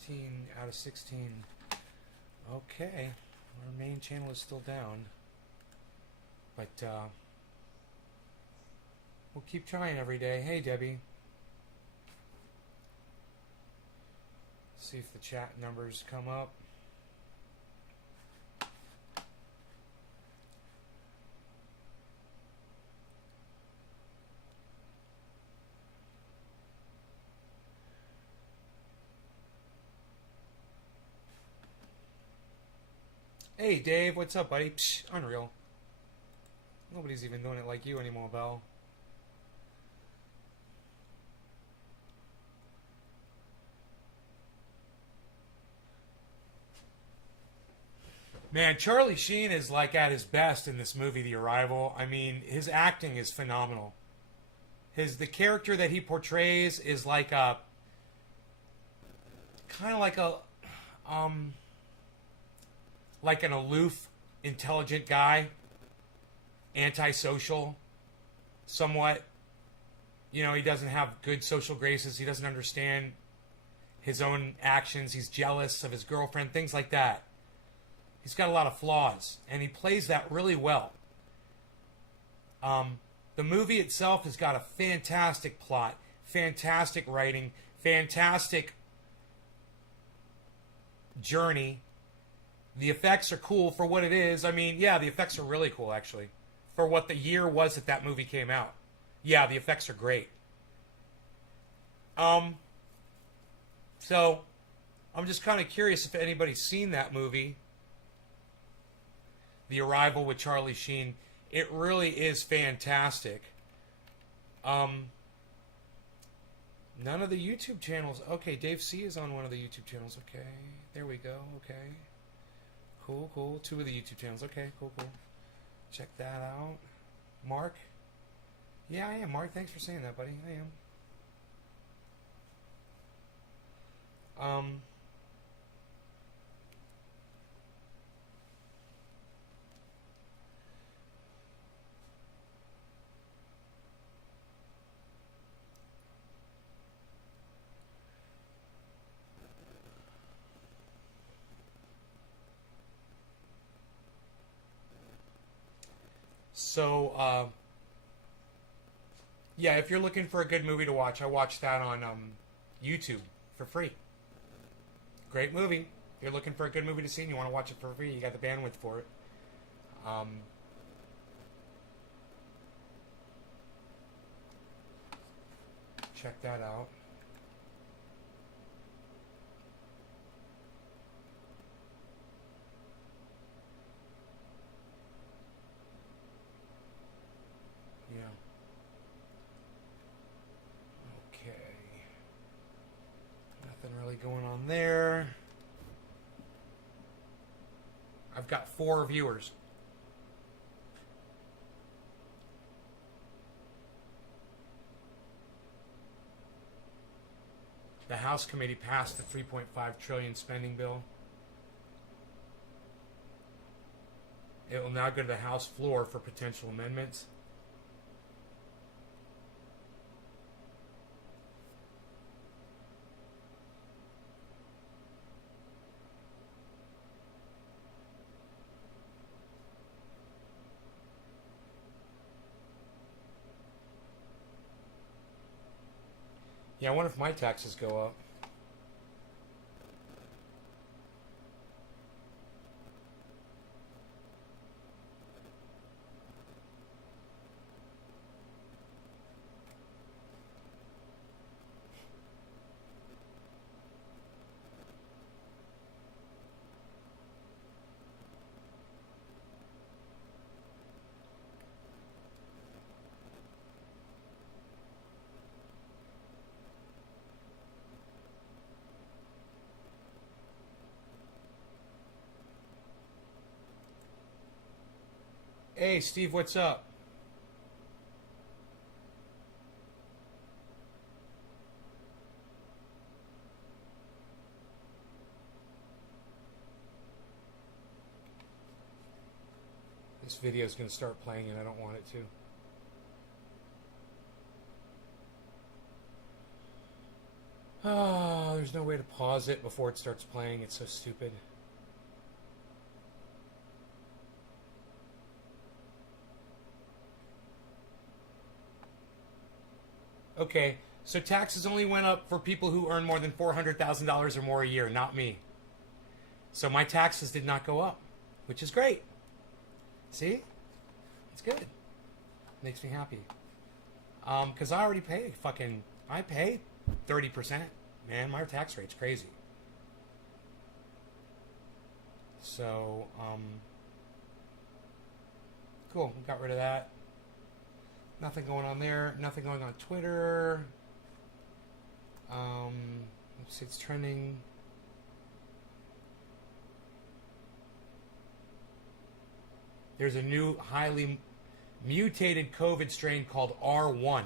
15 out of 16. Okay. Our main channel is still down. But, we'll keep trying every day. Hey, Debbie. See if the chat numbers come up. Hey, Dave, what's up, buddy? Psh, unreal. Nobody's even doing it like you anymore, Belle. Man, Charlie Sheen is like at his best in this movie, The Arrival. I mean, his acting is phenomenal. The character that he portrays is like a kind of like an aloof, intelligent guy, antisocial, somewhat. You know, he doesn't have good social graces. He doesn't understand his own actions. He's jealous of his girlfriend, things like that. He's got a lot of flaws, and he plays that really well. The movie itself has got a fantastic plot, fantastic writing, fantastic journey. The effects are cool for what it is. I mean, yeah, the effects are really cool, actually. For what the year was that that movie came out. Yeah, the effects are great. So, I'm just kind of curious if anybody's seen that movie. The Arrival with Charlie Sheen. It really is fantastic. None of the YouTube channels. Okay, Dave C is on one of the YouTube channels. Okay, there we go. Okay. Cool, cool. 2 of the YouTube channels. Okay, cool, cool. Check that out. Mark? Yeah, I am. Mark, thanks for saying that, buddy. I am. So, yeah, if you're looking for a good movie to watch, I watched that on YouTube for free. Great movie. If you're looking for a good movie to see and you want to watch it for free, you got the bandwidth for it. Check that out. Yeah. Okay. Nothing really going on there. I've got 4 viewers. The House Committee passed the $3.5 trillion spending bill. It will now go to the House floor for potential amendments. Yeah, I wonder if my taxes go up. Hey, Steve, what's up? This video is going to start playing and I don't want it to. Oh, there's no way to pause it before it starts playing. It's so stupid. Okay, so taxes only went up for people who earn more than $400,000 or more a year, not me. So my taxes did not go up, which is great. See? It's good. Makes me happy. Because I already pay I pay 30%. Man, my tax rate's crazy. So, cool. Got rid of that. Nothing going on there. Nothing going on Twitter. Let's see, it's trending. There's a new highly mutated COVID strain called R1.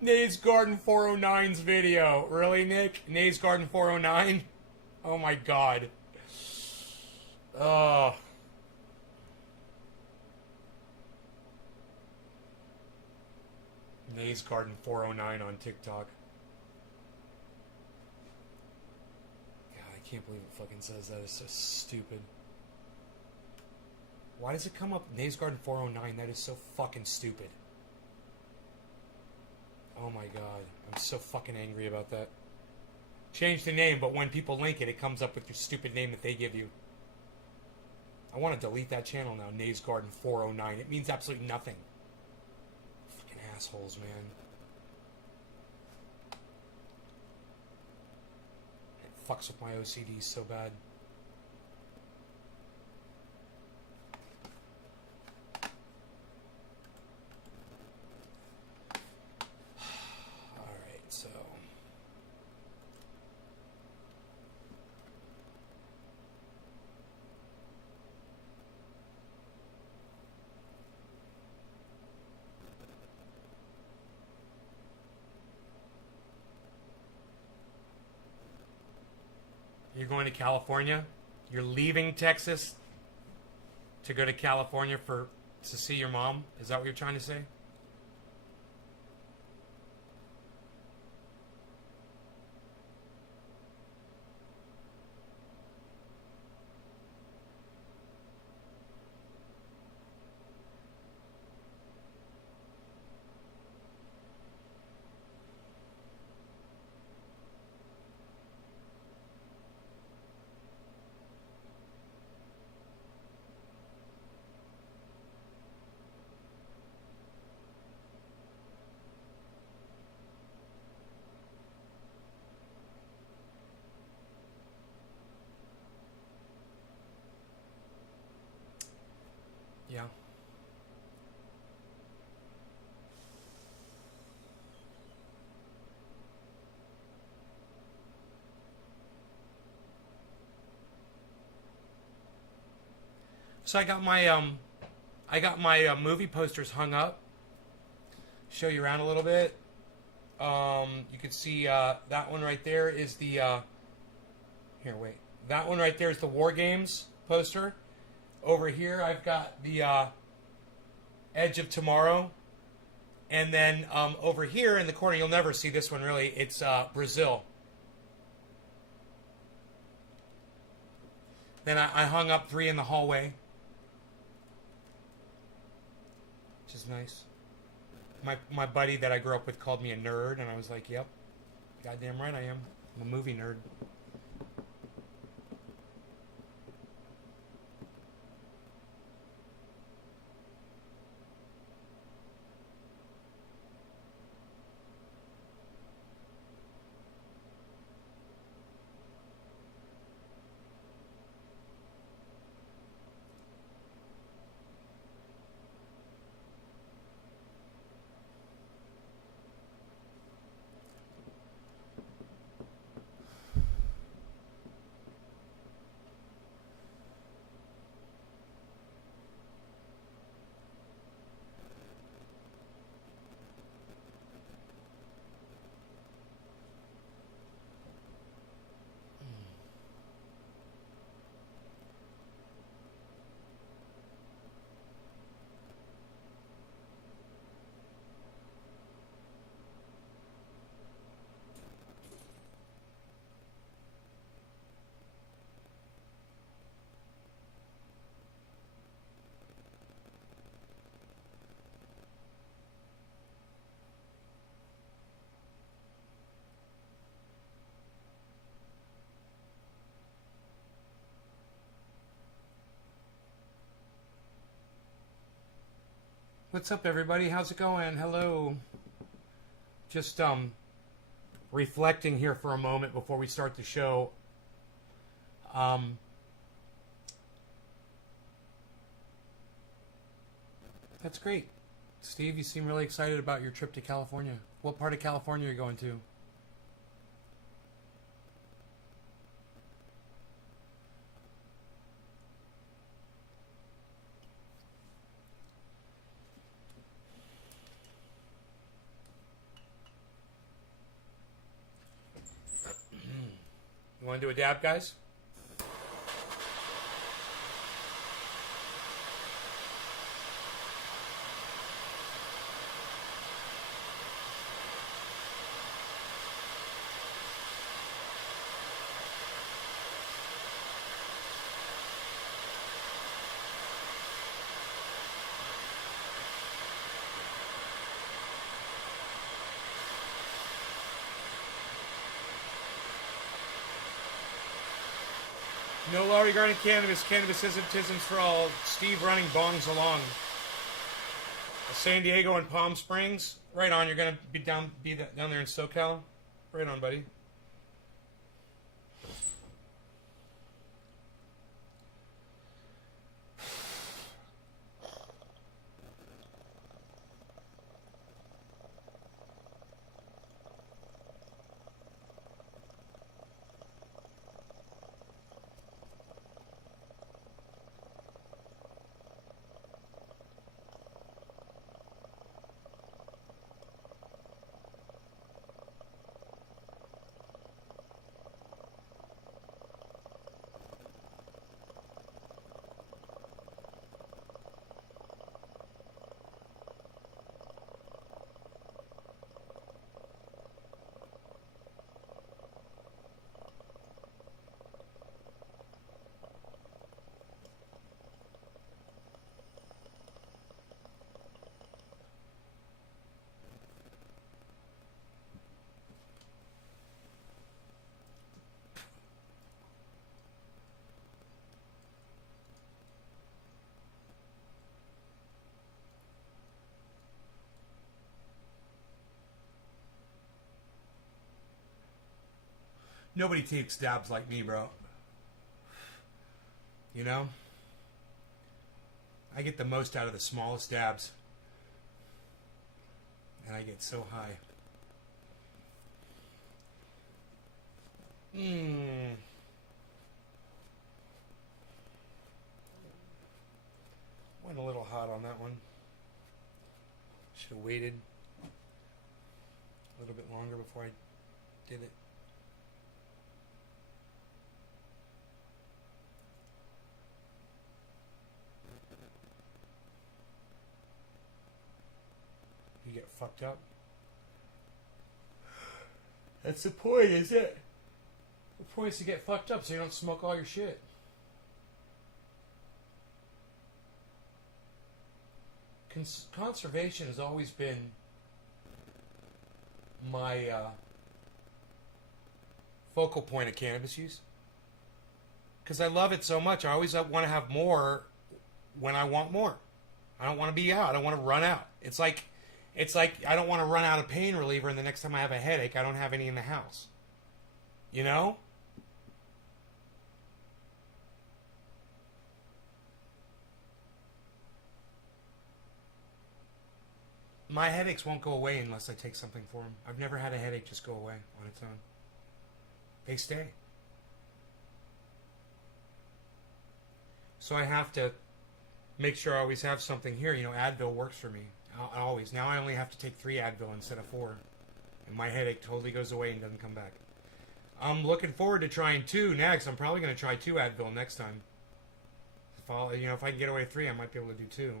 Nays Garden 409's video. Really, Nick? Nays Garden 409? Oh my god. Oh. Nays Garden 409 on TikTok. God, I can't believe it fucking says that. It's so stupid. Why does it come up Nays Garden 409? That is so fucking stupid. Oh my god. I'm so fucking angry about that. Change the name, but when people link it, it comes up with your stupid name that they give you. I want to delete that channel now, Nays Garden 409. It means absolutely nothing. Fucking assholes, man. It fucks with my OCD so bad. You're going to California? You're leaving Texas to go to California to see your mom? Is that what you're trying to say? Yeah. So I got my movie posters hung up. Show you around a little bit. You can see that one right there is the here, wait. That one right there is the War Games poster. Over here I've got the Edge of Tomorrow. And then over here in the corner, you'll never see this one really, it's Brazil. Then I hung up 3 in the hallway, which is nice. My buddy that I grew up with called me a nerd, and I was like, yep, goddamn right I am. I'm a movie nerd. What's up, everybody? How's it going? Hello. Just reflecting here for a moment before we start the show. That's great. Steve, you seem really excited about your trip to California. What part of California are you going to? You want to do a dab, guys? No law regarding cannabis. Cannabis isn't tisms for all. Steve running bongs along. San Diego and Palm Springs. Right on. You're gonna be down there in SoCal. Right on, buddy. Nobody takes dabs like me, bro. You know? I get the most out of the smallest dabs. And I get so high. Went a little hot on that one. Should have waited a little bit longer before I did it. You get fucked up. That's the point, is it? The point is to get fucked up so you don't smoke all your shit. Conservation has always been my focal point of cannabis use. Because I love it so much. I always want to have more when I want more. I don't want to be out. I don't want to run out. It's like I don't want to run out of pain reliever and the next time I have a headache, I don't have any in the house. You know? My headaches won't go away unless I take something for them. I've never had a headache just go away on its own. They stay. So I have to make sure I always have something here. You know, Advil works for me. Always. Now I only have to take 3 Advil instead of 4. And my headache totally goes away and doesn't come back. I'm looking forward to trying 2 next. I'm probably going to try 2 Advil next time. If I can get away with 3, I might be able to do 2.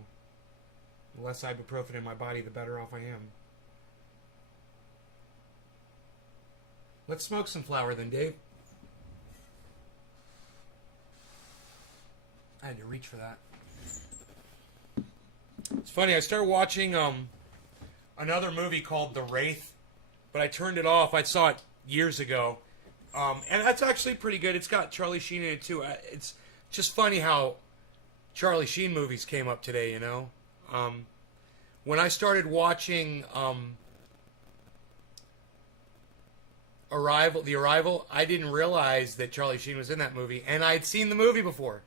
The less ibuprofen in my body, the better off I am. Let's smoke some flower then, Dave. I had to reach for that. It's funny, I started watching another movie called The Wraith, but I turned it off. I saw it years ago. And that's actually pretty good. It's got Charlie Sheen in it, too. It's just funny how Charlie Sheen movies came up today, you know? When I started watching The Arrival, I didn't realize that Charlie Sheen was in that movie, and I'd seen the movie before.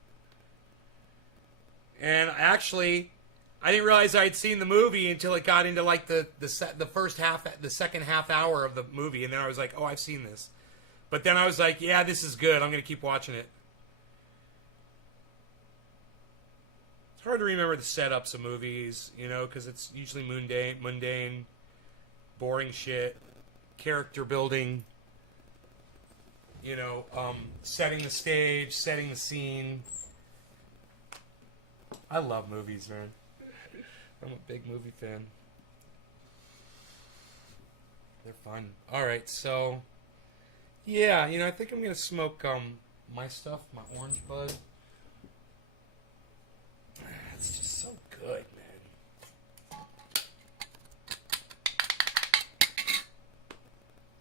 And actually, I didn't realize I'd seen the movie until it got into like the first half, the second half hour of the movie, and then I was like, oh, I've seen this. But then I was like, yeah, this is good. I'm gonna keep watching it. It's hard to remember the setups of movies, because it's usually mundane, boring shit, character building, setting the stage, setting the scene. I love movies, man. I'm a big movie fan. They're fun. All right, so yeah, I think I'm gonna smoke my stuff, my orange bud. It's just so good, man.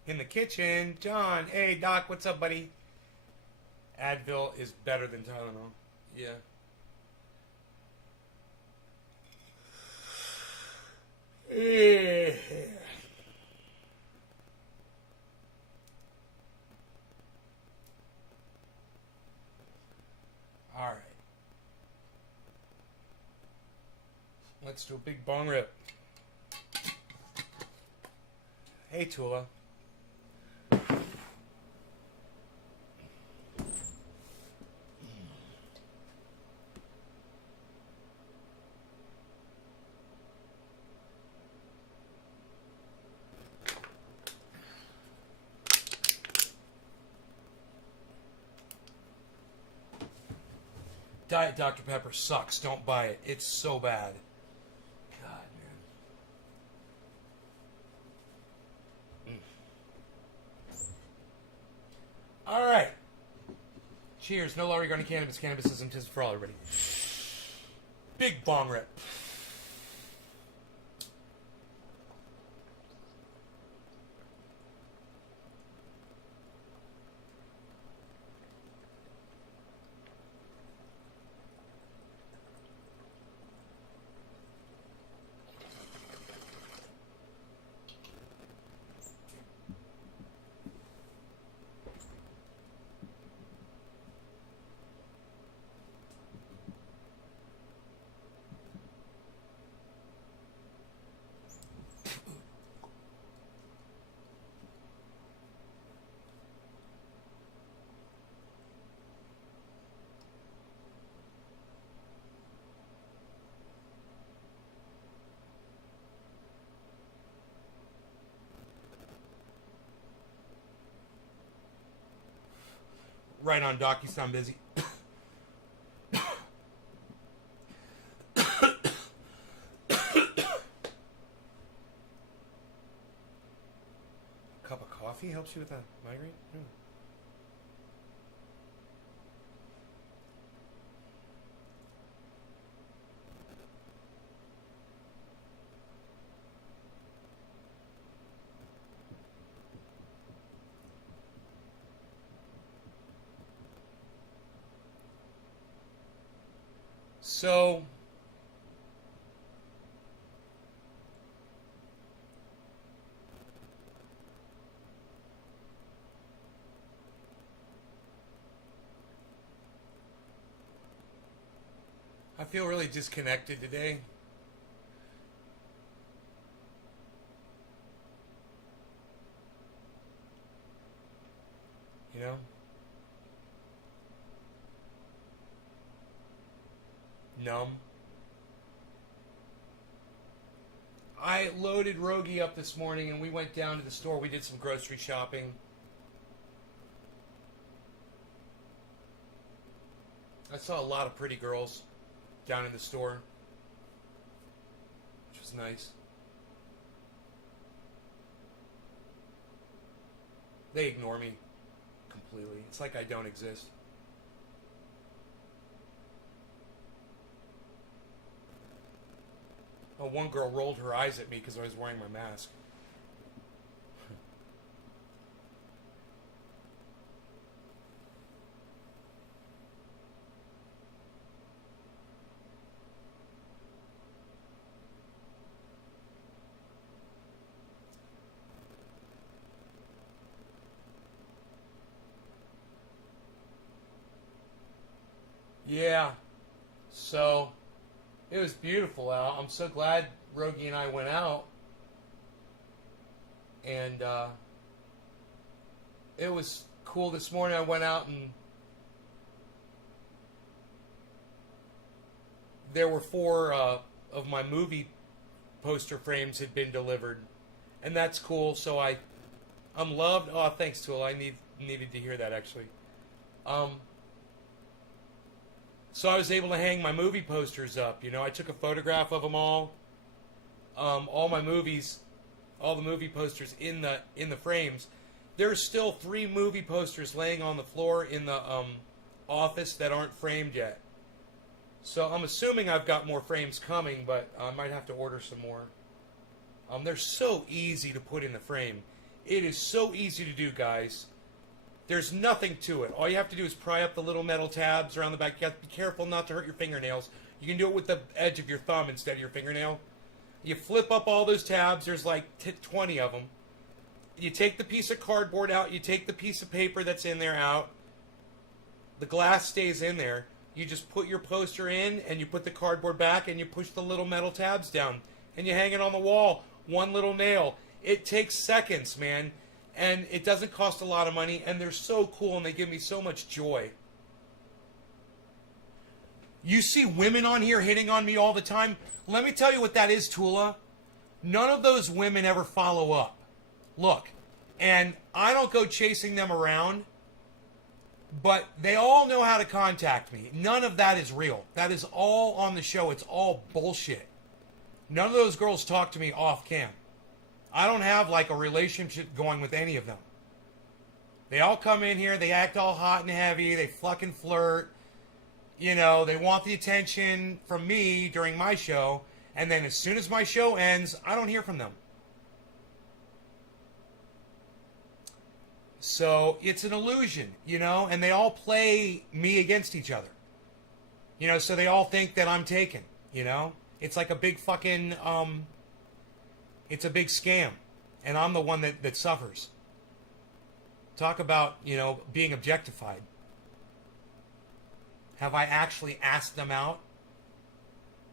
In the kitchen, John. Hey, Doc, what's up, buddy? Advil is better than Tylenol. Yeah. All right. Let's do a big bong rip. Hey, Tula. Diet Dr. Pepper sucks. Don't buy it. It's so bad. God, man. All right. Cheers. No law regarding cannabis. Cannabis is intended for all, everybody. Big bong rip. Right on, Doc. You sound busy. A cup of coffee helps you with a migraine? No. So, I feel really disconnected today. You know? Numb. I loaded Rogie up this morning and we went down to the store. We did some grocery shopping. I saw a lot of pretty girls down in the store, which was nice. They ignore me completely. It's like I don't exist. Oh, one girl rolled her eyes at me because I was wearing my mask. Yeah. So it was beautiful out. I'm so glad Rogie and I went out, and it was cool. This morning I went out and there were four of my movie poster frames had been delivered, and that's cool. So I'm loved. Oh, thanks, Tool. I needed to hear that actually. Um, so I was able to hang my movie posters up. You know, I took a photograph of them all. All my movies, all the movie posters in the frames. There's still 3 movie posters laying on the floor in the office that aren't framed yet. So I'm assuming I've got more frames coming, but I might have to order some more. They're so easy to put in the frame. It is so easy to do, guys. There's nothing to it. All you have to do is pry up the little metal tabs around the back. You have to be careful not to hurt your fingernails. You can do it with the edge of your thumb instead of your fingernail. You flip up all those tabs. There's like 20 of them. You take the piece of cardboard out. You take the piece of paper that's in there out. The glass stays in there. You just put your poster in, and you put the cardboard back, and you push the little metal tabs down. And you hang it on the wall. One little nail. It takes seconds, man. And it doesn't cost a lot of money, and they're so cool, and they give me so much joy. You see women on here hitting on me all the time. Let me tell you what that is, Tula. None of those women ever follow up. Look, and I don't go chasing them around, but they all know how to contact me. None of that is real. That is all on the show. It's all bullshit. None of those girls talk to me off cam. I don't have like a relationship going with any of them. They all come in here, they act all hot and heavy, they fucking flirt. You know, they want the attention from me during my show, and then as soon as my show ends, I don't hear from them. So it's an illusion, you know, and they all play me against each other. You know, so they all think that I'm taken, you know? It's like a big fucking, it's a big scam, and I'm the one that suffers. Talk about, you know, being objectified. Have I actually asked them out?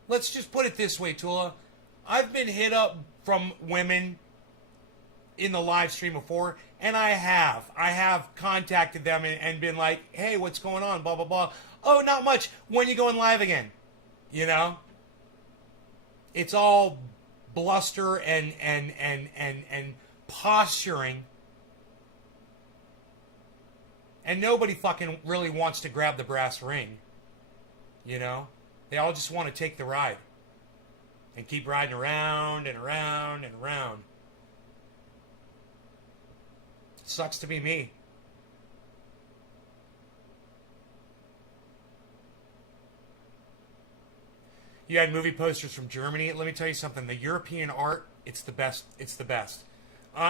Let's just put it this way, Tula. I've been hit up from women in the live stream before, and I have contacted them and been like, hey, what's going on, blah, blah, blah. Oh, not much. When you going live again? You know? It's all bluster and posturing, and nobody fucking really wants to grab the brass ring. You know, they all just want to take the ride and keep riding around and around and around. Sucks to be me. You had movie posters from Germany. Let me tell you something. The European art, it's the best. It's the best.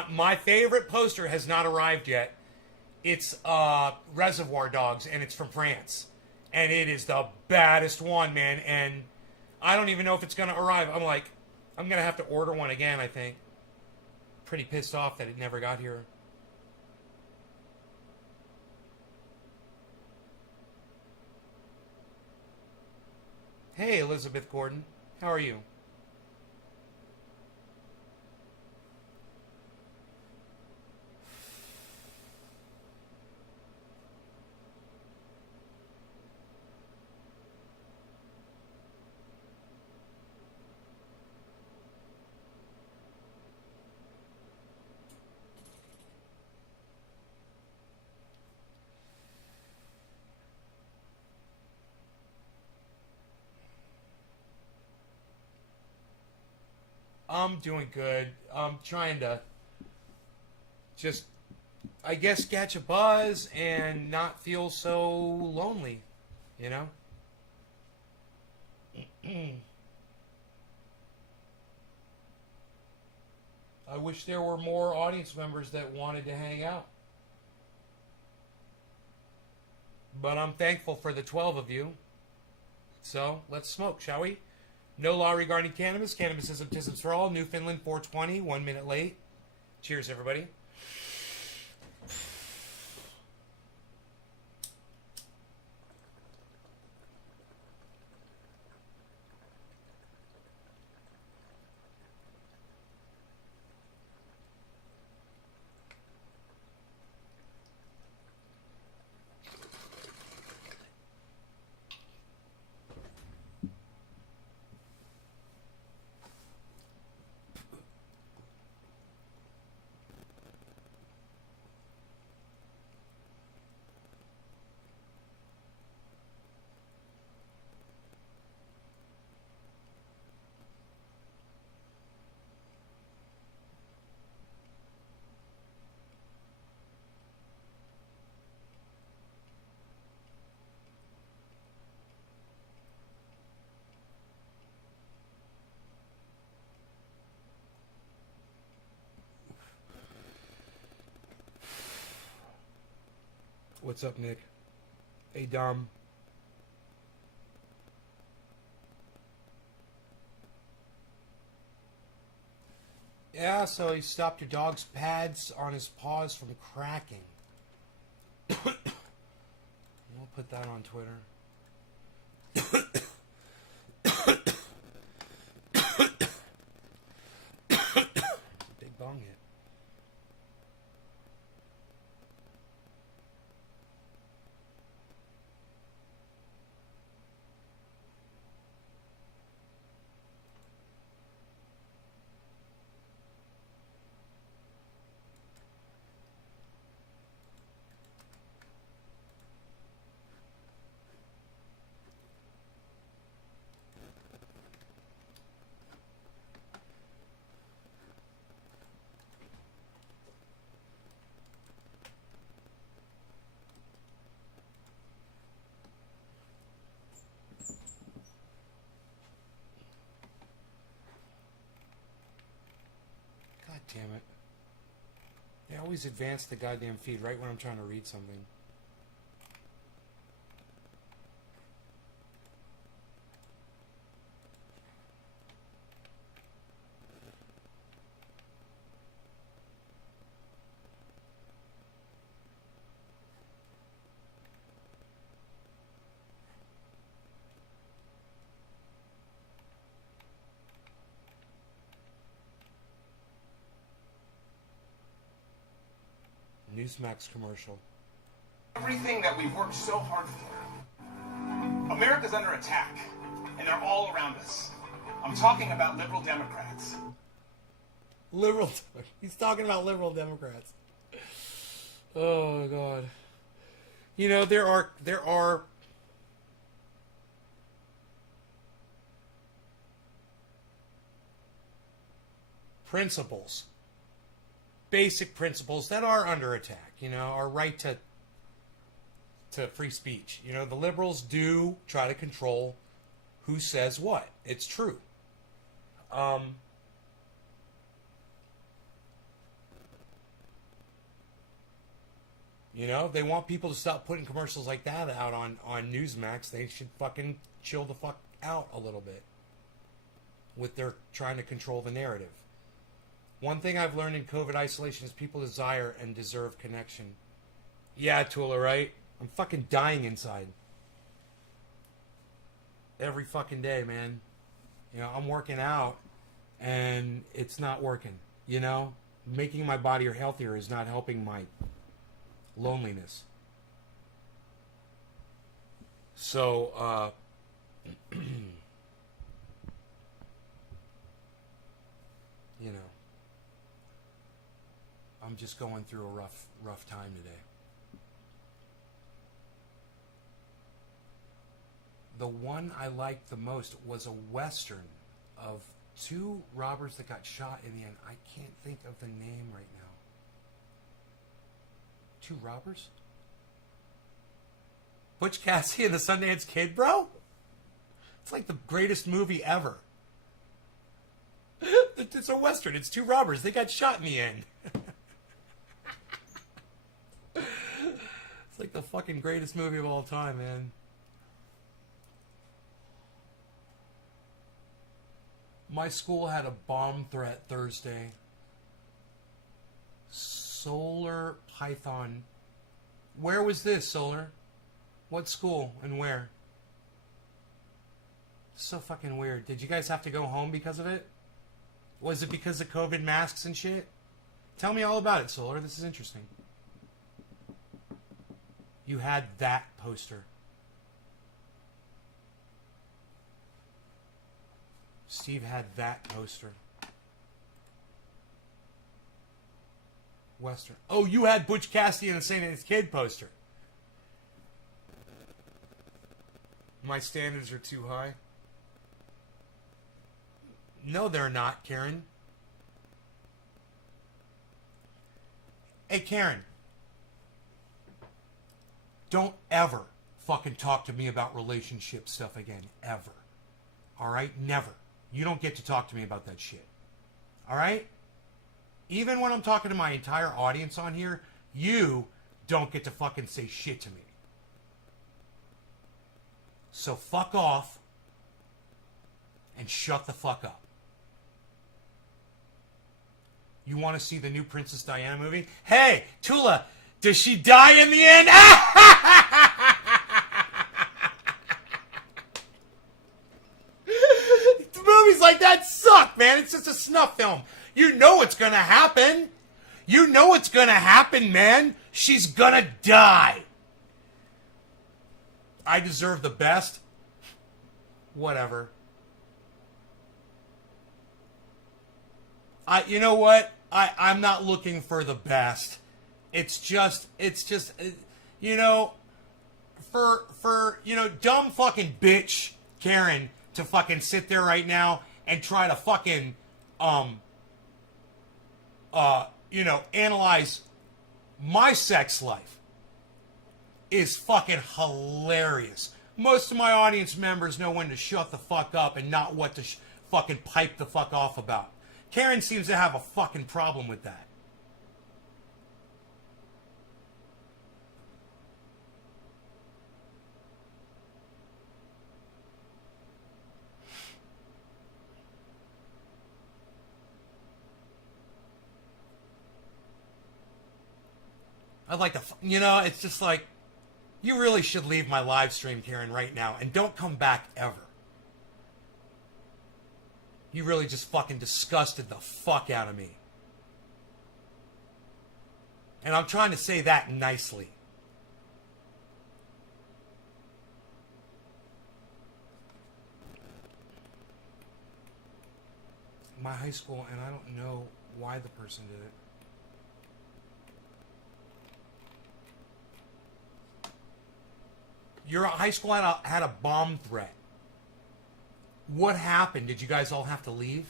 My favorite poster has not arrived yet. It's Reservoir Dogs, and it's from France. And it is the baddest one, man. And I don't even know if it's going to arrive. I'm going to have to order one again, I think. Pretty pissed off that it never got here. Hey, Elizabeth Gordon. How are you? I'm doing good. I'm trying to just, I guess, catch a buzz and not feel so lonely, you know? I wish there were more audience members that wanted to hang out. But I'm thankful for the 12 of you. So, let's smoke, shall we? No law regarding cannabis. Cannabis is tisms for all. Newfoundland 420, 1 minute late. Cheers, everybody. What's up, Nick? Hey, Dom. Yeah, so he stopped your dog's pads on his paws from cracking. We'll put that on Twitter. Big bong hit. God damn it. They always advance the goddamn feed right when I'm trying to read something. Newsmax commercial. Everything that we've worked so hard for. America's under attack, and they're all around us. I'm talking about liberal Democrats. Liberal. He's talking about liberal Democrats. Oh God. You know, there are principles, basic principles that are under attack. You know, our right to free speech. You know, the liberals do try to control who says what. It's true. You know, they want people to stop putting commercials like that out on Newsmax. They should fucking chill the fuck out a little bit with their trying to control the narrative. One thing I've learned in COVID isolation is people desire and deserve connection. Yeah, Tula, right? I'm fucking dying inside. Every fucking day, man. You know, I'm working out and it's not working. You know? Making my body healthier is not helping my loneliness. So, you know, I'm just going through a rough time today. The one I liked the most was a Western of two robbers that got shot in the end. I can't think of the name right now. Two robbers? Butch Cassidy and the Sundance Kid, bro? It's like the greatest movie ever. It's a Western. It's two robbers. They got shot in the end. It's like the fucking greatest movie of all time, man. My school had a bomb threat Thursday. Solar Python. Where was this, Solar? What school and where? So fucking weird. Did you guys have to go home because of it? Was it because of COVID masks and shit? Tell me all about it, Solar. This is interesting. You had that poster. Steve had that poster. Western. Oh, you had Butch Cassidy and the St. Kid poster. My standards are too high. No, they're not, Karen. Hey, Karen. Don't ever fucking talk to me about relationship stuff again. Ever. Alright? Never. You don't get to talk to me about that shit. Alright? Even when I'm talking to my entire audience on here, you don't get to fucking say shit to me. So fuck off and shut the fuck up. You want to see the new Princess Diana movie? Hey, Tula, does she die in the end? Movies like that suck, man. It's just a snuff film. You know what's gonna happen. You know what's gonna happen, man. She's gonna die. I deserve the best. Whatever. You know what? I'm not looking for the best. It's just, you know, for dumb fucking bitch Karen to fucking sit there right now and try to fucking, analyze my sex life is fucking hilarious. Most of my audience members know when to shut the fuck up and not what to fucking pipe the fuck off about. Karen seems to have a fucking problem with that. I'd like to, it's just like, you really should leave my live stream, Karen, right now, and don't come back ever. You really just fucking disgusted the fuck out of me. And I'm trying to say that nicely. My high school, and I don't know why the person did it. Your high school had a bomb threat. What happened? Did you guys all have to leave?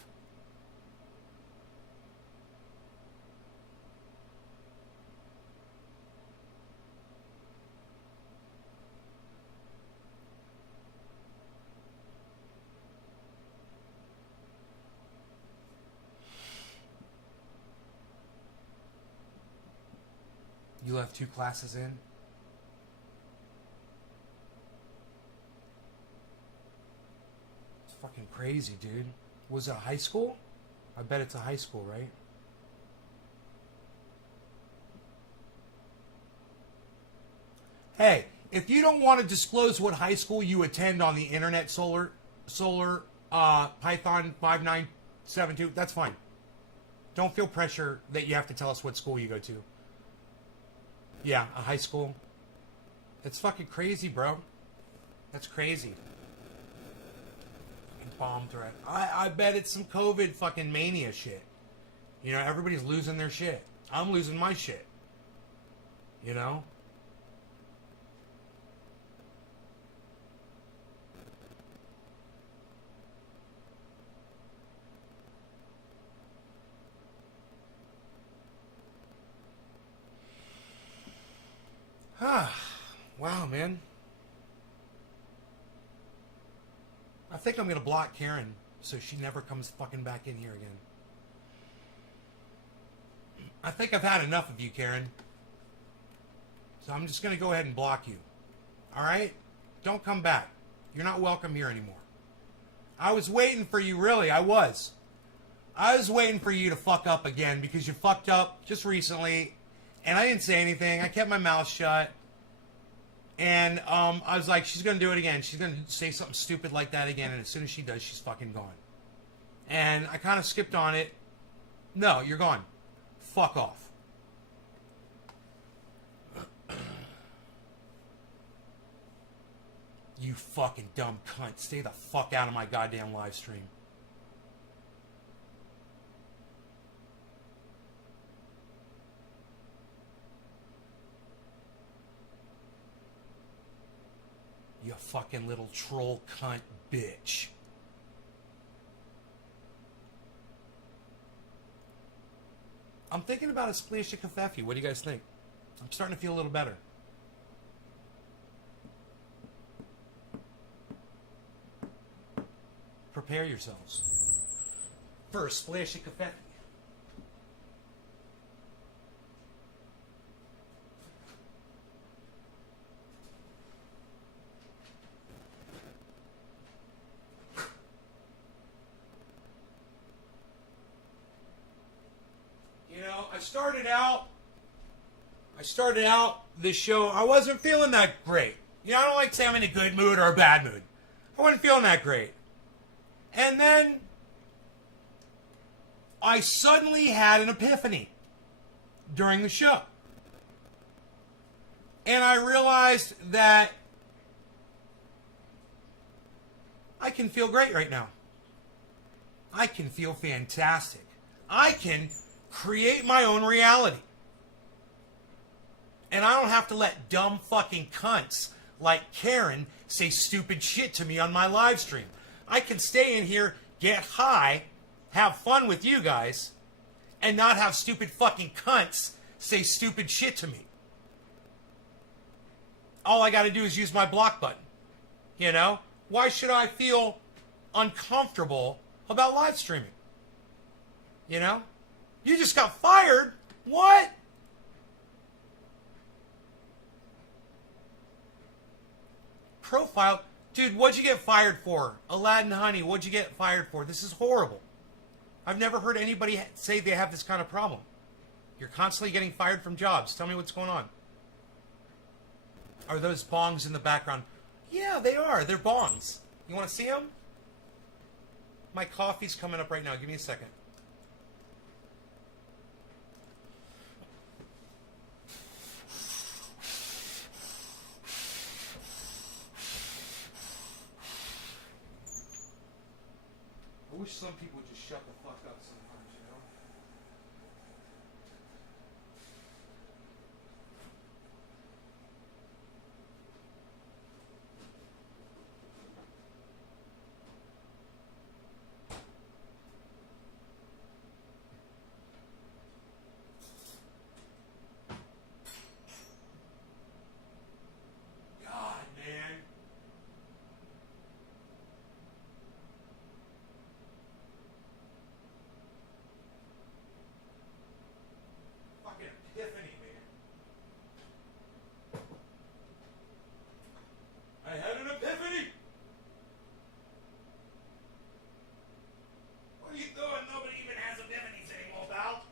You left 2 classes in? Fucking crazy, dude. Was it a high school? I bet it's a high school, right? Hey, if you don't want to disclose what high school you attend on the internet, Solar Python 5972, that's fine. Don't feel pressure that you have to tell us what school you go to. Yeah, a high school. It's fucking crazy, bro. That's crazy. Bomb threat. I bet it's some COVID fucking mania shit. Everybody's losing their shit. I'm losing my shit. Wow, man. I think I'm going to block Karen so she never comes fucking back in here again. I think I've had enough of you, Karen. So I'm just going to go ahead and block you. Alright? Don't come back. You're not welcome here anymore. I was waiting for you, really. I was. I was waiting for you to fuck up again because you fucked up just recently. And I didn't say anything. I kept my mouth shut. And I was like, she's going to do it again. She's going to say something stupid like that again. And as soon as she does, she's fucking gone. And I kind of skipped on it. No, you're gone. Fuck off. You fucking dumb cunt. Stay the fuck out of my goddamn live stream. You fucking little troll cunt bitch. I'm thinking about a splashy kafefi. What do you guys think? I'm starting to feel a little better. Prepare yourselves for a splashy kafefi. I started out this show, I wasn't feeling that great. You know, I don't like to say I'm in a good mood or a bad mood. I wasn't feeling that great. And then I suddenly had an epiphany during the show. And I realized that I can feel great right now. I can feel fantastic. I can create my own reality. And I don't have to let dumb fucking cunts like Karen say stupid shit to me on my live stream. I can stay in here, get high, have fun with you guys, and not have stupid fucking cunts say stupid shit to me. All I got to do is use my block button. You know? Why should I feel uncomfortable about live streaming? You know? You just got fired? What? Profile? Dude, what'd you get fired for? Aladdin Honey, what'd you get fired for? This is horrible. I've never heard anybody say they have this kind of problem. You're constantly getting fired from jobs. Tell me what's going on. Are those bongs in the background? Yeah, they are. They're bongs. You want to see them? My coffee's coming up right now. Give me a second. I wish some people would just shut the fuck up sometimes, you know? God, man. Fucking epiphany, man. I had an epiphany. What are you doing? Nobody even has epiphanies anymore, pal.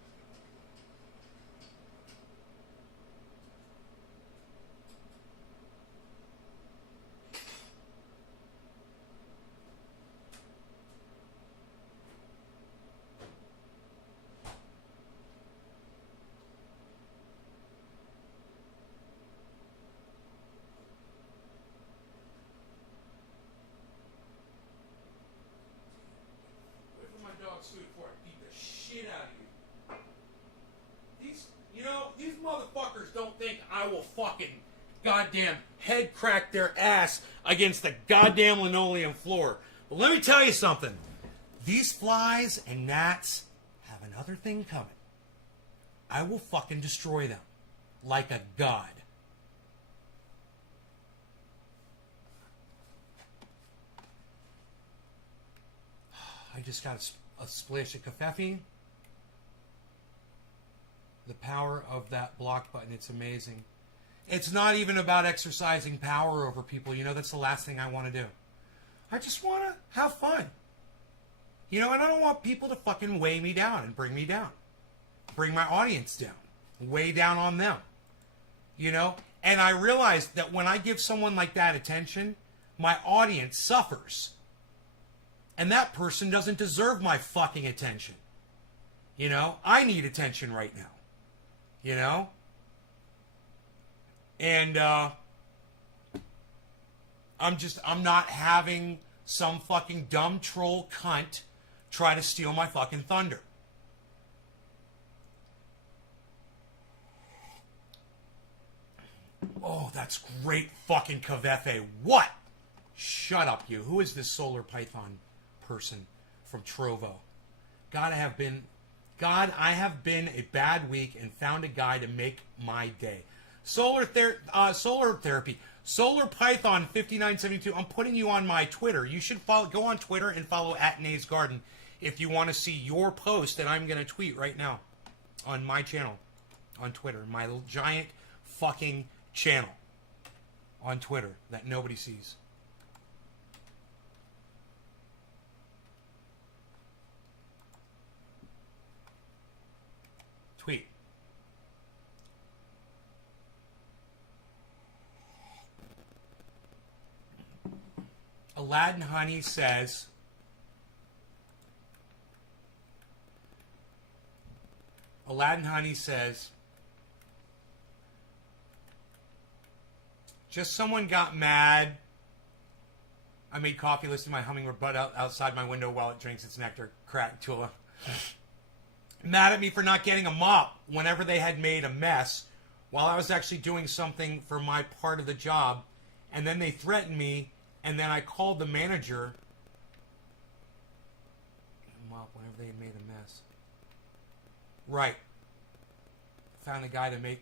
Wait for my dog's food before I beat the shit out of you. These motherfuckers don't think I will fucking goddamn head crack their ass against the goddamn linoleum floor. But let me tell you something. These flies and gnats have another thing coming. I will fucking destroy them like a god. I just got a splash of caffeine. The power of that block button, it's amazing. It's not even about exercising power over people. You know, that's the last thing I want to do. I just want to have fun. You know, and I don't want people to fucking weigh me down and bring me down. Bring my audience down. Weigh down on them. You know? And I realized that when I give someone like that attention, my audience suffers. And that person doesn't deserve my fucking attention. You know? I need attention right now. You know? And I'm not having some fucking dumb troll cunt try to steal my fucking thunder. Oh, that's great fucking Kavefe. What? Shut up, you. Who is this solar python person from Trovo? God, I have been a bad week and found a guy to make my day. Solar therapy. Solar Python 5972. I'm putting you on my Twitter. You should go on Twitter and follow @NaysGarden if you want to see your post that I'm going to tweet right now on my channel on Twitter. My giant fucking channel on Twitter that nobody sees. Tweet. Aladdin Honey says, just someone got mad. I made coffee listening to my hummingbird bud outside my window while it drinks its nectar. Crack, Tula. Mad at me for not getting a mop whenever they had made a mess while I was actually doing something for my part of the job. And then they threatened me, and then I called the manager. Mop whenever they had made a mess. Right. Found a guy to make...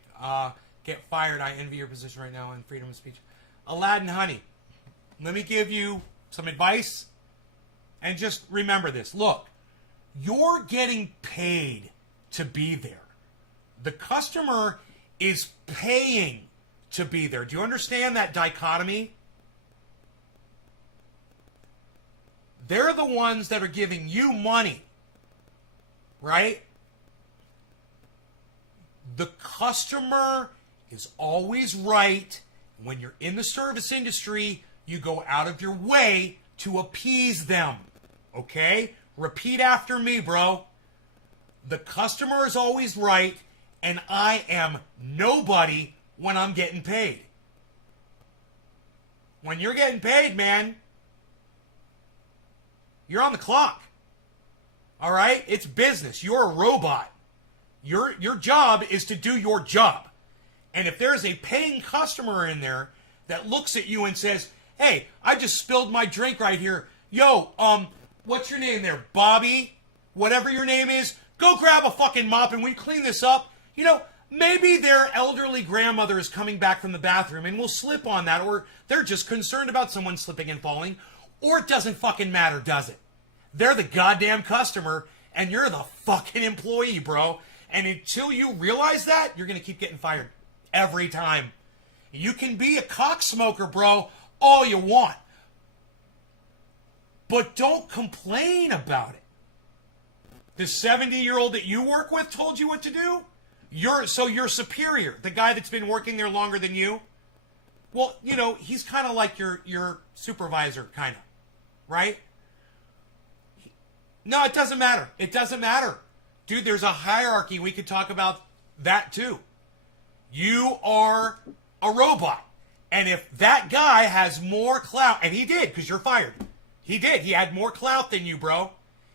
get fired. I envy your position right now in freedom of speech. Aladdin Honey, let me give you some advice. And just remember this. Look, you're getting paid to be there. The customer is paying to be there. Do you understand that dichotomy? They're the ones that are giving you money, right? The customer is always right. When you're in the service industry, you go out of your way to appease them. Okay? Repeat after me, bro. The customer is always right, and I am nobody when I'm getting paid. When you're getting paid, man, you're on the clock. All right? It's business. You're a robot. Your job is to do your job. And if there's a paying customer in there that looks at you and says, hey, I just spilled my drink right here. Yo, what's your name there? Bobby? Whatever your name is, go grab a fucking mop and we clean this up. You know, maybe their elderly grandmother is coming back from the bathroom and will slip on that, or they're just concerned about someone slipping and falling, or it doesn't fucking matter, does it? They're the goddamn customer and you're the fucking employee, bro. And until you realize that, you're going to keep getting fired. Every time. You can be a cocksmoker, bro, all you want. But don't complain about it. The 70-year-old that you work with told you what to do? Your superior, the guy that's been working there longer than you, well, you know, he's kind of like your supervisor, kind of. Right? No, it doesn't matter. It doesn't matter. Dude, there's a hierarchy. We could talk about that, too. You are a robot. And if that guy has more clout, and he did, because you're fired. He did. He had more clout than you, bro.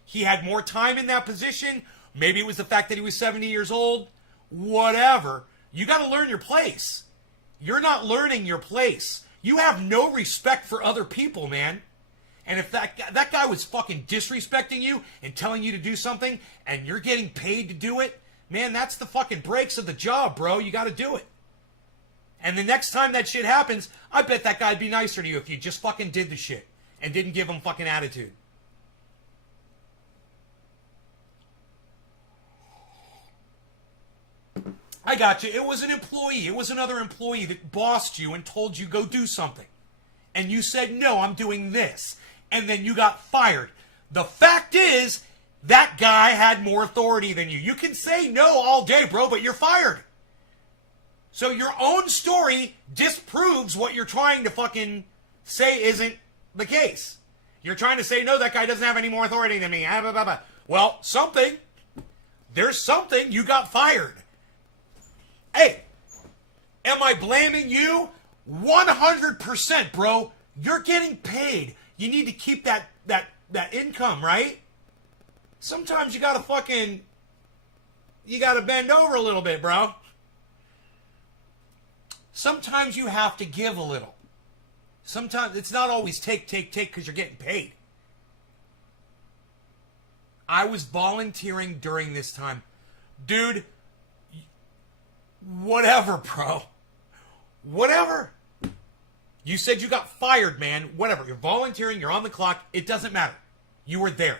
He had more time in that position. Maybe it was the fact that he was 70 years old. Whatever. You got to learn your place. You're not learning your place. You have no respect for other people, man. And if that guy was fucking disrespecting you and telling you to do something, and you're getting paid to do it, man, that's the fucking breaks of the job, bro. You got to do it. And the next time that shit happens, I bet that guy'd be nicer to you if you just fucking did the shit and didn't give him fucking attitude. I got you. It was an employee. It was another employee that bossed you and told you go do something. And you said, no, I'm doing this. And then you got fired. The fact is, that guy had more authority than you. You can say no all day, bro, but you're fired. So your own story disproves what you're trying to fucking say isn't the case. You're trying to say, no, that guy doesn't have any more authority than me. Well, something. There's something. You got fired. Hey, am I blaming you? 100%, bro. You're getting paid. You need to keep that income, right? Sometimes you gotta bend over a little bit, bro. Sometimes you have to give a little. Sometimes it's not always take because you're getting paid. I was volunteering during this time. Dude, whatever, bro. Whatever. You said you got fired, man. Whatever. You're volunteering. You're on the clock. It doesn't matter. You were there.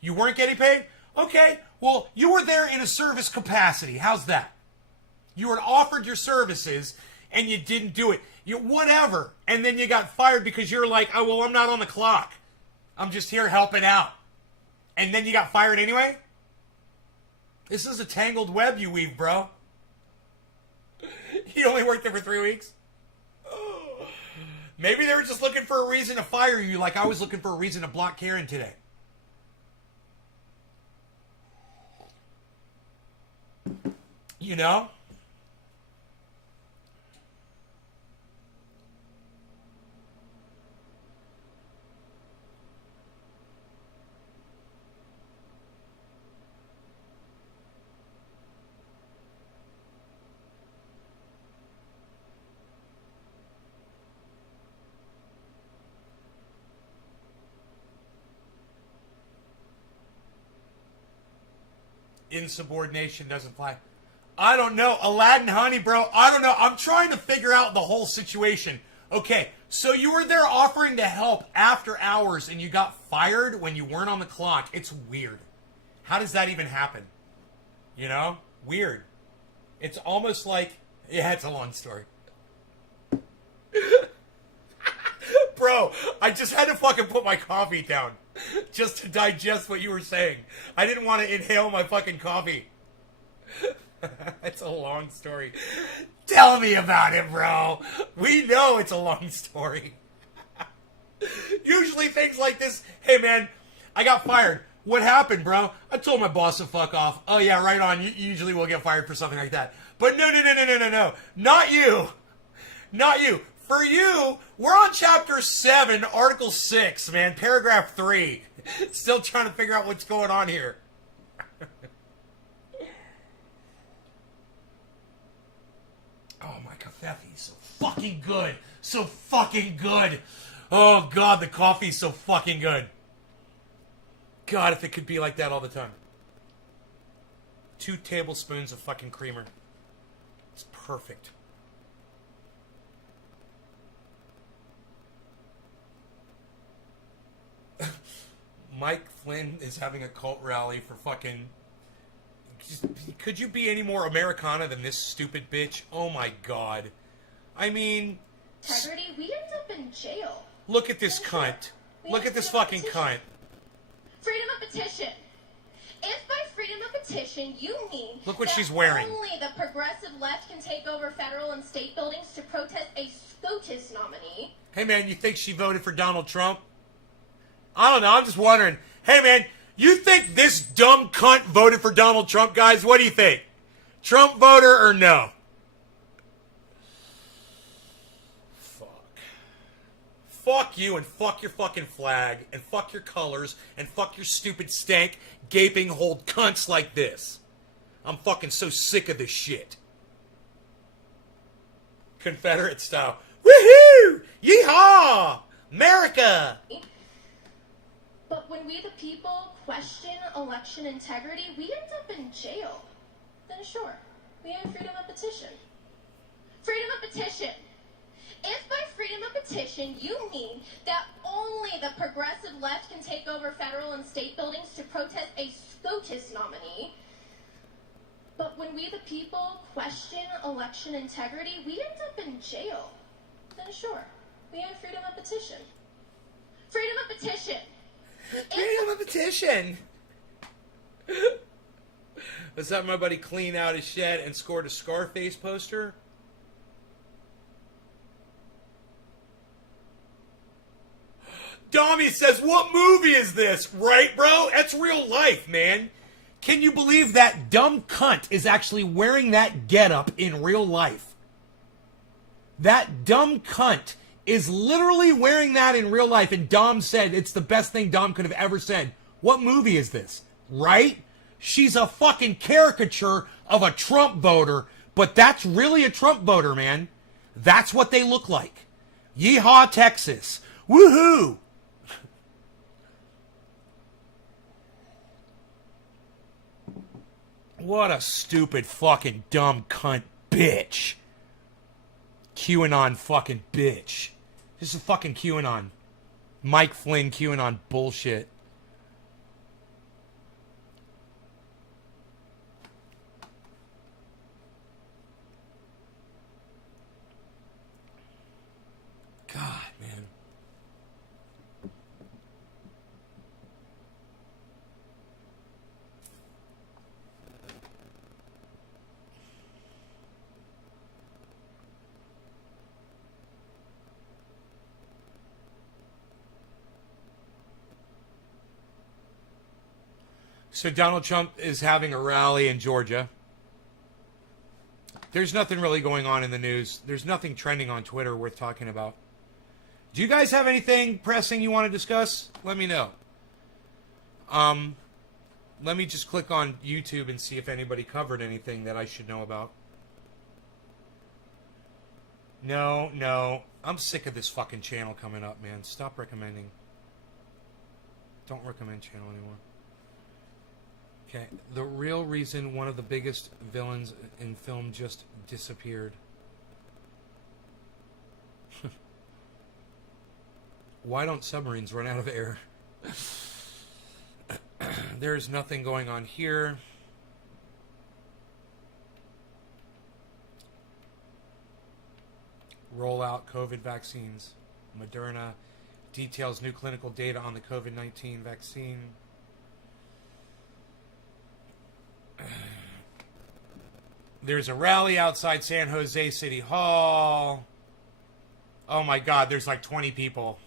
You weren't getting paid? Okay. Well, you were there in a service capacity. How's that? You were offered your services and you didn't do it. Whatever. And then you got fired because you're like, oh, well, I'm not on the clock. I'm just here helping out. And then you got fired anyway? This is a tangled web you weave, bro. You only worked there for 3 weeks? Maybe they were just looking for a reason to fire you like I was looking for a reason to block Karen today. You know? Insubordination doesn't fly. I don't know. Aladdin Honey, bro. I don't know. I'm trying to figure out the whole situation. Okay, so you were there offering to help after hours and you got fired when you weren't on the clock. It's weird. How does that even happen? You know? Weird. It's almost like... Yeah, it's a long story. Bro, I just had to fucking put my coffee down just to digest what you were saying. I didn't want to inhale my fucking coffee. It's a long story. Tell me about it, bro. We know it's a long story. Usually things like this, hey man, I got fired. What happened, bro? I told my boss to fuck off. Oh yeah, right on. You usually will get fired for something like that. But no. Not you. Not you. For you, we're on chapter 7, article 6, man, paragraph 3. Still trying to figure out what's going on here. Oh, my coffee is so fucking good. So fucking good. Oh, God, the coffee's so fucking good. God, if it could be like that all the time. 2 tablespoons of fucking creamer. It's perfect. Mike Flynn is having a cult rally for fucking... Could you be any more Americana than this stupid bitch? Oh my God. I mean... Integrity, we end up in jail. Look at this cunt. Look at this fucking cunt. Freedom of petition. If by freedom of petition you mean... Look what that she's wearing. Only the progressive left can take over federal and state buildings to protest a SCOTUS nominee. Hey man, you think she voted for Donald Trump? I don't know, I'm just wondering. Hey man, you think this dumb cunt voted for Donald Trump, guys? What do you think? Trump voter or no? Fuck you and fuck your fucking flag and fuck your colors and fuck your stupid stank gaping hold cunts like this. I'm fucking so sick of this shit. Confederate style. Woohoo! Yeehaw! America! But when we the people question election integrity, we end up in jail. Then sure, we have freedom of petition. Freedom of petition. If by freedom of petition you mean that only the progressive left can take over federal and state buildings to protest a SCOTUS nominee, but when we the people question election integrity, we end up in jail, then sure, we have freedom of petition. Freedom of petition. Freedom of petition. Was that my buddy clean out his shed and scored a Scarface poster? Dommy says, what movie is this? Right, bro? That's real life, man. Can you believe that dumb cunt is actually wearing that getup in real life? That dumb cunt is literally wearing that in real life, and Dom said it's the best thing Dom could have ever said. What movie is this? Right? She's a fucking caricature of a Trump voter, but that's really a Trump voter, man. That's what they look like. Yeehaw, Texas. Woohoo! What a stupid fucking dumb cunt bitch. QAnon fucking bitch. This is fucking QAnon. Mike Flynn QAnon bullshit. God, man. So Donald Trump is having a rally in Georgia. There's nothing really going on in the news. There's nothing trending on Twitter worth talking about. Do you guys have anything pressing you want to discuss? Let me know. Let me just click on YouTube and see if anybody covered anything that I should know about. No. I'm sick of this fucking channel coming up, man. Stop recommending. Don't recommend channel anymore. Okay, the real reason one of the biggest villains in film just disappeared. Why don't submarines run out of air? There's nothing going on here. Roll out COVID vaccines. Moderna details new clinical data on the COVID-19 vaccine. There's a rally outside San Jose City Hall. Oh my God, there's like 20 people.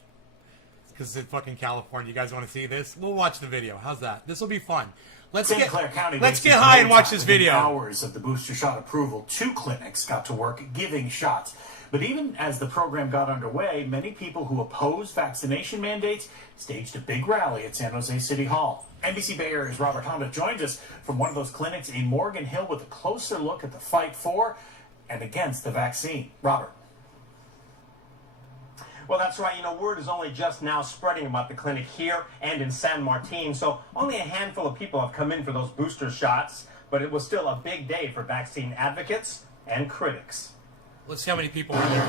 Because it's in fucking California. You guys want to see this? We'll watch the video. How's that? This will be fun. Let's get high and watch this video. Hours of the booster shot approval, 2 clinics got to work giving shots. But even as the program got underway, many people who oppose vaccination mandates staged a big rally at San Jose City Hall. NBC Bay Area's Robert Honda joins us from one of those clinics in Morgan Hill with a closer look at the fight for and against the vaccine. Robert. Well, that's right. Word is only just now spreading about the clinic here and in San Martin. So only a handful of people have come in for those booster shots. But it was still a big day for vaccine advocates and critics. Let's see how many people are there.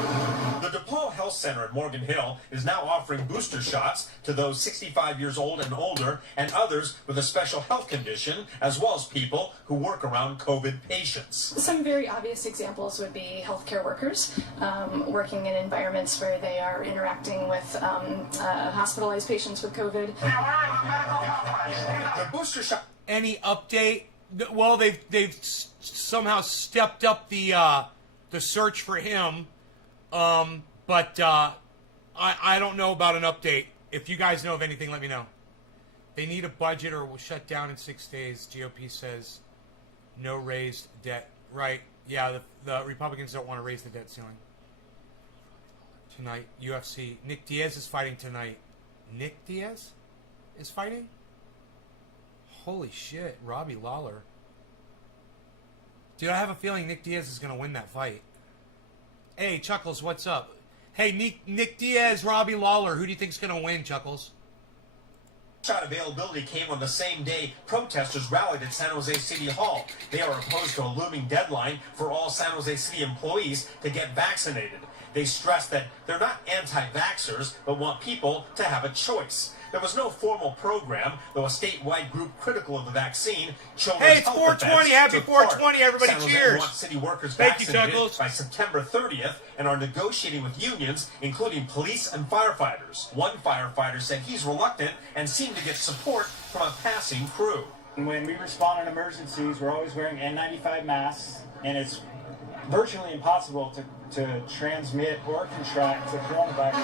The DePaul Health Center at Morgan Hill is now offering booster shots to those 65 years old and older and others with a special health condition, as well as people who work around COVID patients. Some very obvious examples would be healthcare workers working in environments where they are interacting with hospitalized patients with COVID. The booster shot. Any update? Well, they've somehow stepped up the search for him, but I don't know about an update. If you guys know of anything, let me know. They need a budget or will shut down in 6 days. GOP says no raised debt. Right? Yeah, the Republicans don't want to raise the debt ceiling. Tonight, UFC. Nick Diaz is fighting tonight. Nick Diaz is fighting? Holy shit, Robbie Lawler. Dude, I have a feeling Nick Diaz is going to win that fight. Hey, Chuckles, what's up? Hey, Nick Diaz, Robbie Lawler. Who do you think's going to win, Chuckles? Shot availability came on the same day protesters rallied at San Jose City Hall. They are opposed to a looming deadline for all San Jose City employees to get vaccinated. They stress that they're not anti-vaxxers, but want people to have a choice. There was no formal program, though a statewide group critical of the vaccine. Hey, it's 420. Happy 420, everybody. San Jose cheers. Wants city workers Thank you, vaccinated Chuckles. by September 30th and are negotiating with unions, including police and firefighters. One firefighter said he's reluctant and seemed to get support from a passing crew. When we respond in emergencies, we're always wearing N95 masks, and it's virtually impossible to transmit or contract the coronavirus.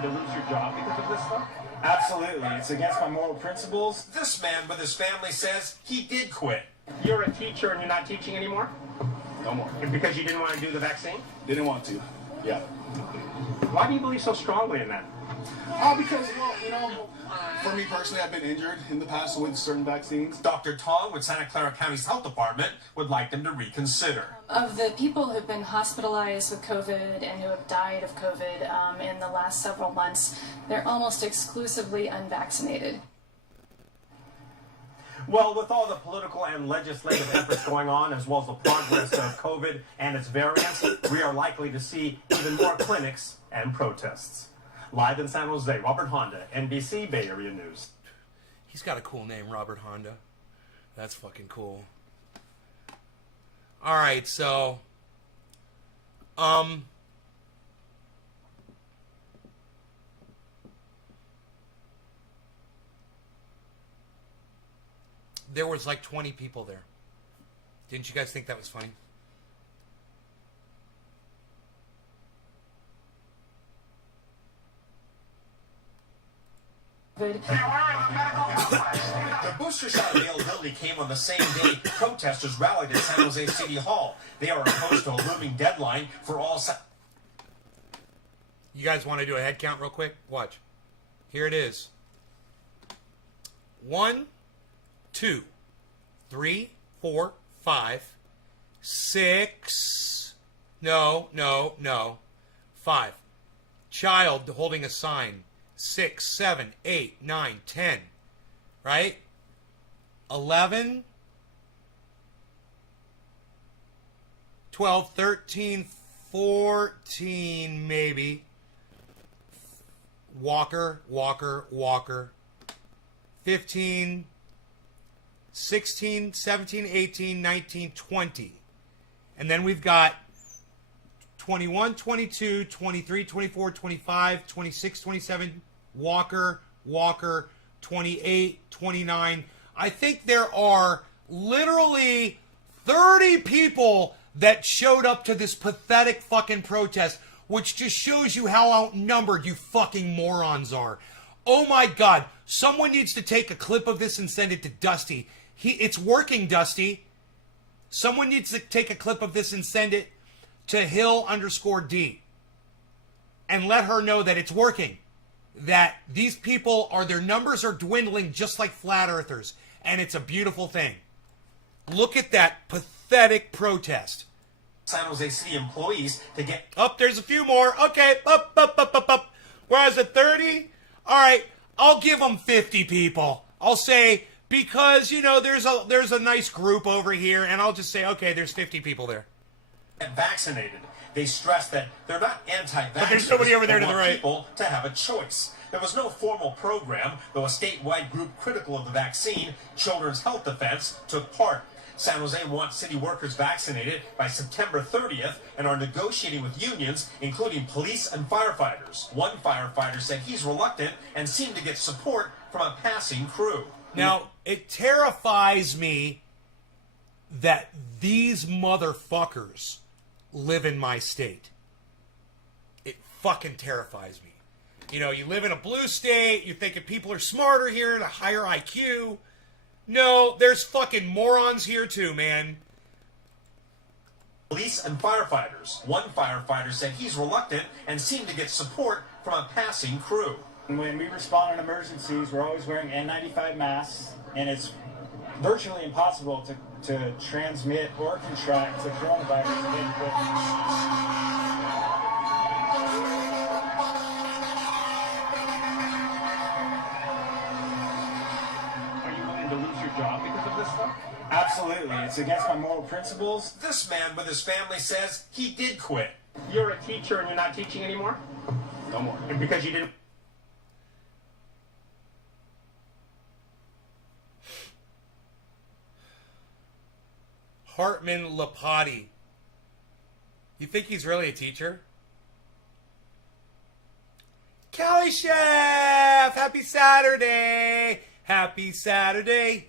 To lose your job because of this stuff? Absolutely. It's against my moral principles. This man with his family says he did quit. You're a teacher and you're not teaching anymore? No more. Because you didn't want to do the vaccine? Didn't want to. Yeah. Why do you believe so strongly in that? Because, for me personally, I've been injured in the past with certain vaccines. Dr. Tong with Santa Clara County's health department would like them to reconsider. Of the people who've been hospitalized with COVID and who have died of COVID in the last several months, they're almost exclusively unvaccinated. Well, with all the political and legislative efforts going on, as well as the progress of COVID and its variants, we are likely to see even more clinics and protests. Live in San Jose, Robert Honda, NBC Bay Area News. He's got a cool name, Robert Honda. That's fucking cool. All right, so there was like 20 people there. Didn't you guys think that was funny? The booster shot availability came on the same day protesters rallied at San Jose City Hall. They are opposed to a looming deadline for all... You guys want to do a head count real quick? Watch. Here it is. 1, 2, 3, 4, 5, 6. No. 5. Child holding a sign. 6, 7, 8, 9, 10. Right? 11, 12, 13, 14, maybe. Walker. 15, 16, 17, 18, 19, 20. And then we've got 21, 22, 23, 24, 25, 26, 27, Walker, 28, 29. I think there are literally 30 people that showed up to this pathetic fucking protest, which just shows you how outnumbered you fucking morons are. Oh my God, someone needs to take a clip of this and send it to Dusty. It's working, Dusty. Someone needs to take a clip of this and send it to Hill_D and let her know that it's working. That these people their numbers are dwindling just like flat earthers. And it's a beautiful thing. Look at that pathetic protest. San Jose City employees to get... There's a few more. Okay, up. Whereas at 30, all right, I'll give them 50 people. I'll say, because, there's a nice group over here, and I'll just say, okay, there's 50 people there. Vaccinated. They stress that they're not anti-vaxxers, but there's nobody over there to the right. People to have a choice. There was no formal program, though a statewide group critical of the vaccine, Children's Health Defense, took part. San Jose wants city workers vaccinated by September 30th and are negotiating with unions, including police and firefighters. One firefighter said he's reluctant and seemed to get support from a passing crew. Now, it terrifies me that these motherfuckers live in my state. It fucking terrifies me. You live in a blue state, you're thinking people are smarter here, a higher IQ. No, there's fucking morons here too, man. Police and firefighters. One firefighter said he's reluctant and seemed to get support from a passing crew. When we respond in emergencies, we're always wearing N95 masks, and it's virtually impossible to transmit or contract the coronavirus. Job because of this stuff? Absolutely. It's against my moral principles. This man with his family says he did quit. You're a teacher and you're not teaching anymore? No more. And because you didn't... Hartman Lapati. You think he's really a teacher? Cali Chef! Happy Saturday! Happy Saturday!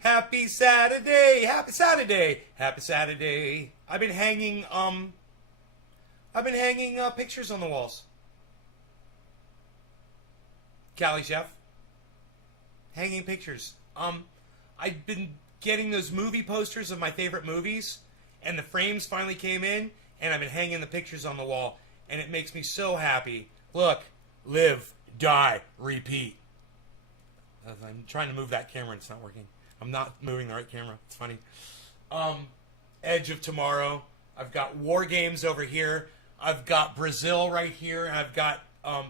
Happy Saturday! Happy Saturday! Happy Saturday! I've been hanging pictures on the walls. Cali Chef. Hanging pictures. I've been getting those movie posters of my favorite movies, and the frames finally came in, and I've been hanging the pictures on the wall, and it makes me so happy. Look, live, die, repeat. I'm trying to move that camera and it's not working. I'm not moving the right camera. It's funny. Edge of Tomorrow. I've got War Games over here. I've got Brazil right here. And I've got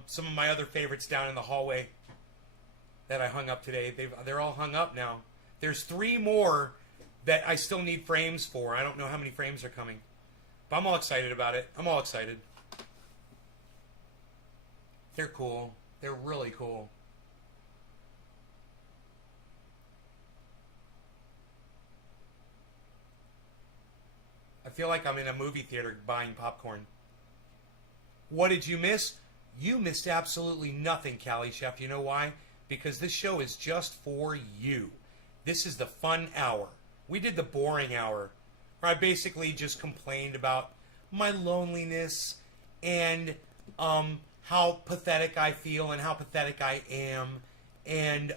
some of my other favorites down in the hallway that I hung up today. They're all hung up now. There's 3 more that I still need frames for. I don't know how many frames are coming. But I'm all excited about it. I'm all excited. They're cool. They're really cool. I feel like I'm in a movie theater buying popcorn. What did you miss? You missed absolutely nothing, Cali Chef. You know why? Because this show is just for you. This is the fun hour. We did the boring hour, where I basically just complained about my loneliness and how pathetic I feel and how pathetic I am. And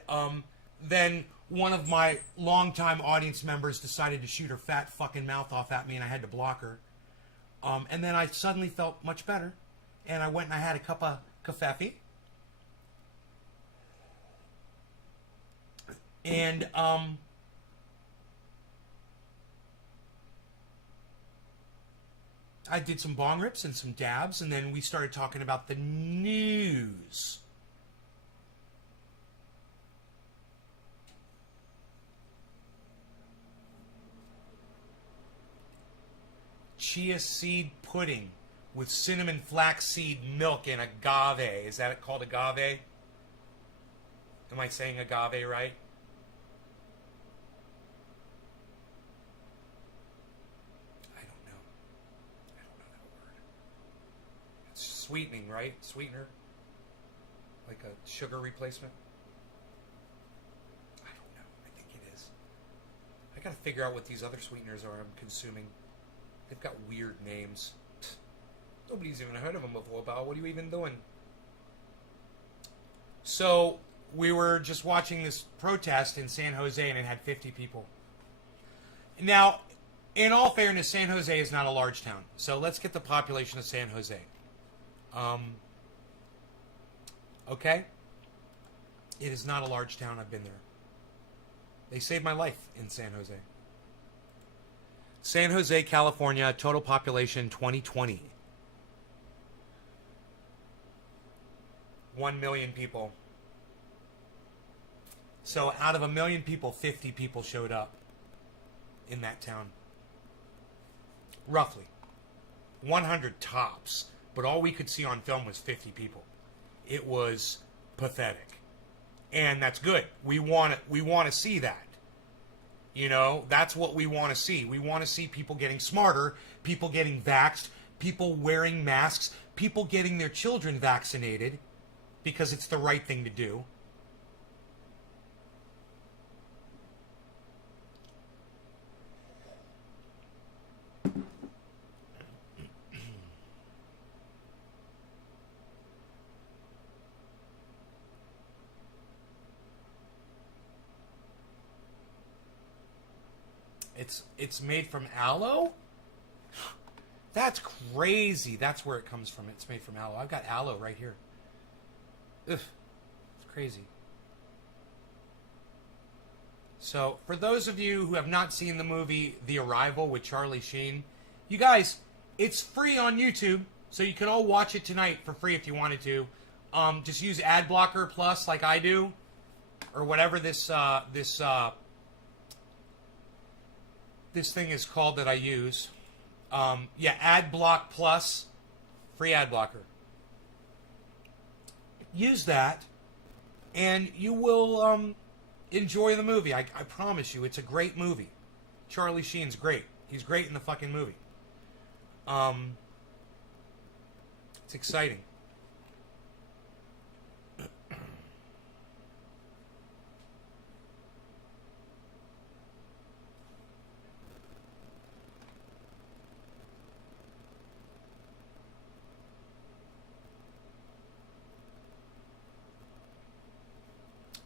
then one of my longtime audience members decided to shoot her fat fucking mouth off at me, and I had to block her. And then I suddenly felt much better, and I went and I had a cup of cafefe. And I did some bong rips and some dabs, and then we started talking about the news. Chia seed pudding with cinnamon flaxseed milk and agave. Is that called agave? Am I saying agave right? I don't know that word. It's sweetening, right? Sweetener? Like a sugar replacement? I don't know. I think it is. I gotta figure out what these other sweeteners are I'm consuming. They've got weird names. Nobody's even heard of them before, pal. What are you even doing? So, we were just watching this protest in San Jose, and it had 50 people. Now, in all fairness, San Jose is not a large town. So, let's get the population of San Jose. Okay? It is not a large town. I've been there. They saved my life in San Jose. San Jose, California, total population 2020. 1 million people. So out of 1 million people, 50 people showed up in that town. Roughly. 100 tops. But all we could see on film was 50 people. It was pathetic. And that's good. We want to see that. You know, that's what we want to see. We want to see people getting smarter, people getting vaxxed, people wearing masks, people getting their children vaccinated because it's the right thing to do. It's made from aloe? That's crazy. That's where it comes from. It's made from aloe. I've got aloe right here. Ugh. It's crazy. So, for those of you who have not seen the movie The Arrival with Charlie Sheen, you guys, it's free on YouTube, so you can all watch it tonight for free if you wanted to. Just use Ad Blocker Plus like I do, or whatever this thing is called that I use. Yeah, Ad Block Plus, free ad blocker. Use that, and you will enjoy the movie. I promise you, it's a great movie. Charlie Sheen's great. He's great in the fucking movie. It's exciting.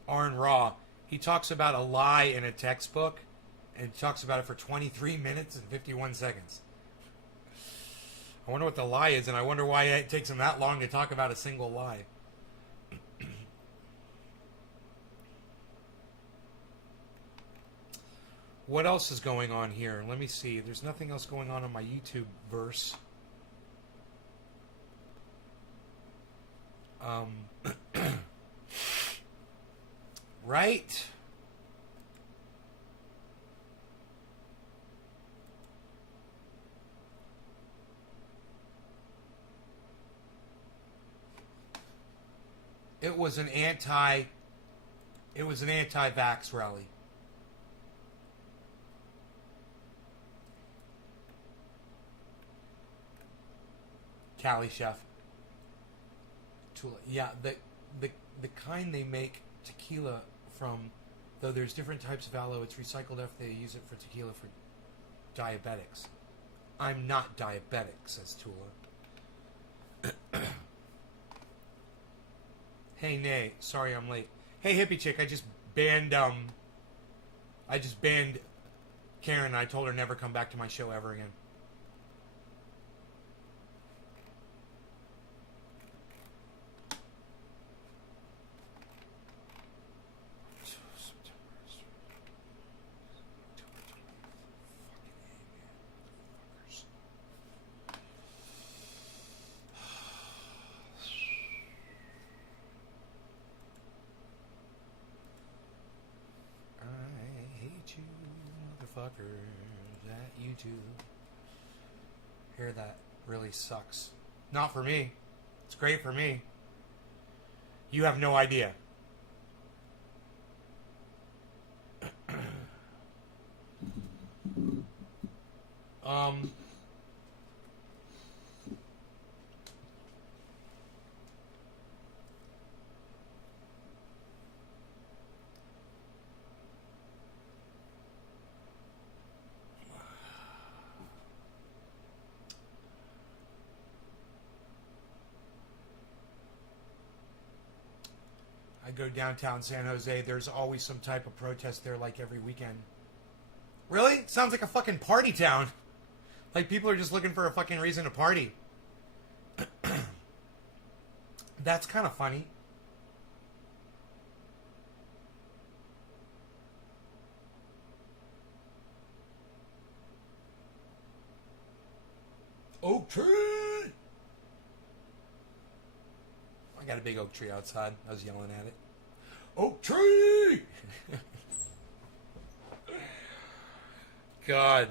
Arn Raw, he talks about a lie in a textbook, and he talks about it for 23 minutes and 51 seconds. I wonder what the lie is, and I wonder why it takes him that long to talk about a single lie. What else is going on here? Let me see. There's nothing else going on my YouTube verse. Right? It was an anti-vax rally. Cali Chef. Yeah, the kind they make tequila from, though there's different types of aloe, it's recycled after they use it for tequila for diabetics. I'm not diabetic, says Tula. Hey, Nay. Sorry I'm late. Hey, hippie chick. I just banned Karen. I told her never come back to my show ever again. That YouTube. Hear that really sucks. Not for me. It's great for me. You have no idea. I go downtown San Jose, there's always some type of protest there like every weekend. Really? Sounds like a fucking party town. Like people are just looking for a fucking reason to party. That's kind of funny. Oak tree! I got a big oak tree outside. I was yelling at it. Oak tree! God.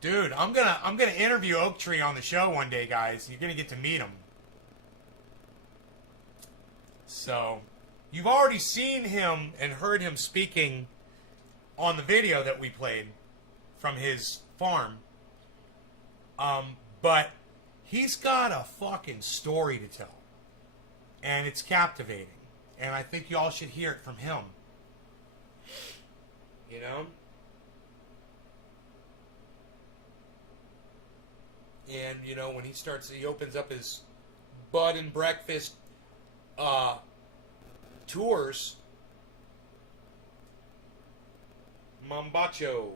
Dude, I'm gonna interview Oak Tree on the show one day, guys. You're gonna get to meet him. So, you've already seen him and heard him speaking on the video that we played from his farm. But he's got a fucking story to tell. And it's captivating. And I think y'all should hear it from him. You know? And, you know, when he opens up his bud and breakfast tours. Mambacho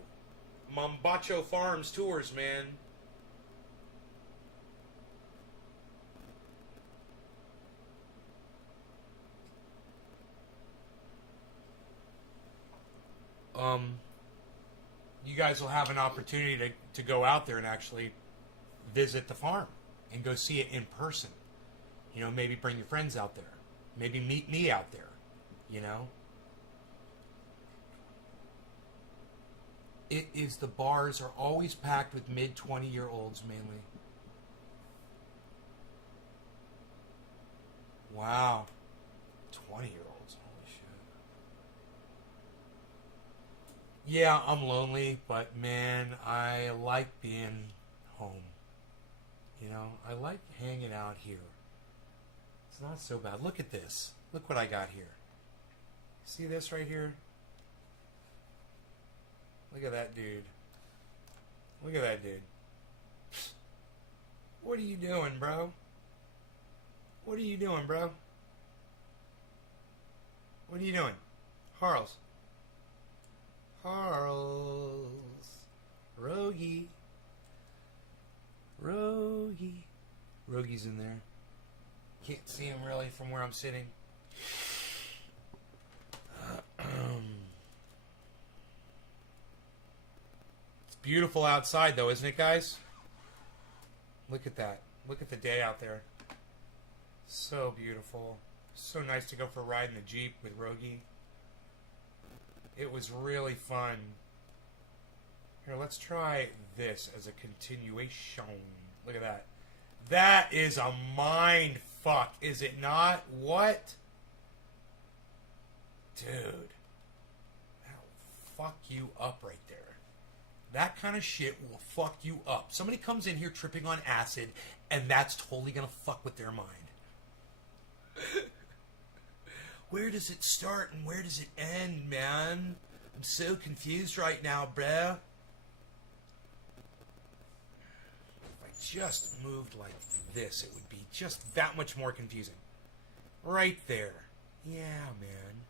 Farms tours, man. You guys will have an opportunity to go out there and actually visit the farm and go see it in person. You know, maybe bring your friends out there. Maybe meet me out there, you know. The bars are always packed with mid-20-year-olds mainly. Wow. 20-year-olds, holy shit. Yeah, I'm lonely, but man, I like being home. You know, I like hanging out here. It's not so bad. Look at this. Look what I got here. See this right here? Look at that dude. Look at that dude. What are you doing, bro? What are you doing, bro? What are you doing? Harles. Harles. Rogie. Rogie. Rogie's in there. Can't see him really from where I'm sitting. It's beautiful outside though, isn't it, guys? Look at that. Look at the day out there. So beautiful. So nice to go for a ride in the Jeep with Rogie. It was really fun. Here, let's try this as a continuation. Look at that. That is a mind fuck, is it not? What? Dude. That'll fuck you up right there. That kind of shit will fuck you up. Somebody comes in here tripping on acid, and that's totally gonna fuck with their mind. Where does it start and where does it end, man? I'm so confused right now, bruh. If I just moved like this, it would be just that much more confusing. Right there. Yeah, man.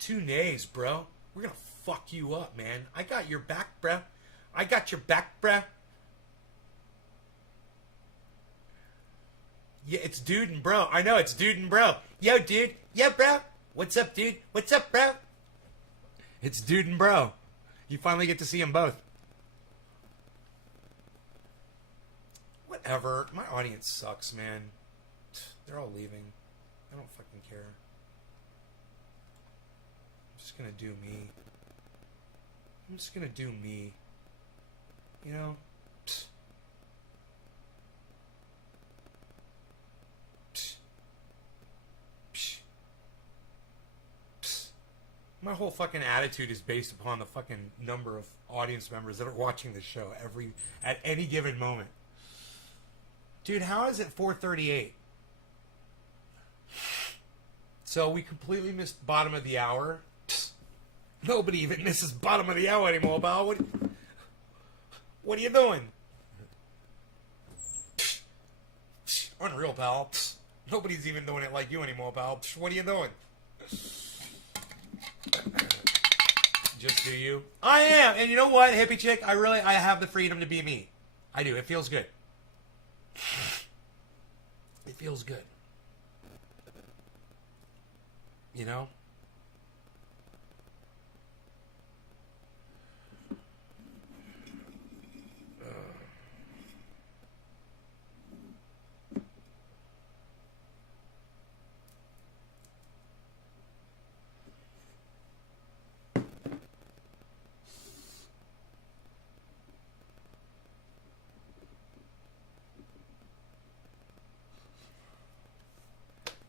2 nays, bro. We're gonna fuck you up, man. I got your back, bruh. I got your back, bruh. Yeah, it's dude and bro. I know, it's dude and bro. Yo, dude. Yeah, bro. What's up, dude? What's up, bro? It's dude and bro. You finally get to see them both. Whatever. My audience sucks, man. They're all leaving. I don't fucking care. I'm just gonna do me. I'm just gonna do me. You know? My whole fucking attitude is based upon the fucking number of audience members that are watching the show at any given moment. Dude, how is it 4:38? So we completely missed bottom of the hour. Nobody even misses bottom of the hour anymore, pal. What are you doing? Unreal, pal. Nobody's even doing it like you anymore, pal. What are you doing? Just do you. I am, and you know what, hippie chick? I have the freedom to be me. I do. It feels good. It feels good. You know?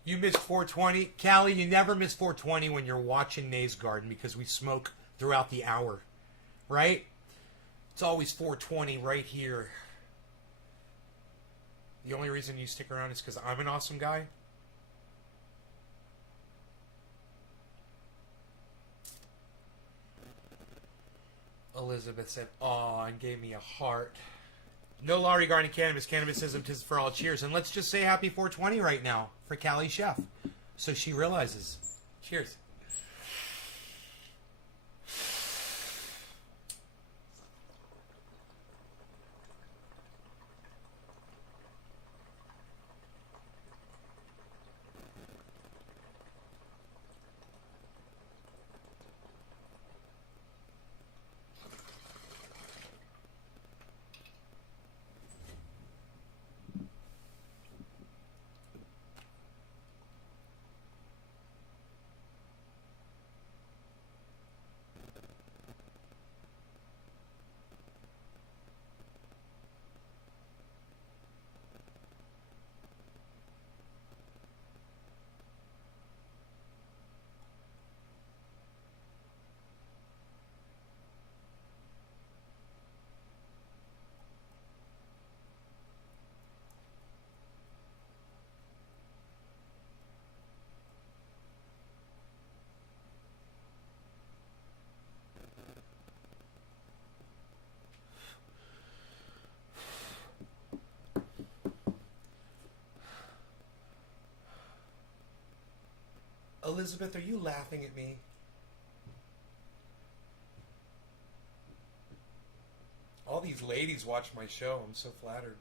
You missed 420. Callie, you never miss 420 when you're watching Nays Garden because we smoke throughout the hour. Right? It's always 420 right here. The only reason you stick around is because I'm an awesome guy. Elizabeth said, "Aw," and gave me a heart. No law regarding cannabis. Cannabisism tis for all. Cheers. And let's just say happy 420 right now for Callie Chef. So she realizes. Cheers. Elizabeth, are you laughing at me? All these ladies watch my show. I'm so flattered.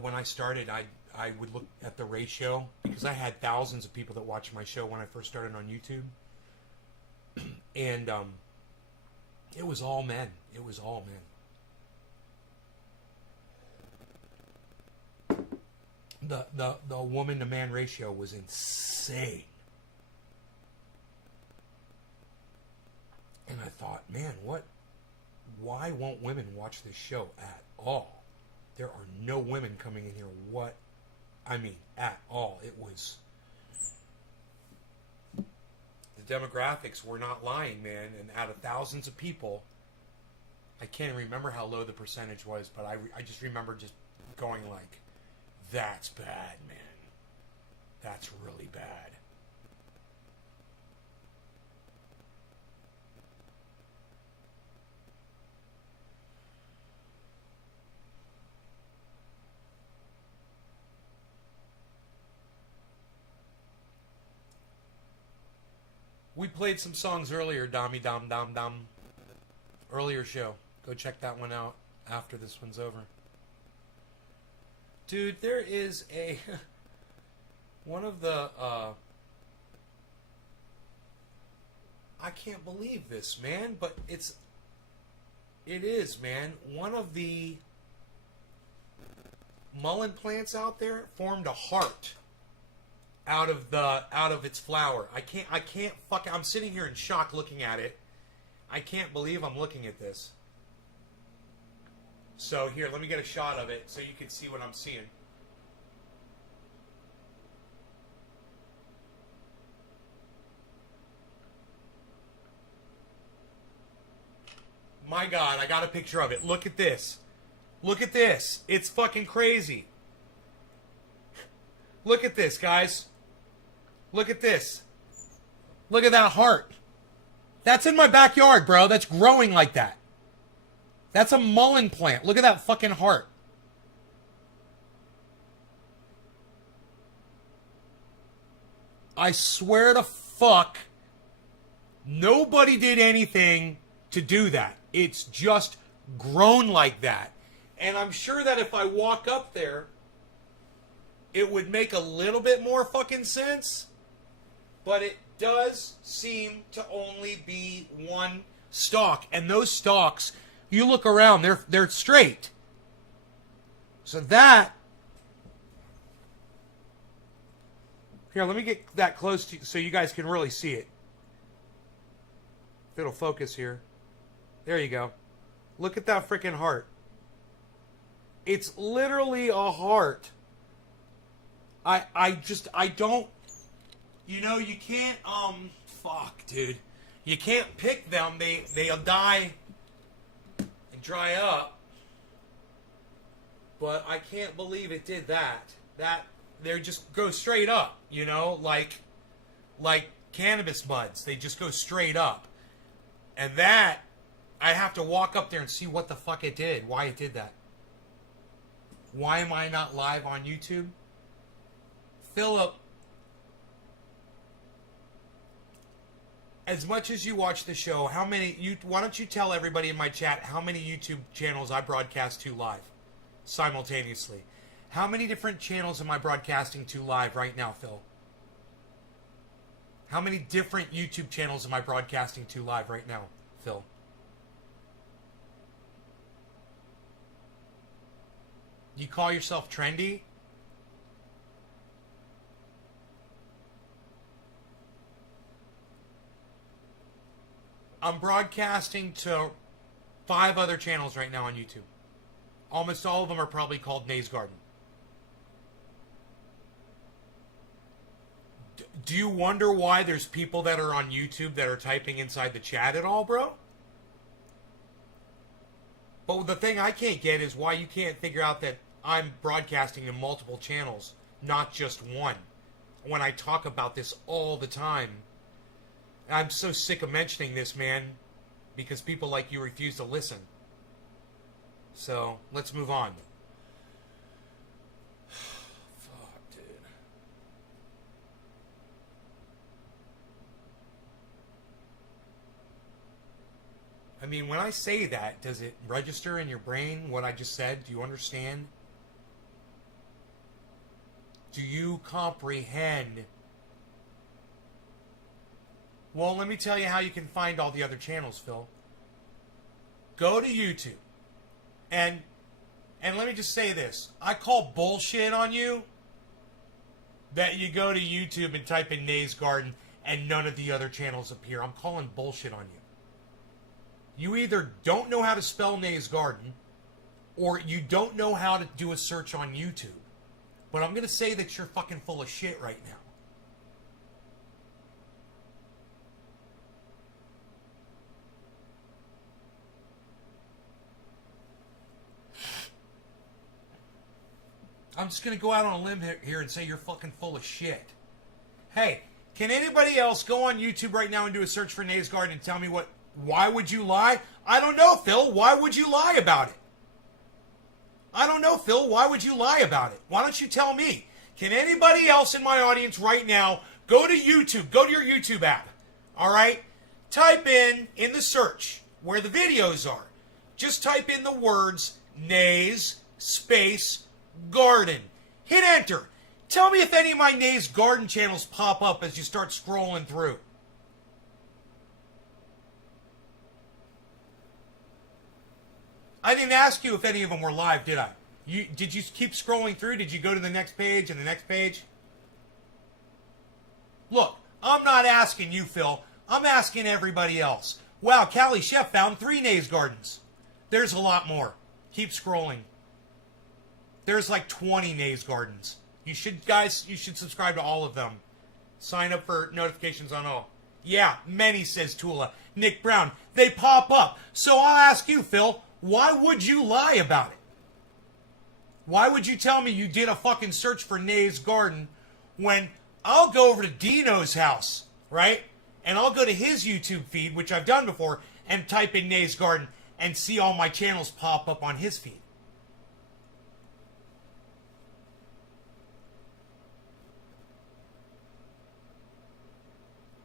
When I started, I would look at the ratio because I had thousands of people that watched my show when I first started on YouTube. And it was all men. It was all men. The woman to man ratio was insane. And I thought, man, why won't women watch this show at all? There are no women coming in here at all. It was, the demographics were not lying, man. And out of thousands of people, I can't remember how low the percentage was, but I just remember just going like, that's bad, man. That's really bad. played some songs earlier, Dommy Dom Dom Dom. Earlier show. Go check that one out after this one's over. Dude, there is a... one of the... I can't believe this, man, but it is, man. One of the mullein plants out there formed a heart out of its flower. I can't fucking... I'm sitting here in shock looking at it. I can't believe I'm looking at this. So here, let me get a shot of it so you can see what I'm seeing. My God, I got a picture of it. Look at this. Look at this. It's fucking crazy. Look at this, guys. Look at this. Look at that heart. That's in my backyard, bro. That's growing like that. That's a mullein plant. Look at that fucking heart. I swear to fuck, nobody did anything to do that. It's just grown like that. And I'm sure that if I walk up there, it would make a little bit more fucking sense. But it does seem to only be one stalk. And those stalks, you look around, they're straight. So that... Here, let me get that close to you so you guys can really see it. If it'll focus here. There you go. Look at that freaking heart. It's literally a heart. I don't... You know, you can't, fuck, dude. You can't pick them. They'll die and dry up. But I can't believe it did that. They just go straight up, you know, like cannabis buds. They just go straight up. And that, I have to walk up there and see what the fuck it did, why it did that. Why am I not live on YouTube? Philip, as much as you watch the show, why don't you tell everybody in my chat how many YouTube channels I broadcast to live simultaneously? How many different channels am I broadcasting to live right now, Phil? How many different YouTube channels am I broadcasting to live right now, Phil? You call yourself trendy? I'm broadcasting to 5 other channels right now on YouTube. Almost all of them are probably called Nays Garden. Do you wonder why there's people that are on YouTube that are typing inside the chat at all, bro? But the thing I can't get is why you can't figure out that I'm broadcasting to multiple channels, not just one. When I talk about this all the time. I'm so sick of mentioning this, man, because people like you refuse to listen. So, let's move on. Fuck, dude. I mean, when I say that, does it register in your brain what I just said? Do you understand? Do you comprehend? Well, let me tell you how you can find all the other channels, Phil. Go to YouTube. And let me just say this. I call bullshit on you that you go to YouTube and type in Nays Garden and none of the other channels appear. I'm calling bullshit on you. You either don't know how to spell Nays Garden or you don't know how to do a search on YouTube. But I'm going to say that you're fucking full of shit right now. I'm just going to go out on a limb here and say you're fucking full of shit. Hey, can anybody else go on YouTube right now and do a search for Nays Garden and tell me why would you lie? I don't know, Phil. Why would you lie about it? I don't know, Phil. Why would you lie about it? Why don't you tell me? Can anybody else in my audience right now go to YouTube, go to your YouTube app, All right? Type in the search where the videos are. Just type in the words Nays space garden. Hit enter. Tell me if any of my Nays garden channels pop up as you start scrolling through. I didn't ask you if any of them were live, did I? Did you keep scrolling through? Did you go to the next page and the next page? Look, I'm not asking you, Phil. I'm asking everybody else. Wow, Callie Chef found 3 Nays gardens. There's a lot more. Keep scrolling. There's like 20 Nays gardens. You should subscribe to all of them. Sign up for notifications on all. Yeah, many, says Tula. Nick Brown, they pop up. So I'll ask you, Phil, why would you lie about it? Why would you tell me you did a fucking search for Nays garden when I'll go over to Dino's house, right? And I'll go to his YouTube feed, which I've done before, and type in Nays garden and see all my channels pop up on his feed.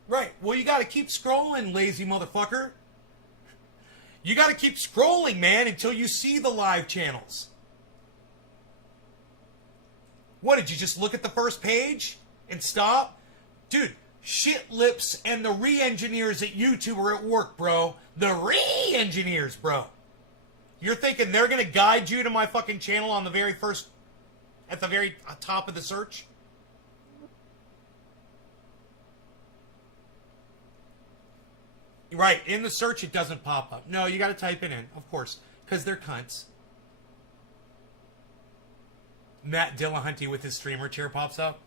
Right. Well, you got to keep scrolling, lazy motherfucker. You got to keep scrolling, man, until you see the live channels. What, did you just look at the first page and stop? Dude, Shit Lips and the re-engineers at YouTube are at work, bro. The re-engineers, bro. You're thinking they're going to guide you to my fucking channel on the very first, at the very top of the search? Right, in the search it doesn't pop up. No, you got to type it in, of course, because they're cunts. Matt Dillahunty with his streamer chair pops up.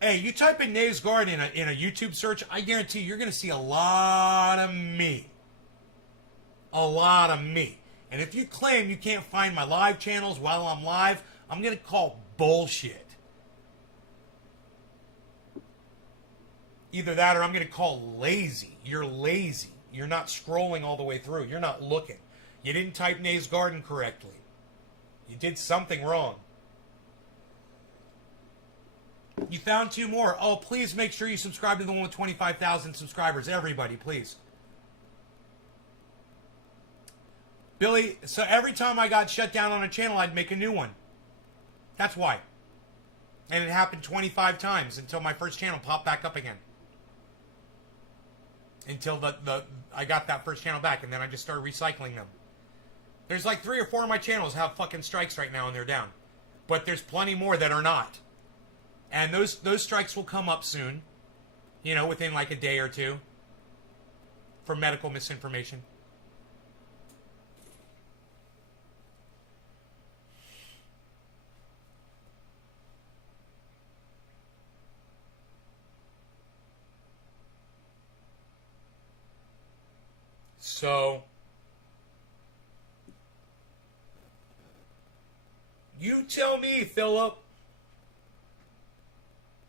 Hey, you type in Nays Garden in a YouTube search, I guarantee you're going to see a lot of me. A lot of me. And if you claim you can't find my live channels while I'm live, I'm going to call bullshit. Either that or I'm going to call lazy. You're lazy. You're not scrolling all the way through. You're not looking. You didn't type Nays Garden correctly. You did something wrong. You found 2 more. Oh, please make sure you subscribe to the one with 25,000 subscribers. Everybody, please. Billy, so every time I got shut down on a channel, I'd make a new one. That's why. And it happened 25 times until my first channel popped back up again. Until I got that first channel back, and then I just started recycling them. There's like 3 or 4 of my channels have fucking strikes right now, and they're down. But there's plenty more that are not. And those strikes will come up soon. You know, within like a day or 2. For medical misinformation. So, you tell me, Philip.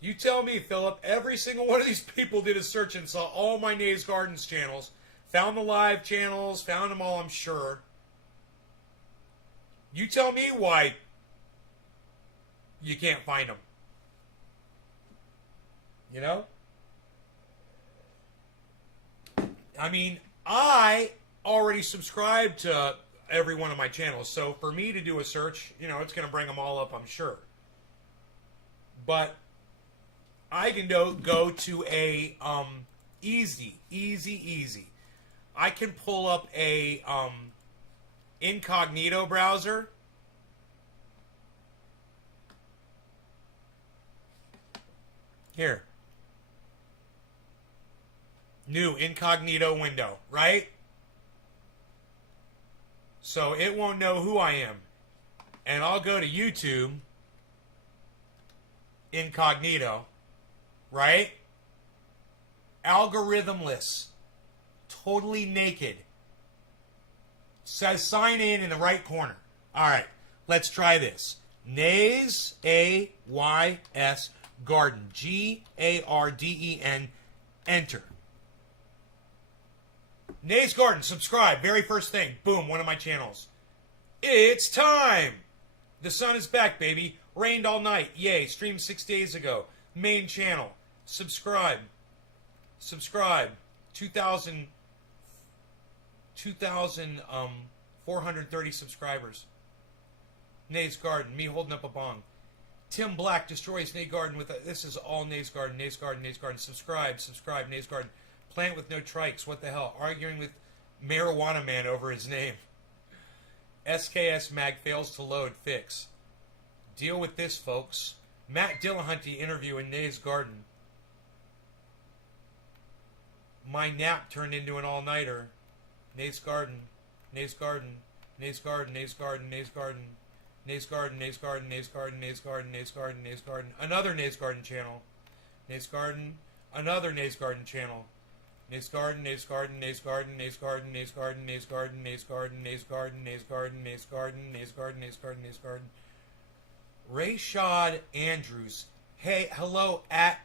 You tell me, Philip. Every single one of these people did a search and saw all my Nays Gardens channels. Found the live channels. Found them all, I'm sure. You tell me why you can't find them. You know? I mean, I already subscribe to every one of my channels, so for me to do a search, you know, it's going to bring them all up, I'm sure. But I can go to a easy. I can pull up a incognito browser. Here. New incognito window, right? So it won't know who I am. And I'll go to YouTube, incognito, right? Algorithmless, totally naked. Says sign in the right corner. All right, let's try this. Nays, A-Y-S, Garden, G-A-R-D-E-N, enter. Nays Garden, subscribe. Very first thing. Boom, one of my channels. It's time. The sun is back, baby. Rained all night. Yay. Streamed 6 days ago. Main channel. Subscribe. subscribe. 2,430 subscribers. Nays Garden, me holding up a bong. Tim Black destroys Nays Garden with this is all Nays Garden, Nays Garden, Nays Garden. Subscribe, Nays Garden. Plant with no trikes, what the hell? Arguing with Marijuana Man over his name. SKS Mag fails to load, fix. Deal with this, folks. Matt Dillahunty interview in Nays Garden. My nap turned into an all-nighter. Nays Garden, Nays Garden, Nays Garden, Nays Garden, Nays Garden, Nays Garden, Nays Garden, Nays Garden, Nays Garden, Nays Garden, Nays Garden. Another Nays Garden channel. Nays Garden, another Nays Garden channel. Nays Garden, Nays Garden, Nays Garden, Nays Garden, Nays Garden, Nays Garden, Nays Garden, Nays Garden, Nays Garden, Nays Garden, Nays Garden, Nays Garden, Nays Garden. Rayshad Andrews. Hey, hello at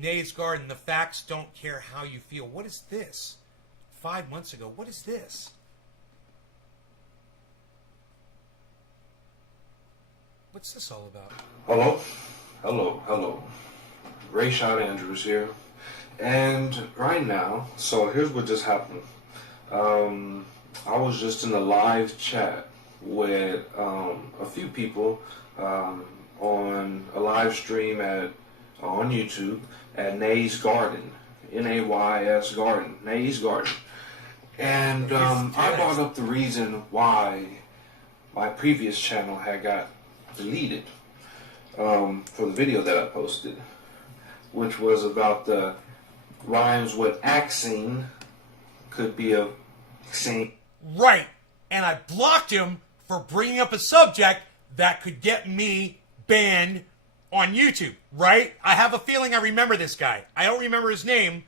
Nays Garden. The facts don't care how you feel. What is this? 5 months ago. What is this? What's this all about? Hello? Hello. Rayshad Andrews here. And right now, so here's what just happened. I was just in a live chat with a few people on a live stream on YouTube at Nays Garden, Nays Garden, Nays Garden. And I brought up the reason why my previous channel had got deleted for the video that I posted, which was about the rhymes with axine could be a scene. Right. And I blocked him for bringing up a subject that could get me banned on YouTube, right? I have a feeling I remember this guy. I don't remember his name.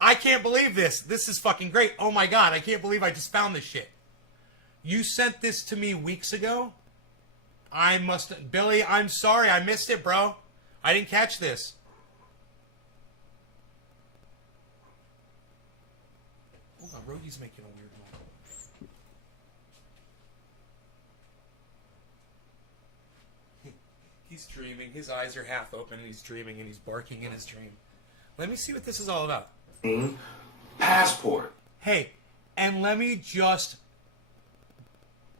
I can't believe this. This is fucking great. Oh my God, I can't believe I just found this shit. You sent this to me weeks ago? Billy, I'm sorry, I missed it, bro. I didn't catch this. Hold on, Rody's making a weird noise. He's dreaming. His eyes are half open and he's dreaming and he's barking in his dream. Let me see what this is all about. Passport. Hey, and let me just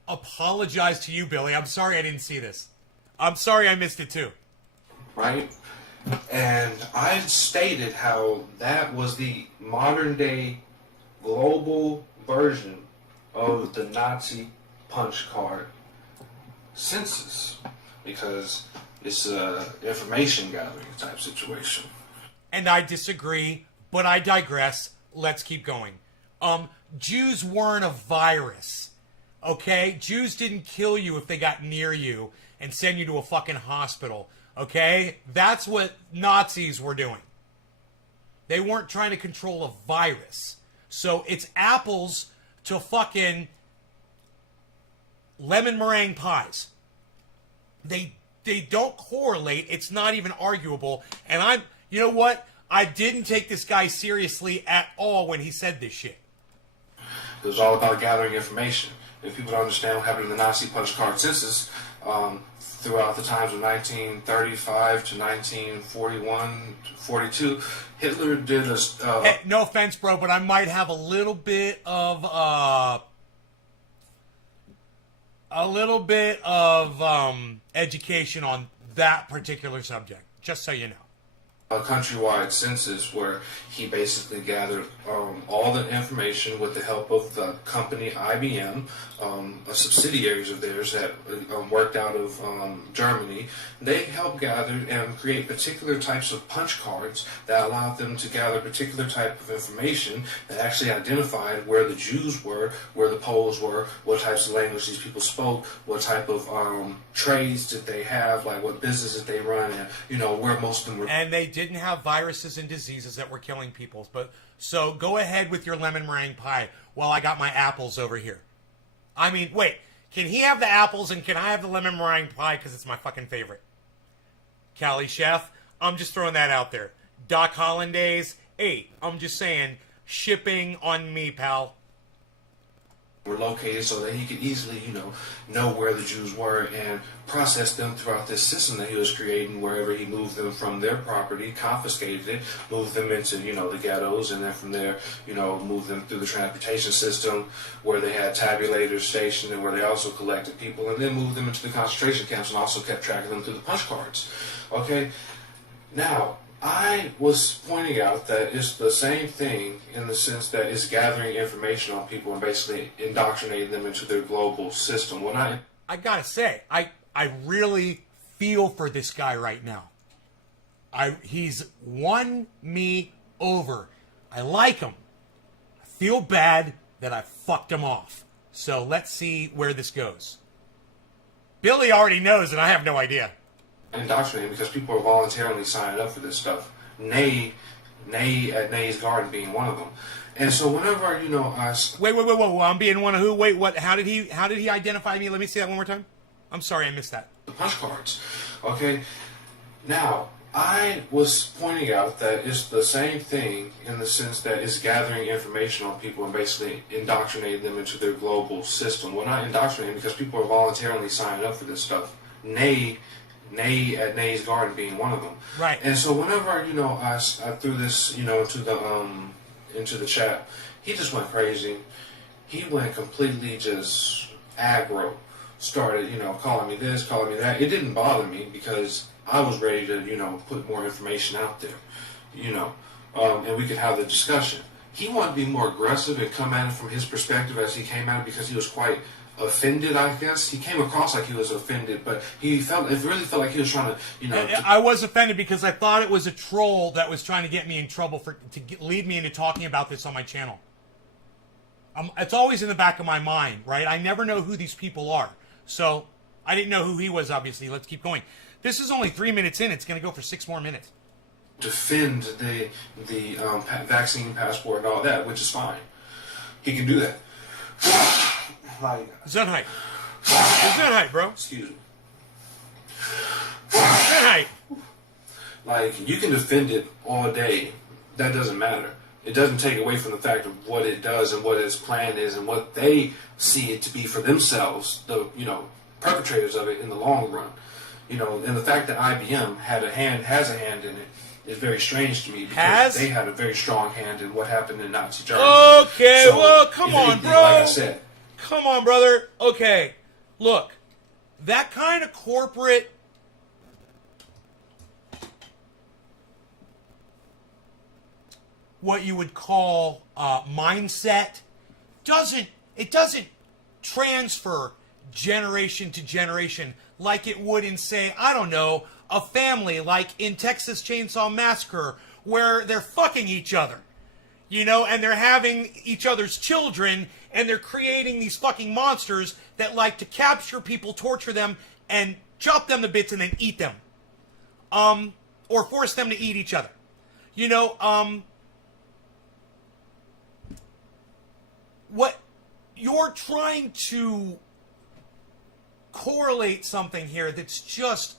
apologize to you, Billy. I'm sorry I didn't see this. I'm sorry I missed it too. Right? And I stated how that was the modern day global version of the Nazi punch card census, because it's a information gathering type situation. And I disagree, but I digress. Let's keep going. Jews weren't a virus. Okay? Jews didn't kill you if they got near you and send you to a fucking hospital. Okay? That's what Nazis were doing. They weren't trying to control a virus. So it's apples to fucking lemon meringue pies. They don't correlate. It's not even arguable. And you know what? I didn't take this guy seriously at all when he said this shit. It was all about gathering information. If people don't understand what happened in the Nazi punch card census, throughout the times of 1935 to 1941, 42, Hitler did a... Hey, no offense, bro, but I might have a little bit of education on that particular subject, just so you know. A countrywide census where he basically gathered all the information with the help of the company IBM, subsidiaries of theirs that worked out of Germany. They helped gather and create particular types of punch cards that allowed them to gather a particular type of information that actually identified where the Jews were, where the Poles were, what types of language these people spoke, what type of trades did they have, like what businesses they run, and where most of them were. And they didn't have viruses and diseases that were killing people. But so go ahead with your lemon meringue pie while I got my apples over here. I mean, wait, can he have the apples and can I have the lemon meringue pie because it's my fucking favorite? Cali Chef, I'm just throwing that out there. Doc Hollandaise, hey, I'm just saying, shipping on me, pal. were located so that he could easily, know where the Jews were and process them throughout this system that he was creating wherever he moved them from their property, confiscated it, moved them into, the ghettos, and then from there, moved them through the transportation system where they had tabulators stationed and where they also collected people, and then moved them into the concentration camps and also kept track of them through the punch cards. Okay? Now, I was pointing out that it's the same thing in the sense that it's gathering information on people and basically indoctrinating them into their global system. I gotta say, I really feel for this guy right now. He's won me over. I like him. I feel bad that I fucked him off. So let's see where this goes. Billy already knows, and I have no idea. Indoctrinated because people are voluntarily signing up for this stuff. Nay at Nay's Garden being one of them. And so whenever, I... Wait, I'm being one of who? Wait, what? How did he identify me? Let me see that one more time. I'm sorry, I missed that. The punch cards. Okay? Now, I was pointing out that it's the same thing in the sense that it's gathering information on people and basically indoctrinating them into their global system. Well, not indoctrinating because people are voluntarily signing up for this stuff. Nay at Nay's Garden being one of them. Right. And so whenever, I threw this, into the chat, he just went crazy. He went completely just aggro. Started, calling me this, calling me that. It didn't bother me because I was ready to, put more information out there, and we could have the discussion. He wanted to be more aggressive and come at it from his perspective as he came at it because he was quite offended, I guess. He came across like he was offended, but it really felt like he was trying to, I was offended because I thought it was a troll that was trying to get me in trouble lead me into talking about this on my channel. It's always in the back of my mind, right? I never know who these people are. So, I didn't know who he was, obviously. Let's keep going. This is only 3 minutes in. It's going to go for 6 more minutes. Defend the vaccine passport and all that, which is fine. He can do that. Zenheit. Zenheit, bro. Excuse me. Zenheit. You can defend it all day. That doesn't matter. It doesn't take away from the fact of what it does and what its plan is and what they see it to be for themselves, the perpetrators of it in the long run. And the fact that IBM has a hand in it is very strange to me because they had a very strong hand in what happened in Nazi Germany. Okay, so, well, come on, bro. Like I said. Come on, brother. Okay, look, that kind of corporate... what you would call mindset doesn't transfer generation to generation like it would in, say, I don't know, a family like in Texas Chainsaw Massacre where they're fucking each other, and they're having each other's children and they're creating these fucking monsters that like to capture people, torture them, and chop them to bits and then eat them, or force them to eat each other, what you're trying to correlate something here that's just...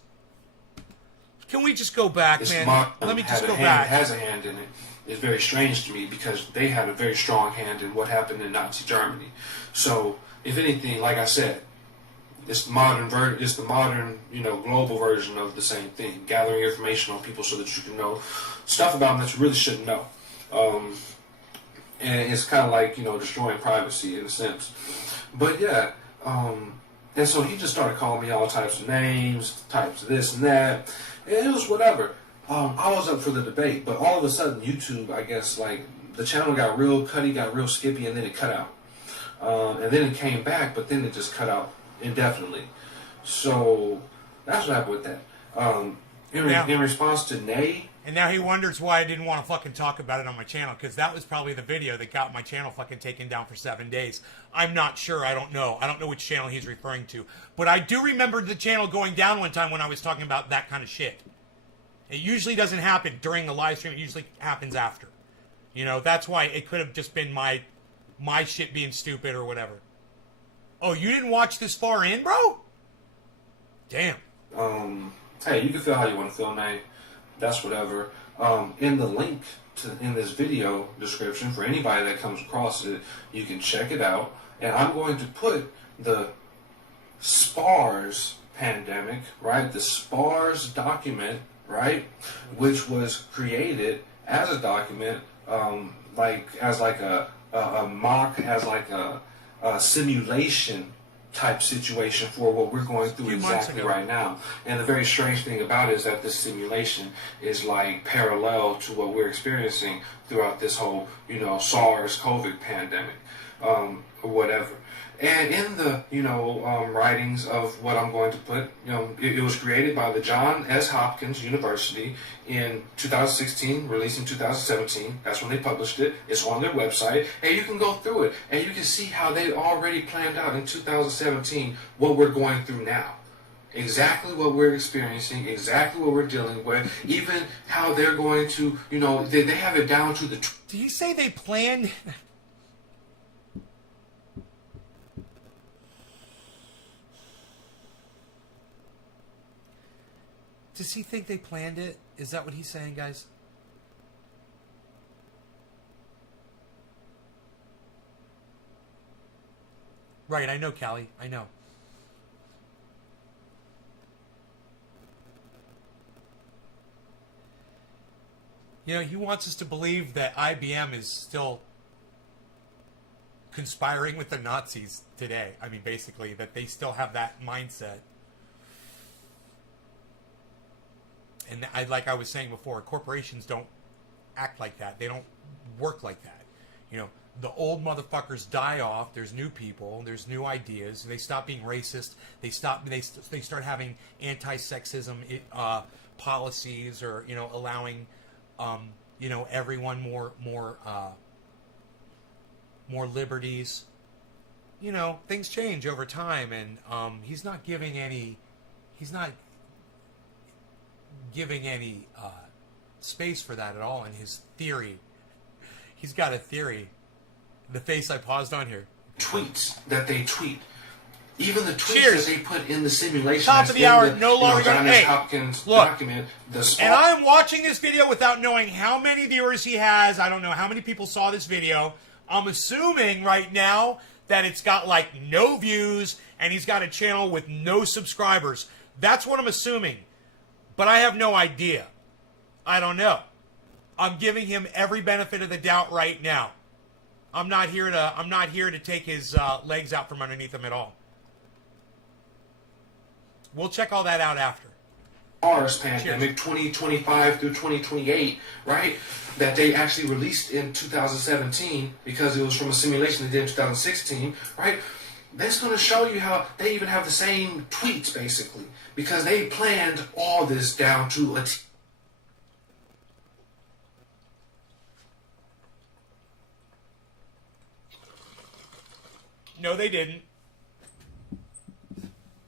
Can we just go back, man? Let me just go back. Has a hand in it. It's very strange to me because they had a very strong hand in what happened in Nazi Germany. So, if anything, like I said, it's the modern, global version of the same thing. Gathering information on people so that you can know stuff about them that you really shouldn't know. And it's kind of like, destroying privacy in a sense. But yeah, and so he just started calling me all types of names, types of this and that. And it was whatever. I was up for the debate, but all of a sudden YouTube, I guess, the channel got real cutty, got real skippy, and then it cut out. And then it came back, but then it just cut out indefinitely. So that's what happened with that. In response to Nay... And now he wonders why I didn't want to fucking talk about it on my channel, because that was probably the video that got my channel fucking taken down for 7 days. I'm not sure. I don't know. I don't know which channel he's referring to. But I do remember the channel going down one time when I was talking about that kind of shit. It usually doesn't happen during the live stream. It usually happens after. That's why it could have just been my shit being stupid or whatever. Oh, you didn't watch this far in, bro? Damn. Hey, you can feel how you want to feel, man. That's whatever. In the link in this video description, for anybody that comes across it, you can check it out and I'm going to put the SPARS pandemic, right? The SPARS document, right? Which was created as a document, as a mock, as like a simulation type situation for what we're going through exactly right now. And the very strange thing about it is that this simulation is like parallel to what we're experiencing throughout this whole, SARS COVID pandemic, or whatever. And in the, writings of what I'm going to put, it was created by the John S. Hopkins University in 2016, released in 2017. That's when they published it. It's on their website. And you can go through it. And you can see how they already planned out in 2017 what we're going through now. Exactly what we're experiencing, exactly what we're dealing with, even how they're going to, they have it down to the... Did he say they planned... Does he think they planned it? Is that what he's saying, guys? Right, I know, Callie. I know. He wants us to believe that IBM is still conspiring with the Nazis today. I mean, basically, that they still have that mindset. And like I was saying before, corporations don't act like that. They don't work like that. The old motherfuckers die off. There's new people. There's new ideas. They stop being racist. They start having anti-sexism policies, or allowing everyone more liberties. Things change over time, and he's not giving any space for that at all in his theory. He's got a theory. The face I paused on here. Tweets that they tweet. Even the tweets Cheers. that they put in the simulation. Top of the hour, no longer John going S. to... Hopkins look, document. And I'm watching this video without knowing how many viewers he has. I don't know how many people saw this video. I'm assuming right now that it's got like no views, and he's got a channel with no subscribers. That's what I'm assuming. But I have no idea. I don't know. I'm giving him every benefit of the doubt right now. I'm not here to take his legs out from underneath him at all. We'll check all that out after. SARS pandemic 2025 through 2028, right? That they actually released in 2017 because it was from a simulation they did in 2016, right? That's going to show you how they even have the same tweets, basically, because they planned all this down to a T. No, they didn't.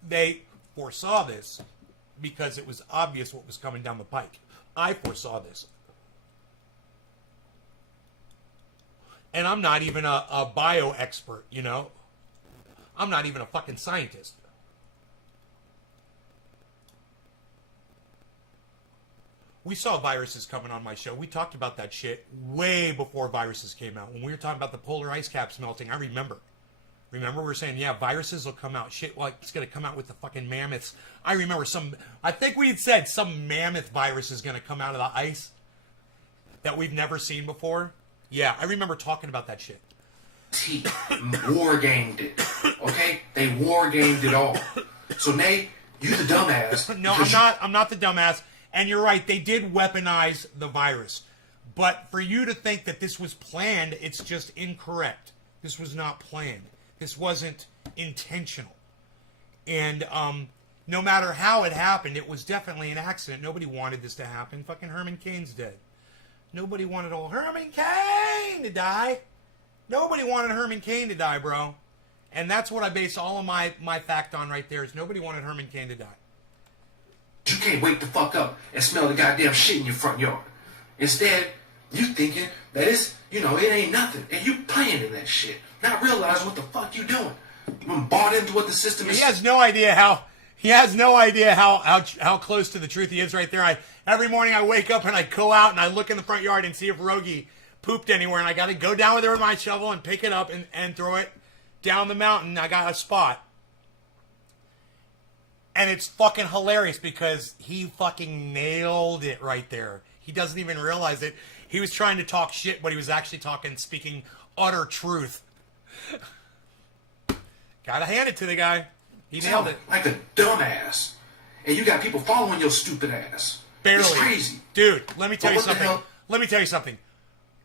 They foresaw this because it was obvious what was coming down the pike. I foresaw this. And I'm not even a bio expert, I'm not even a fucking scientist. We saw viruses coming on my show. We talked about that shit way before viruses came out. When we were talking about the polar ice caps melting, I remember. Remember, we were saying, yeah, viruses will come out. Shit, like, it's going to come out with the fucking mammoths. I remember I think we had said some mammoth virus is going to come out of the ice that we've never seen before. Yeah, I remember talking about that shit. War gamed it. Okay? They war gamed it all. So, Nate, you the dumbass. No, I'm not the dumbass. And you're right, they did weaponize the virus. But for you to think that this was planned, it's just incorrect. This was not planned. This wasn't intentional. And no matter how it happened, it was definitely an accident. Nobody wanted this to happen. Fucking Herman Cain's dead. Nobody wanted old Herman Cain to die. Nobody wanted Herman Cain to die, bro. And that's what I base all of my fact on right there, is nobody wanted Herman Cain to die. You can't wake the fuck up and smell the goddamn shit in your front yard. Instead, you thinking that it's, it ain't nothing. And you playing in that shit. Not realizing what the fuck you doing. You been bought into what the system is. He has no idea how close to the truth he is right there. Every morning I wake up and I go out and I look in the front yard and see if Rogie pooped anywhere, and I got to go down with her with my shovel and pick it up and throw it down the mountain. I got a spot. And it's fucking hilarious because he fucking nailed it right there. He doesn't even realize it. He was trying to talk shit, but he was actually speaking utter truth. Gotta hand it to the guy. He nailed it. Like a dumbass. And you got people following your stupid ass. Barely. It's crazy. Dude, let me tell you something. Let me tell you something.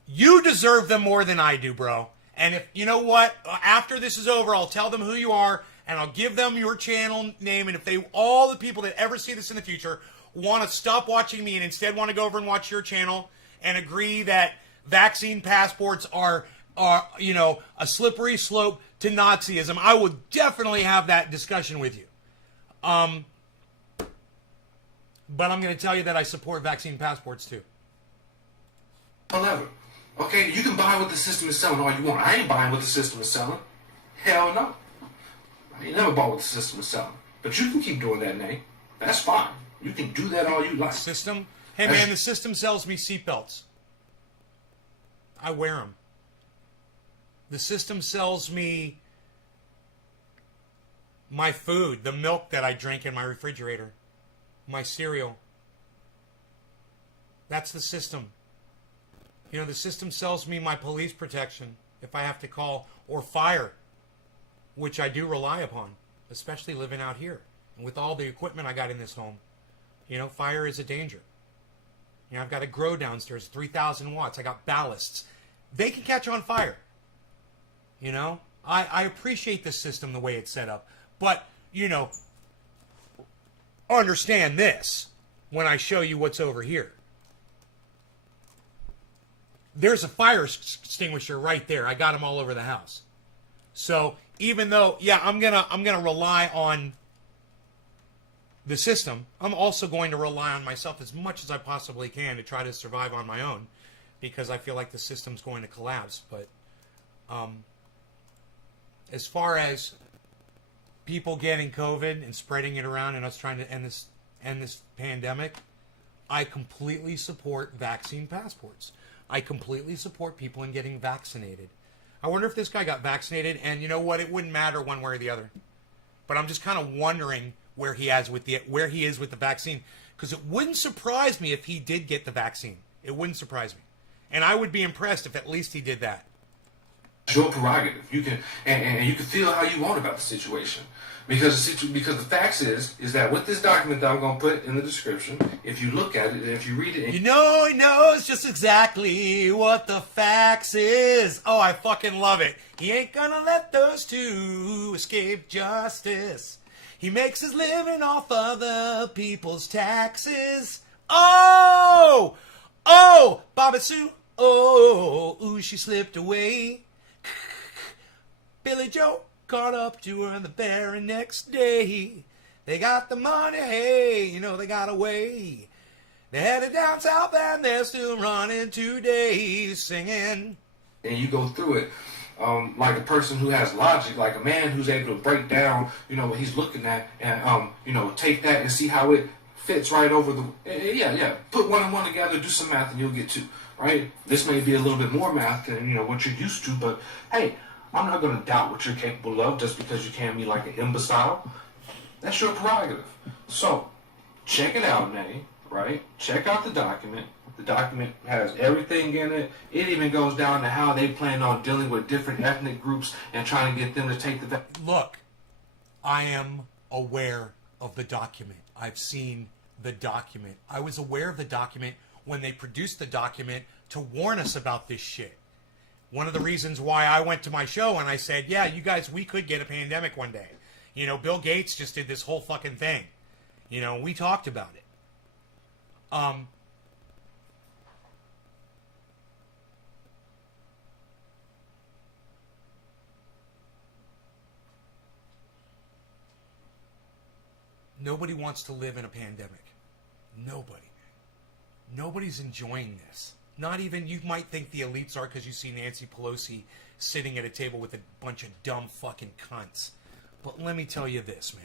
You deserve them more than I do, bro. And if, you know what? After this is over, I'll tell them who you are, and I'll give them your channel name, and if all the people that ever see this in the future want to stop watching me and instead want to go over and watch your channel and agree that vaccine passports are a slippery slope to Nazism, I will definitely have that discussion with you. But I'm going to tell you that I support vaccine passports too. However, okay, you can buy what the system is selling all you want. I ain't buying what the system is selling. Hell no. I ain't never bought what the system is selling. But you can keep doing that, Nate. That's fine. You can do that all you like. System? Hey, man, the system sells me seatbelts. I wear them. The system sells me my food, the milk that I drink in my refrigerator, my cereal. That's the system. You know, the system sells me my police protection if I have to call, or fire, which I do rely upon, especially living out here. And with all the equipment I got in this home, you know, fire is a danger. You know, I've got a grow downstairs, 3,000 watts. I got ballasts. They can catch on fire. You know, I appreciate the system the way it's set up. But, you know, understand this when I show you what's over here. There's a fire extinguisher right there. I got them all over the house. So even though, yeah, I'm gonna rely on the system, I'm also going to rely on myself as much as I possibly can to try to survive on my own, because I feel like the system's going to collapse. But as far as people getting COVID and spreading it around and us trying to end this pandemic, I completely support vaccine passports. I completely support people in getting vaccinated. I wonder if this guy got vaccinated, and you know what? It wouldn't matter one way or the other. But I'm just kind of wondering where he is with the vaccine, because it wouldn't surprise me if he did get the vaccine. It wouldn't surprise me, and I would be impressed if at least he did that. It's your prerogative. You can and you can feel how you want about the situation, because the facts is that with this document that I'm going to put in the description, if you look at it and if you read it, you know, he knows just exactly what the facts is. Oh, I fucking love it. He ain't gonna let those two escape justice. He makes his living off other people's taxes. Oh, Bobby Sue. Oh, ooh, she slipped away. Billy Joe caught up to her the very next day. They got the money, hey, you know, they got away. They're headed down south and they're still running today, singing. And you go through it like a person who has logic, like a man who's able to break down, you know, what he's looking at and, you know, take that and see how it fits right over the, yeah. Put one and one together, do some math, and you'll get two, right? This may be a little bit more math than, you know, what you're used to, but hey, I'm not going to doubt what you're capable of just because you can't be like an imbecile. That's your prerogative. So, check it out, Nay, right? Check out the document. The document has everything in it. It even goes down to how they plan on dealing with different ethnic groups and trying to get them to take the... Look, I am aware of the document. I've seen the document. I was aware of the document when they produced the document to warn us about this shit. One of the reasons why I went to my show and I said, yeah, you guys, we could get a pandemic one day. You know, Bill Gates just did this whole fucking thing. You know, we talked about it. Nobody wants to live in a pandemic. Nobody. Nobody's enjoying this. Not even, you might think the elites are because you see Nancy Pelosi sitting at a table with a bunch of dumb fucking cunts. But let me tell you this, man.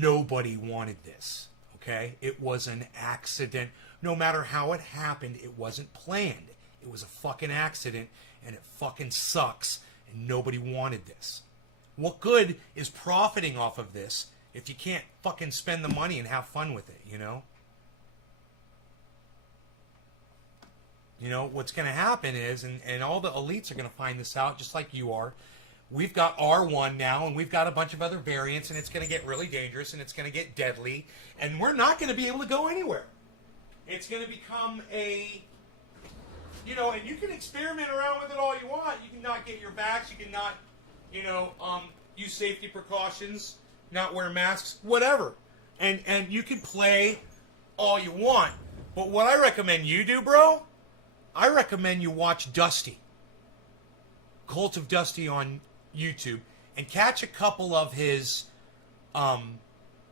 Nobody wanted this, okay? It was an accident. No matter how it happened, it wasn't planned. It was a fucking accident, and it fucking sucks. and nobody wanted this. What good is profiting off of this if you can't fucking spend the money and have fun with it, you know? You know, what's going to happen is, and all the elites are going to find this out just like you are, we've got R1 now, and we've got a bunch of other variants, and it's going to get really dangerous, and it's going to get deadly, and we're not going to be able to go anywhere. It's going to become a, you know, and you can experiment around with it all you want. You can not get your vax, you can not, you know, use safety precautions, not wear masks, whatever. And you can play all you want. But what I recommend you do, bro, I recommend you watch Dusty. Cult of Dusty on YouTube. And catch a couple of his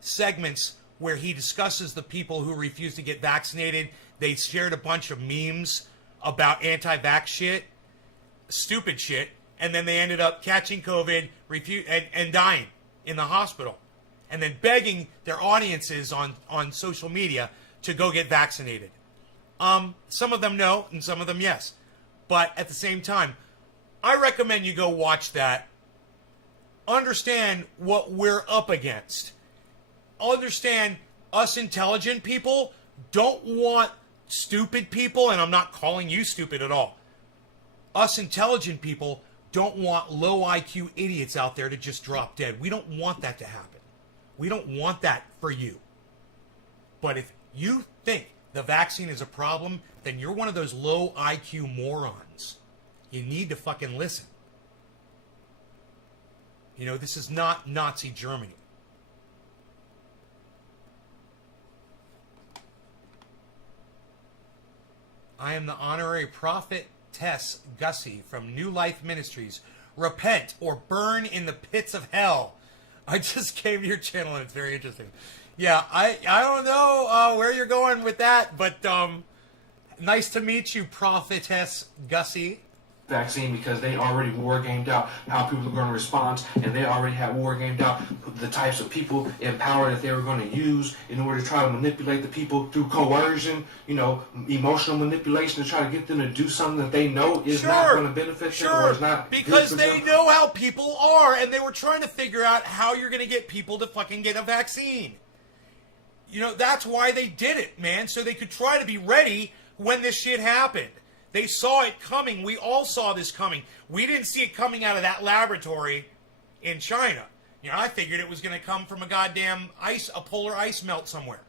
segments where he discusses the people who refuse to get vaccinated. They shared a bunch of memes about anti-vax shit. Stupid shit. And then they ended up catching COVID and dying in the hospital. And then begging their audiences on social media to go get vaccinated. Some of them no, and some of them yes. But at the same time, I recommend you go watch that. Understand what we're up against. Understand us intelligent people don't want stupid people, and I'm not calling you stupid at all. Us intelligent people don't want low IQ idiots out there to just drop dead. We don't want that to happen. We don't want that for you. But if you think the vaccine is a problem, then you're one of those low IQ morons. You need to fucking listen. You know, this is not Nazi Germany. I am the honorary prophetess Gussie from New Life Ministries. Repent or burn in the pits of hell. I just came to your channel and it's very interesting. Yeah, I don't know where you're going with that, but nice to meet you, prophetess Gussie. Vaccine, because they already war gamed out how people are going to respond, and they already had war gamed out the types of people in power that they were going to use in order to try to manipulate the people through coercion, you know, emotional manipulation to try to get them to do something that they know is not going to benefit them or is not because good for they them. know how people are, and they were trying to figure out how you're going to get people to fucking get a vaccine. You know, that's why they did it, man, so they could try to be ready when this shit happened. They saw it coming. We all saw this coming. We didn't see it coming out of that laboratory in China. You know, I figured it was going to come from a goddamn a polar ice melt somewhere.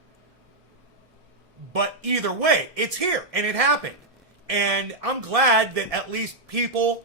But either way, it's here, and it happened. And I'm glad that at least people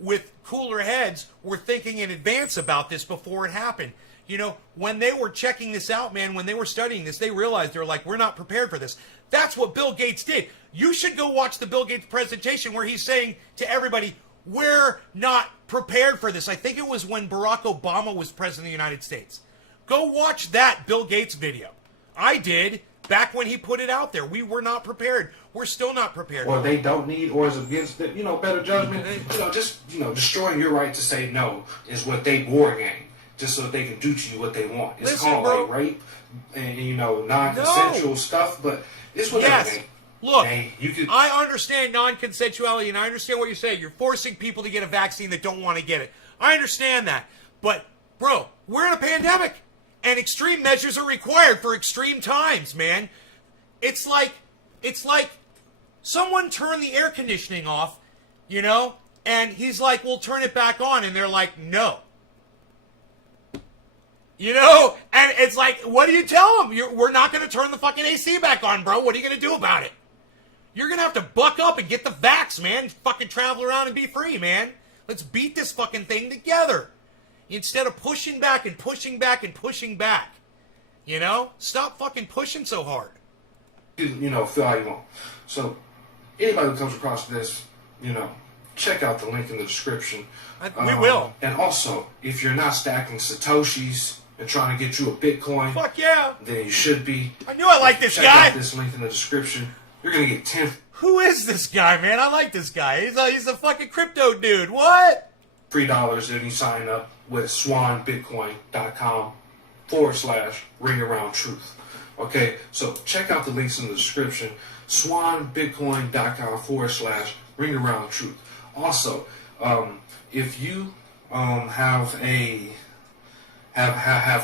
with cooler heads were thinking in advance about this before it happened. You know, when they were checking this out, man, when they were studying this, they realized they were like, we're not prepared for this. That's what Bill Gates did. You should go watch the Bill Gates presentation where he's saying to everybody, we're not prepared for this. I think it was when Barack Obama was president of the United States. Go watch that Bill Gates video. I did back when he put it out there. We were not prepared. We're still not prepared. Or they don't need, or is against it, you know, better judgment. You know, just, you know, destroying your right to say no is what they war game. Just so that they can do to you what they want. It's called like rape and, you know, non-consensual stuff, but it's whatever. Yes. Look, I understand non-consensuality, and I understand what you're saying. You're forcing people to get a vaccine that don't want to get it. I understand that. But, bro, we're in a pandemic, and extreme measures are required for extreme times, man. It's like someone turned the air conditioning off, you know, and he's like, we'll turn it back on, and they're like, no. You know, and it's like, what do you tell them? We're not going to turn the fucking AC back on, bro. What are you going to do about it? You're going to have to buck up and get the vax, man. Fucking travel around and be free, man. Let's beat this fucking thing together. Instead of pushing back and pushing back and pushing back. You know? Stop fucking pushing so hard. You know, feel how you want. So, anybody who comes across this, you know, check out the link in the description. We will. And also, if you're not stacking Satoshis and trying to get you a Bitcoin, fuck yeah, then you should be. I knew I liked this guy. Check out this link in the description. You're going to get 10. Who is this guy, man? I like this guy. He's a fucking crypto dude. What? $3 if you sign up with swanbitcoin.com/ringaroundtruth. Okay, so check out the links in the description. swanbitcoin.com/ringaroundtruth. Also, If you have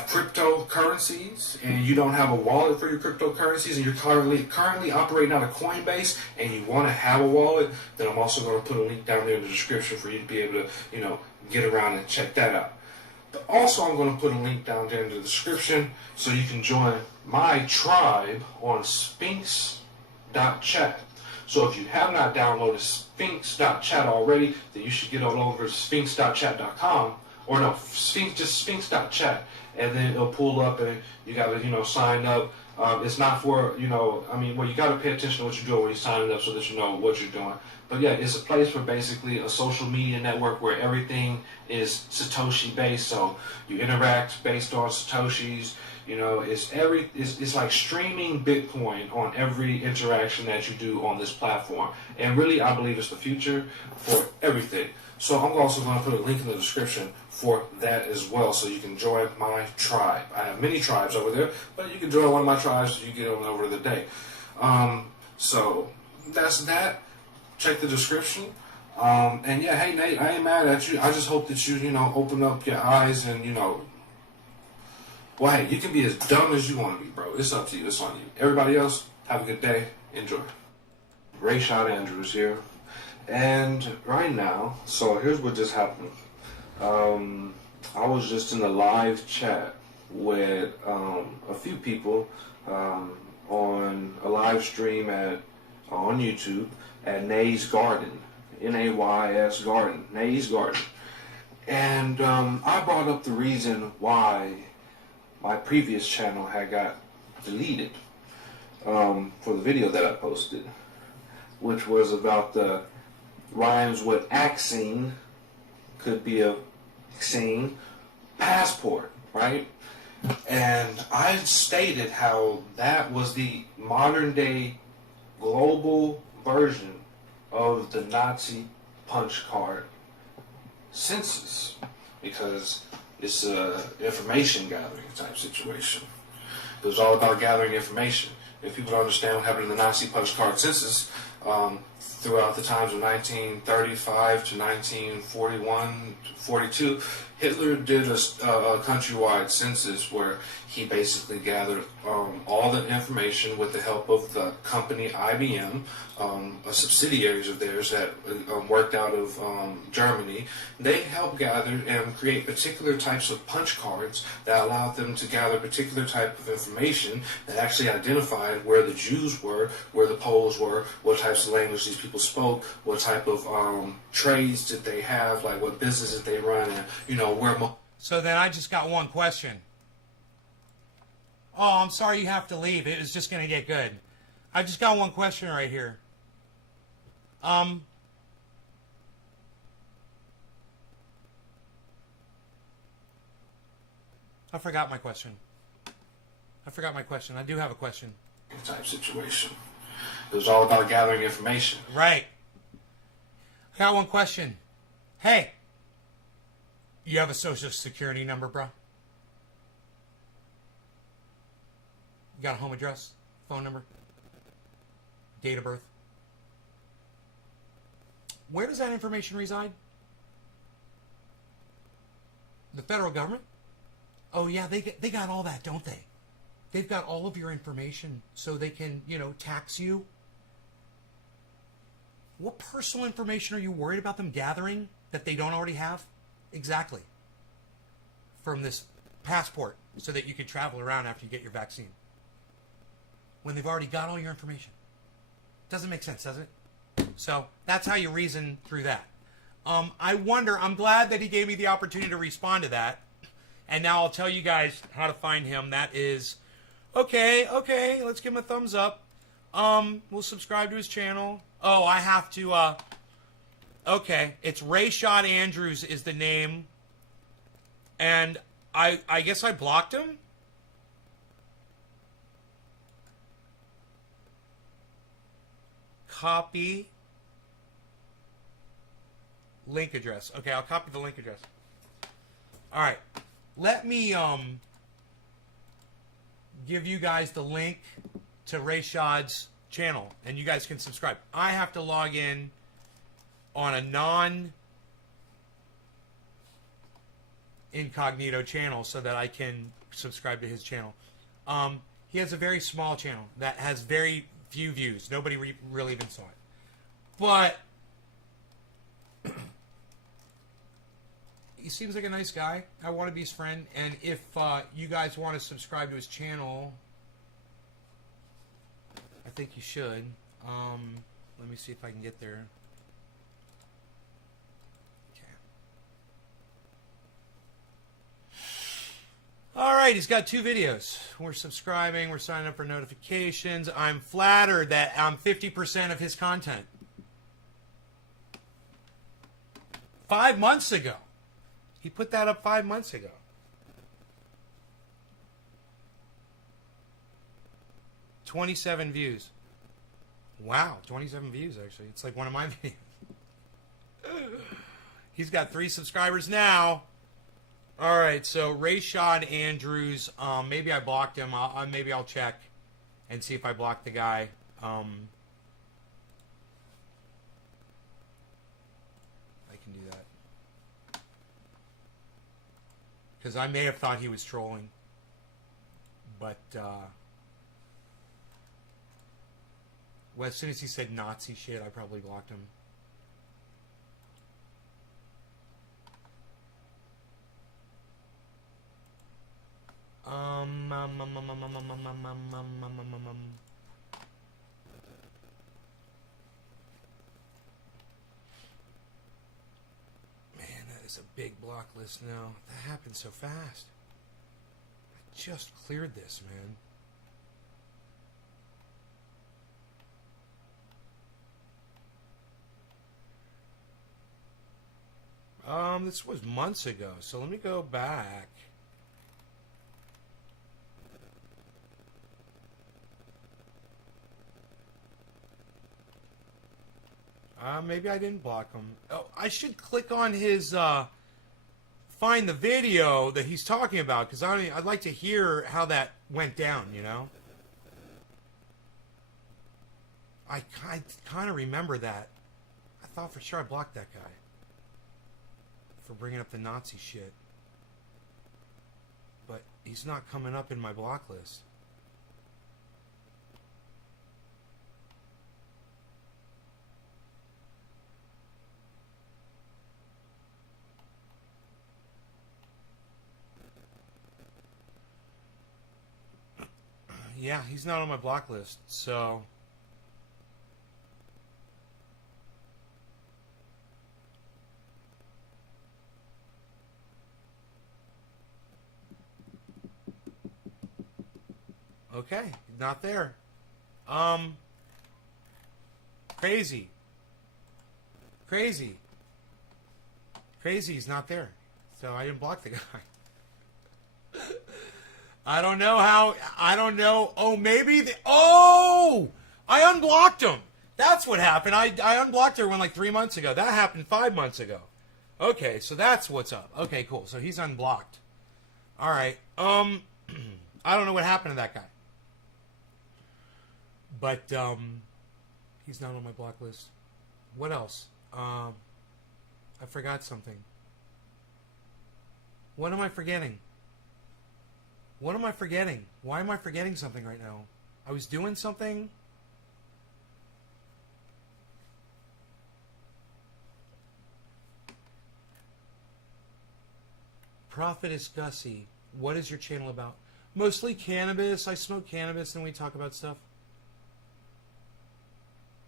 cryptocurrencies and you don't have a wallet for your cryptocurrencies and you're currently operating out of Coinbase and you want to have a wallet, then I'm also going to put a link down there in the description for you to be able to, get around and check that out. But also I'm going to put a link down there in the description so you can join my tribe on Sphinx.chat. So if you have not downloaded Sphinx.chat already, then you should get on over to Sphinx.chat.com. Or no, just Sphinx.chat, and then it'll pull up, and you gotta, sign up. It's not for, you gotta pay attention to what you're doing when you're signing up so that you know what you're doing. But yeah, it's a place for basically a social media network where everything is Satoshi based. So you interact based on Satoshis. It's like streaming Bitcoin on every interaction that you do on this platform. And really, I believe it's the future for everything. So I'm also going to put a link in the description for that as well, so you can join my tribe. I have many tribes over there, but you can join one of my tribes if you get on over the day. So that's that. Check the description. And yeah, hey Nate, I ain't mad at you. I just hope that you, open up your eyes and, well, hey, you can be as dumb as you want to be, bro. It's up to you. It's on you. Everybody else, have a good day. Enjoy. Sheen Andrews here. And right now, so here's what just happened. I was just in a live chat with a few people on a live stream on YouTube at Nay's Garden, Nays Garden, Nay's Garden. And I brought up the reason why my previous channel had got deleted for the video that I posted, which was about the rhymes with accene, could be a scene, passport, right? And I stated how that was the modern day global version of the Nazi punch card census, because it's a information gathering type situation. It was all about gathering information. If people don't understand what happened in the Nazi punch card census, throughout the times of 1935 to 1941, 42, Hitler did a countrywide census where he basically gathered all the information with the help of the company IBM, subsidiaries of theirs that worked out of Germany. They helped gather and create particular types of punch cards that allowed them to gather particular type of information that actually identified where the Jews were, where the Poles were, what types of language these people spoke, what type of trades did they have, like what businesses they run, and where. So then I just got one question. Oh, I'm sorry you have to leave. It was just going to get good. I just got one question right here. I forgot my question. I do have a question. Type situation. It was all about gathering information. Right. I got one question. Hey, you have a social security number, bro? You got a home address, phone number, date of birth? Where does that information reside? The federal government? Oh yeah, they got all that, don't they? They've got all of your information so they can, tax you. What personal information are you worried about them gathering that they don't already have? Exactly. From this passport so that you can travel around after you get your vaccine. When they've already got all your information. Doesn't make sense, does it? So that's how you reason through that. I wonder, I'm glad that he gave me the opportunity to respond to that. And now I'll tell you guys how to find him. That is, okay, let's give him a thumbs up. We'll subscribe to his channel. Oh, I have to, okay, it's Sheen Andrews is the name. And I guess I blocked him? Copy link address. Okay, I'll copy the link address. Alright. Let me give you guys the link to Sheen's channel, and you guys can subscribe. I have to log in on a incognito channel so that I can subscribe to his channel. He has a very small channel that has very few views. Nobody really even saw it. But he seems like a nice guy. I want to be his friend. And if you guys want to subscribe to his channel, I think you should. Let me see if I can get there. Alright, he's got 2 videos. We're subscribing, we're signing up for notifications. I'm flattered that I'm 50% of his content. 5 months ago. He put that up 5 months ago. $27 views. Wow, 27 views actually. It's like one of my videos. He's got 3 subscribers now. All right, so Rayshad Andrews, maybe I blocked him. Maybe I'll check and see if I blocked the guy. I can do that. Because I may have thought he was trolling. But, well, as soon as he said Nazi shit, I probably blocked him. Man, that is a big block list now. That happened so fast. I just cleared this, man. This was months ago, so let me go back. Maybe I didn't block him. Oh, I should click on his, find the video that he's talking about, because I'd like to hear how that went down, you know? I kind of remember that. I thought for sure I blocked that guy for bringing up the Nazi shit. But he's not coming up in my block list. Yeah, he's not on my block list, so... Okay, not there. Crazy. Crazy. Crazy's not there. So I didn't block the guy. I don't know how. I don't know. Oh, maybe. I unblocked him. That's what happened. I unblocked everyone like 3 months ago. That happened 5 months ago. Okay, so that's what's up. Okay, cool. So he's unblocked. All right. I don't know what happened to that guy. But he's not on my block list. What else? I forgot something. What am I forgetting? What am I forgetting? Why am I forgetting something right now? I was doing something. Prophetess Gussie, what is your channel about? Mostly cannabis. I smoke cannabis and we talk about stuff.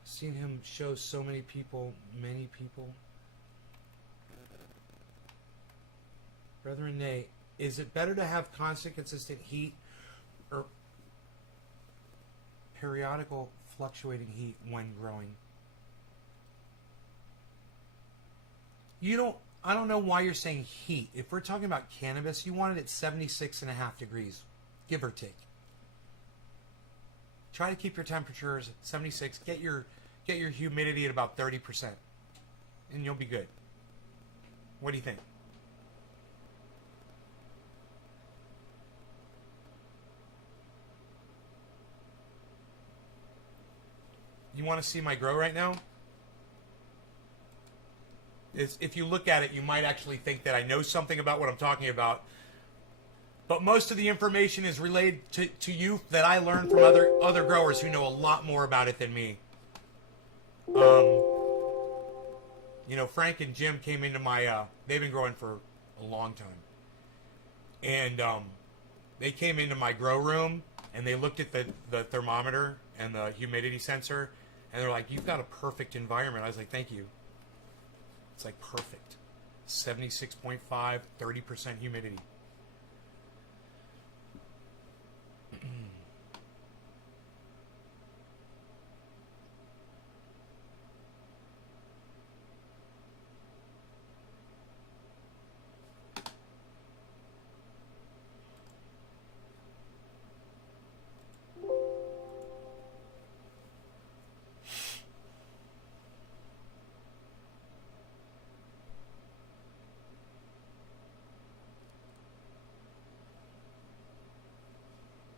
Seen him show so many people. Brethren Nate, is it better to have constant, consistent heat or periodical fluctuating heat when growing? I don't know why you're saying heat. If we're talking about cannabis, you want it at 76.5 degrees, give or take. Try to keep your temperatures at 76. Get your humidity at about 30%, and you'll be good. What do you think? You want to see my grow right now? if you look at it, you might actually think that I know something about what I'm talking about. But most of the information is related to you that I learned from other growers who know a lot more about it than me. You know, Frank and Jim came into my, they've been growing for a long time. And they came into my grow room and they looked at the thermometer and the humidity sensor and they're like, you've got a perfect environment. I was like, thank you. It's like perfect. 76.5, 30% humidity.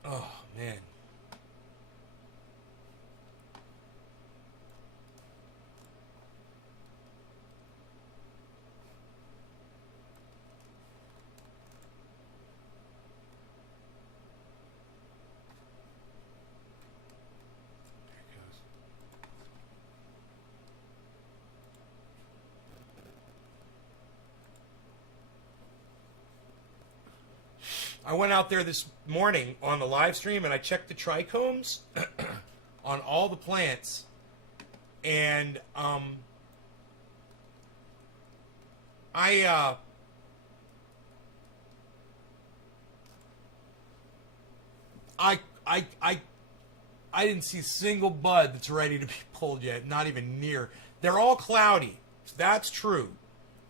Oh, man. I went out there this morning on the live stream and I checked the trichomes on all the plants, and I didn't see a single bud that's ready to be pulled yet, not even near. They're all cloudy. That's true.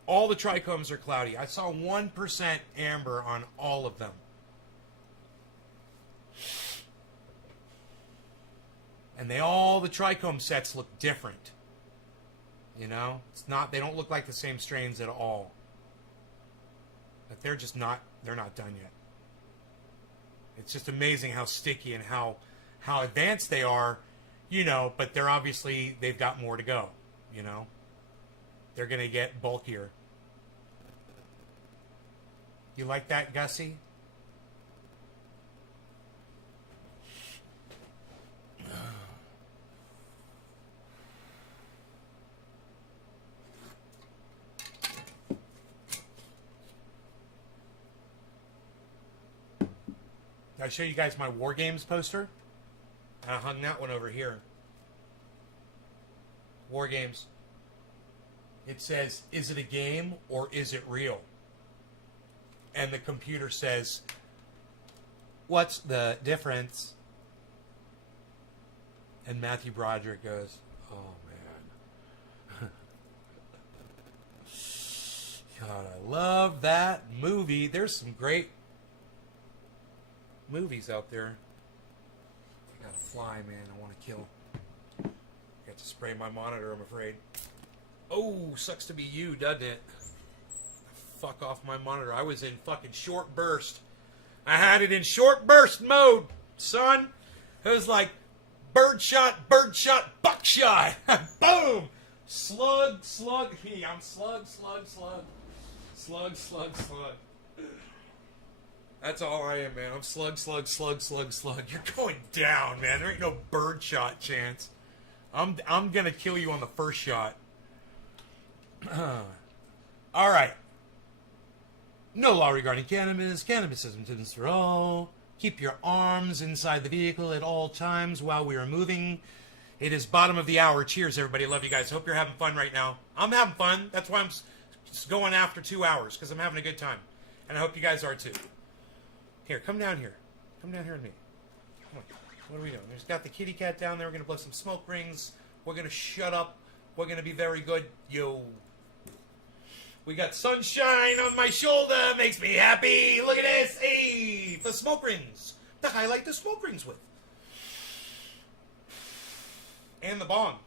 All the trichomes are cloudy. I saw 1% amber on all of them. And all the trichome sets look different. You know? It's not, they don't look like the same strains at all. But they're not done yet. It's just amazing how sticky and how advanced they are, you know, but they've got more to go, you know? They're going to get bulkier. You like that, Gussie? Did I show you guys my War Games poster? I hung that one over here. War Games. It says, is it a game or is it real? And the computer says, what's the difference? And Matthew Broderick goes, oh, man. God, I love that movie. There's some great movies out there. I got a fly, man, I want to kill. Got to spray my monitor, I'm afraid. Oh, sucks to be you, doesn't it? Fuck off my monitor. I was in fucking short burst. I had it in short burst mode, son. It was like birdshot, buckshot. Boom! Slug. I'm slug. That's all I am, man. I'm slug. You're going down, man. There ain't no birdshot chance. I'm gonna kill you on the first shot. All right. No law regarding cannabis. Cannabis is intended for all. Keep your arms inside the vehicle at all times while we are moving. It is bottom of the hour. Cheers, everybody. Love you guys. Hope you're having fun right now. I'm having fun. That's why I'm going after 2 hours, because I'm having a good time. And I hope you guys are too. Here, come down here. Come down here with me. Come on. What are we doing? There's got the kitty cat down there. We're going to blow some smoke rings. We're going to shut up. We're going to be very good. Yo. We got sunshine on my shoulder. Makes me happy. Look at this. Hey, the smoke rings. To highlight the smoke rings with. And the bong.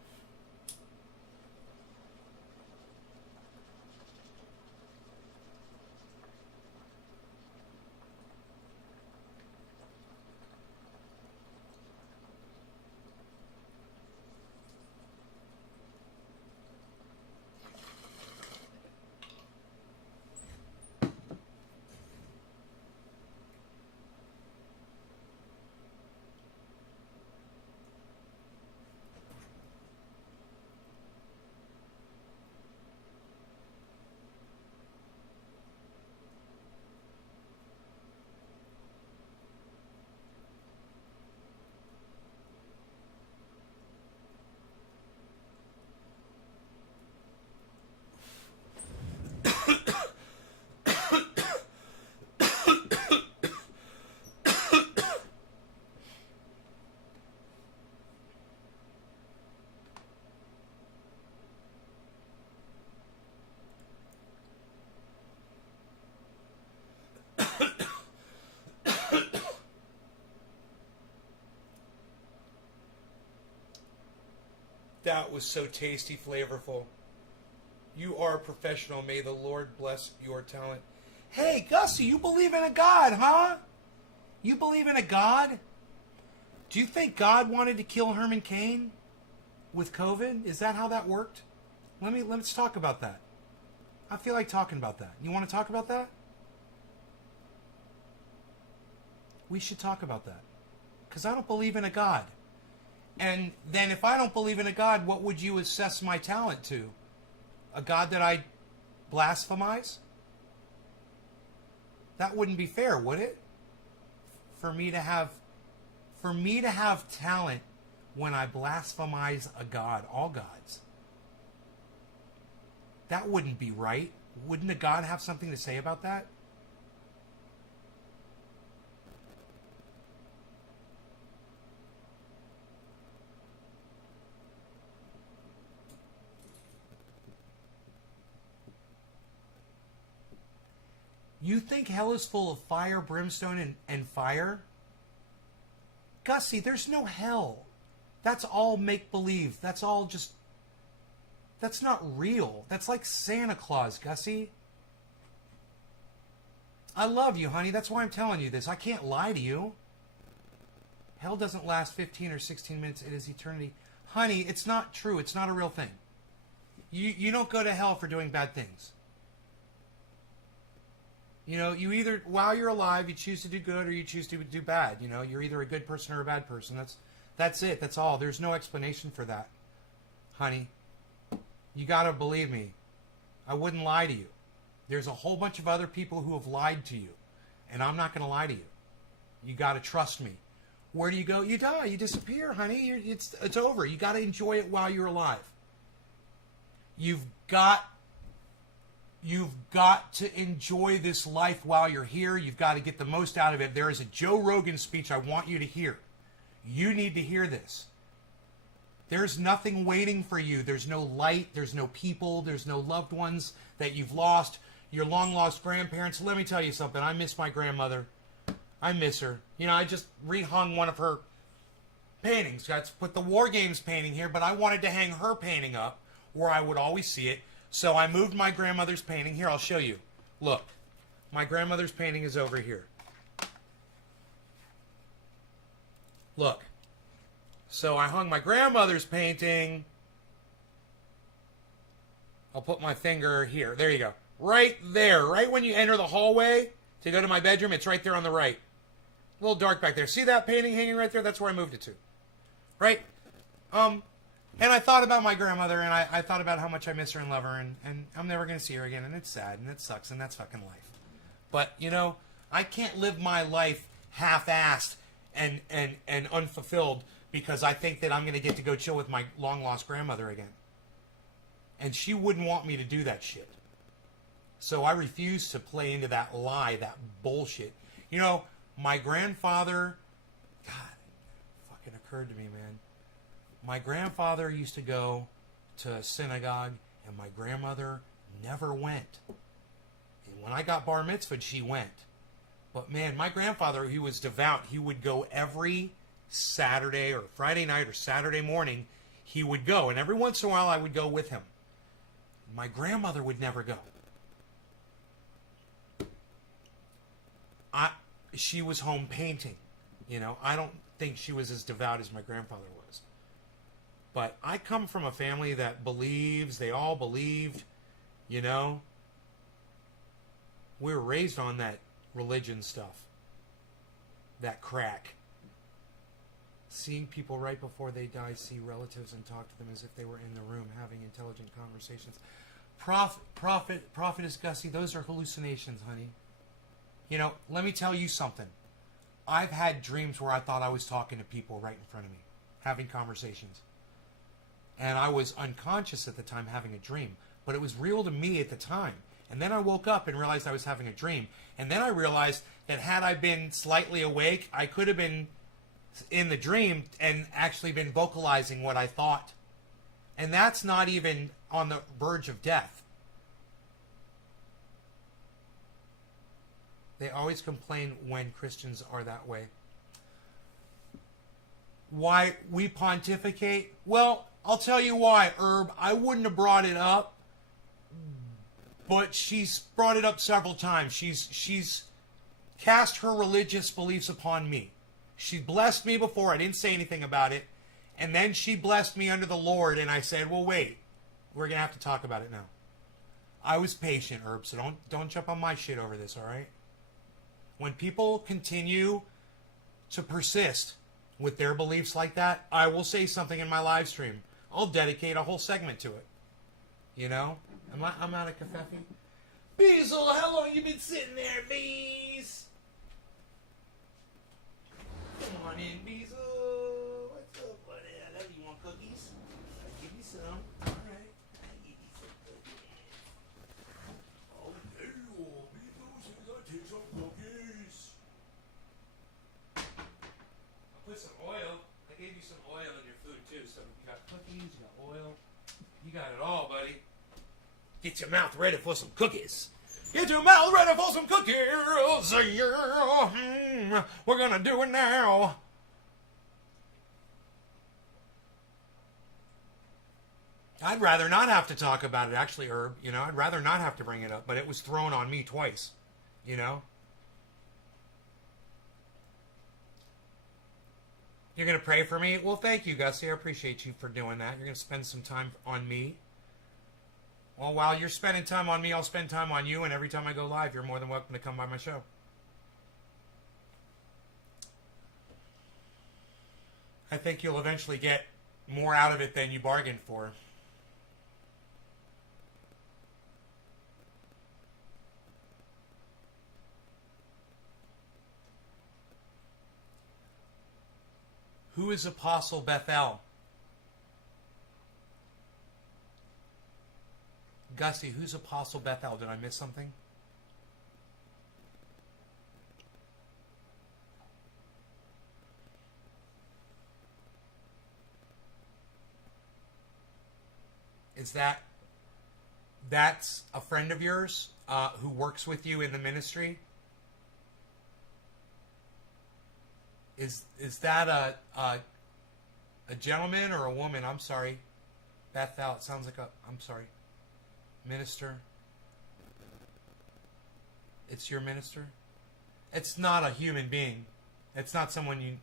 That was so tasty, flavorful. You are a professional. May the Lord bless your talent. Hey, Gussie, you believe in a God, huh? You believe in a God? Do you think God wanted to kill Herman Cain with COVID? Is that how that worked? Let's talk about that. I feel like talking about that. You want to talk about that? We should talk about that. Because I don't believe in a God. And then if I don't believe in a God, what would you assess my talent to? A God that I blasphemize? That wouldn't be fair, would it? For me to have talent when I blasphemize a God, all gods. That wouldn't be right. Wouldn't a God have something to say about that? You think hell is full of fire, brimstone, and fire? Gussie, there's no hell. That's all make-believe. That's all just... That's not real. That's like Santa Claus, Gussie. I love you, honey. That's why I'm telling you this. I can't lie to you. Hell doesn't last 15 or 16 minutes. It is eternity. Honey, it's not true. It's not a real thing. You don't go to hell for doing bad things. You know, you either, while you're alive, you choose to do good or you choose to do bad. You know, you're either a good person or a bad person. That's it. That's all. There's no explanation for that, honey. You gotta believe me. I wouldn't lie to you. There's a whole bunch of other people who have lied to you, and I'm not gonna lie to you. You gotta trust me. Where do you go? You die. You disappear, honey. It's over. You gotta enjoy it while you're alive. You've got to enjoy this life while you're here. You've got to get the most out of it. There is a Joe Rogan speech I want you to hear. You need to hear this. There's nothing waiting for you. There's no light. There's no people. There's no loved ones that you've lost. Your long-lost grandparents. Let me tell you something. I miss my grandmother. I miss her. You know, I just rehung one of her paintings. I put the War Games painting here, but I wanted to hang her painting up where I would always see it. So I moved my grandmother's painting. Here, I'll show you. Look, my grandmother's painting is over here. Look. So I hung my grandmother's painting. I'll put my finger here. There you go. Right there. Right when you enter the hallway to go to my bedroom, it's right there on the right. A little dark back there. See that painting hanging right there? That's where I moved it to. Right? And I thought about my grandmother, and I thought about how much I miss her and love her, and I'm never going to see her again, and it's sad, and it sucks, and that's fucking life. But, you know, I can't live my life half-assed and unfulfilled because I think that I'm going to get to go chill with my long-lost grandmother again. And she wouldn't want me to do that shit. So I refuse to play into that lie, that bullshit. You know, my grandfather... God, it fucking occurred to me, man. My grandfather used to go to a synagogue, and my grandmother never went. And when I got bar mitzvahed, she went. But man, my grandfather, he was devout. He would go every Saturday or Friday night or Saturday morning. He would go, and every once in a while I would go with him. My grandmother would never go. She was home painting. You know, I don't think she was as devout as my grandfather was. But I come from a family that believes, they all believed, you know. We were raised on that religion stuff. That crack. Seeing people right before they die, see relatives and talk to them as if they were in the room having intelligent conversations. Prophetess Gussie, those are hallucinations, honey. You know, let me tell you something. I've had dreams where I thought I was talking to people right in front of me, having conversations. And I was unconscious at the time having a dream. But it was real to me at the time. And then I woke up and realized I was having a dream. And then I realized that had I been slightly awake, I could have been in the dream and actually been vocalizing what I thought. And that's not even on the verge of death. They always complain when Christians are that way. why we pontificate? Well, I'll tell you why, Herb. I wouldn't have brought it up, but she's brought it up several times. She's cast her religious beliefs upon me. She blessed me before. I didn't say anything about it. And then she blessed me under the Lord, and I said, well, wait. We're going to have to talk about it now. I was patient, Herb, so don't jump on my shit over this, all right? When people continue to persist with their beliefs like that, I will say something in my live stream. I'll dedicate a whole segment to it. You know? I'm out of Cafefe. Beazle, how long you been sitting there, Bees? Come on in, Beazle. What's up, buddy? I love you. Want cookies? I'll give you some. All right. I'll give you some cookies. Oh, yeah. Beazle says I'll take some cookies. I'll put some oil. I gave you some oil in your food, too. So you got cookies, you got oil. You got it all, buddy. Get your mouth ready for some cookies. Get your mouth ready for some cookies. Yeah. We're going to do it now. I'd rather not have to talk about it, actually, Herb. You know, I'd rather not have to bring it up, but it was thrown on me twice. You know? You're going to pray for me? Well, thank you, Gussie. I appreciate you for doing that. You're going to spend some time on me. Well, while you're spending time on me, I'll spend time on you, and every time I go live, you're more than welcome to come by my show. I think you'll eventually get more out of it than you bargained for. Who is Apostle Bethel? Gussie, who's Apostle Bethel? Did I miss something? Is that's a friend of yours who works with you in the ministry? Is that a gentleman or a woman? I'm sorry. Bethel, it sounds like I'm sorry. Minister. It's your minister? It's not a human being. It's not someone you...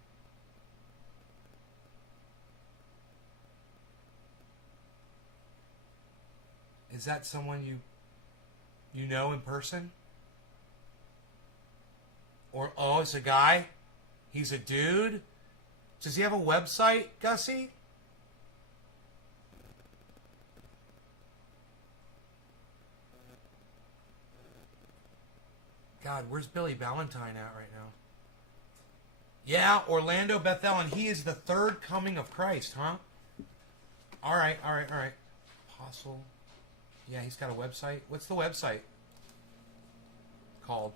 Is that someone you know in person? Or, oh, it's a guy? He's a dude? Does he have a website, Gussie? God, where's Billy Valentine at right now? Yeah, Orlando Bethel, and he is the third coming of Christ, huh? All right. Apostle. Yeah, he's got a website. What's the website called?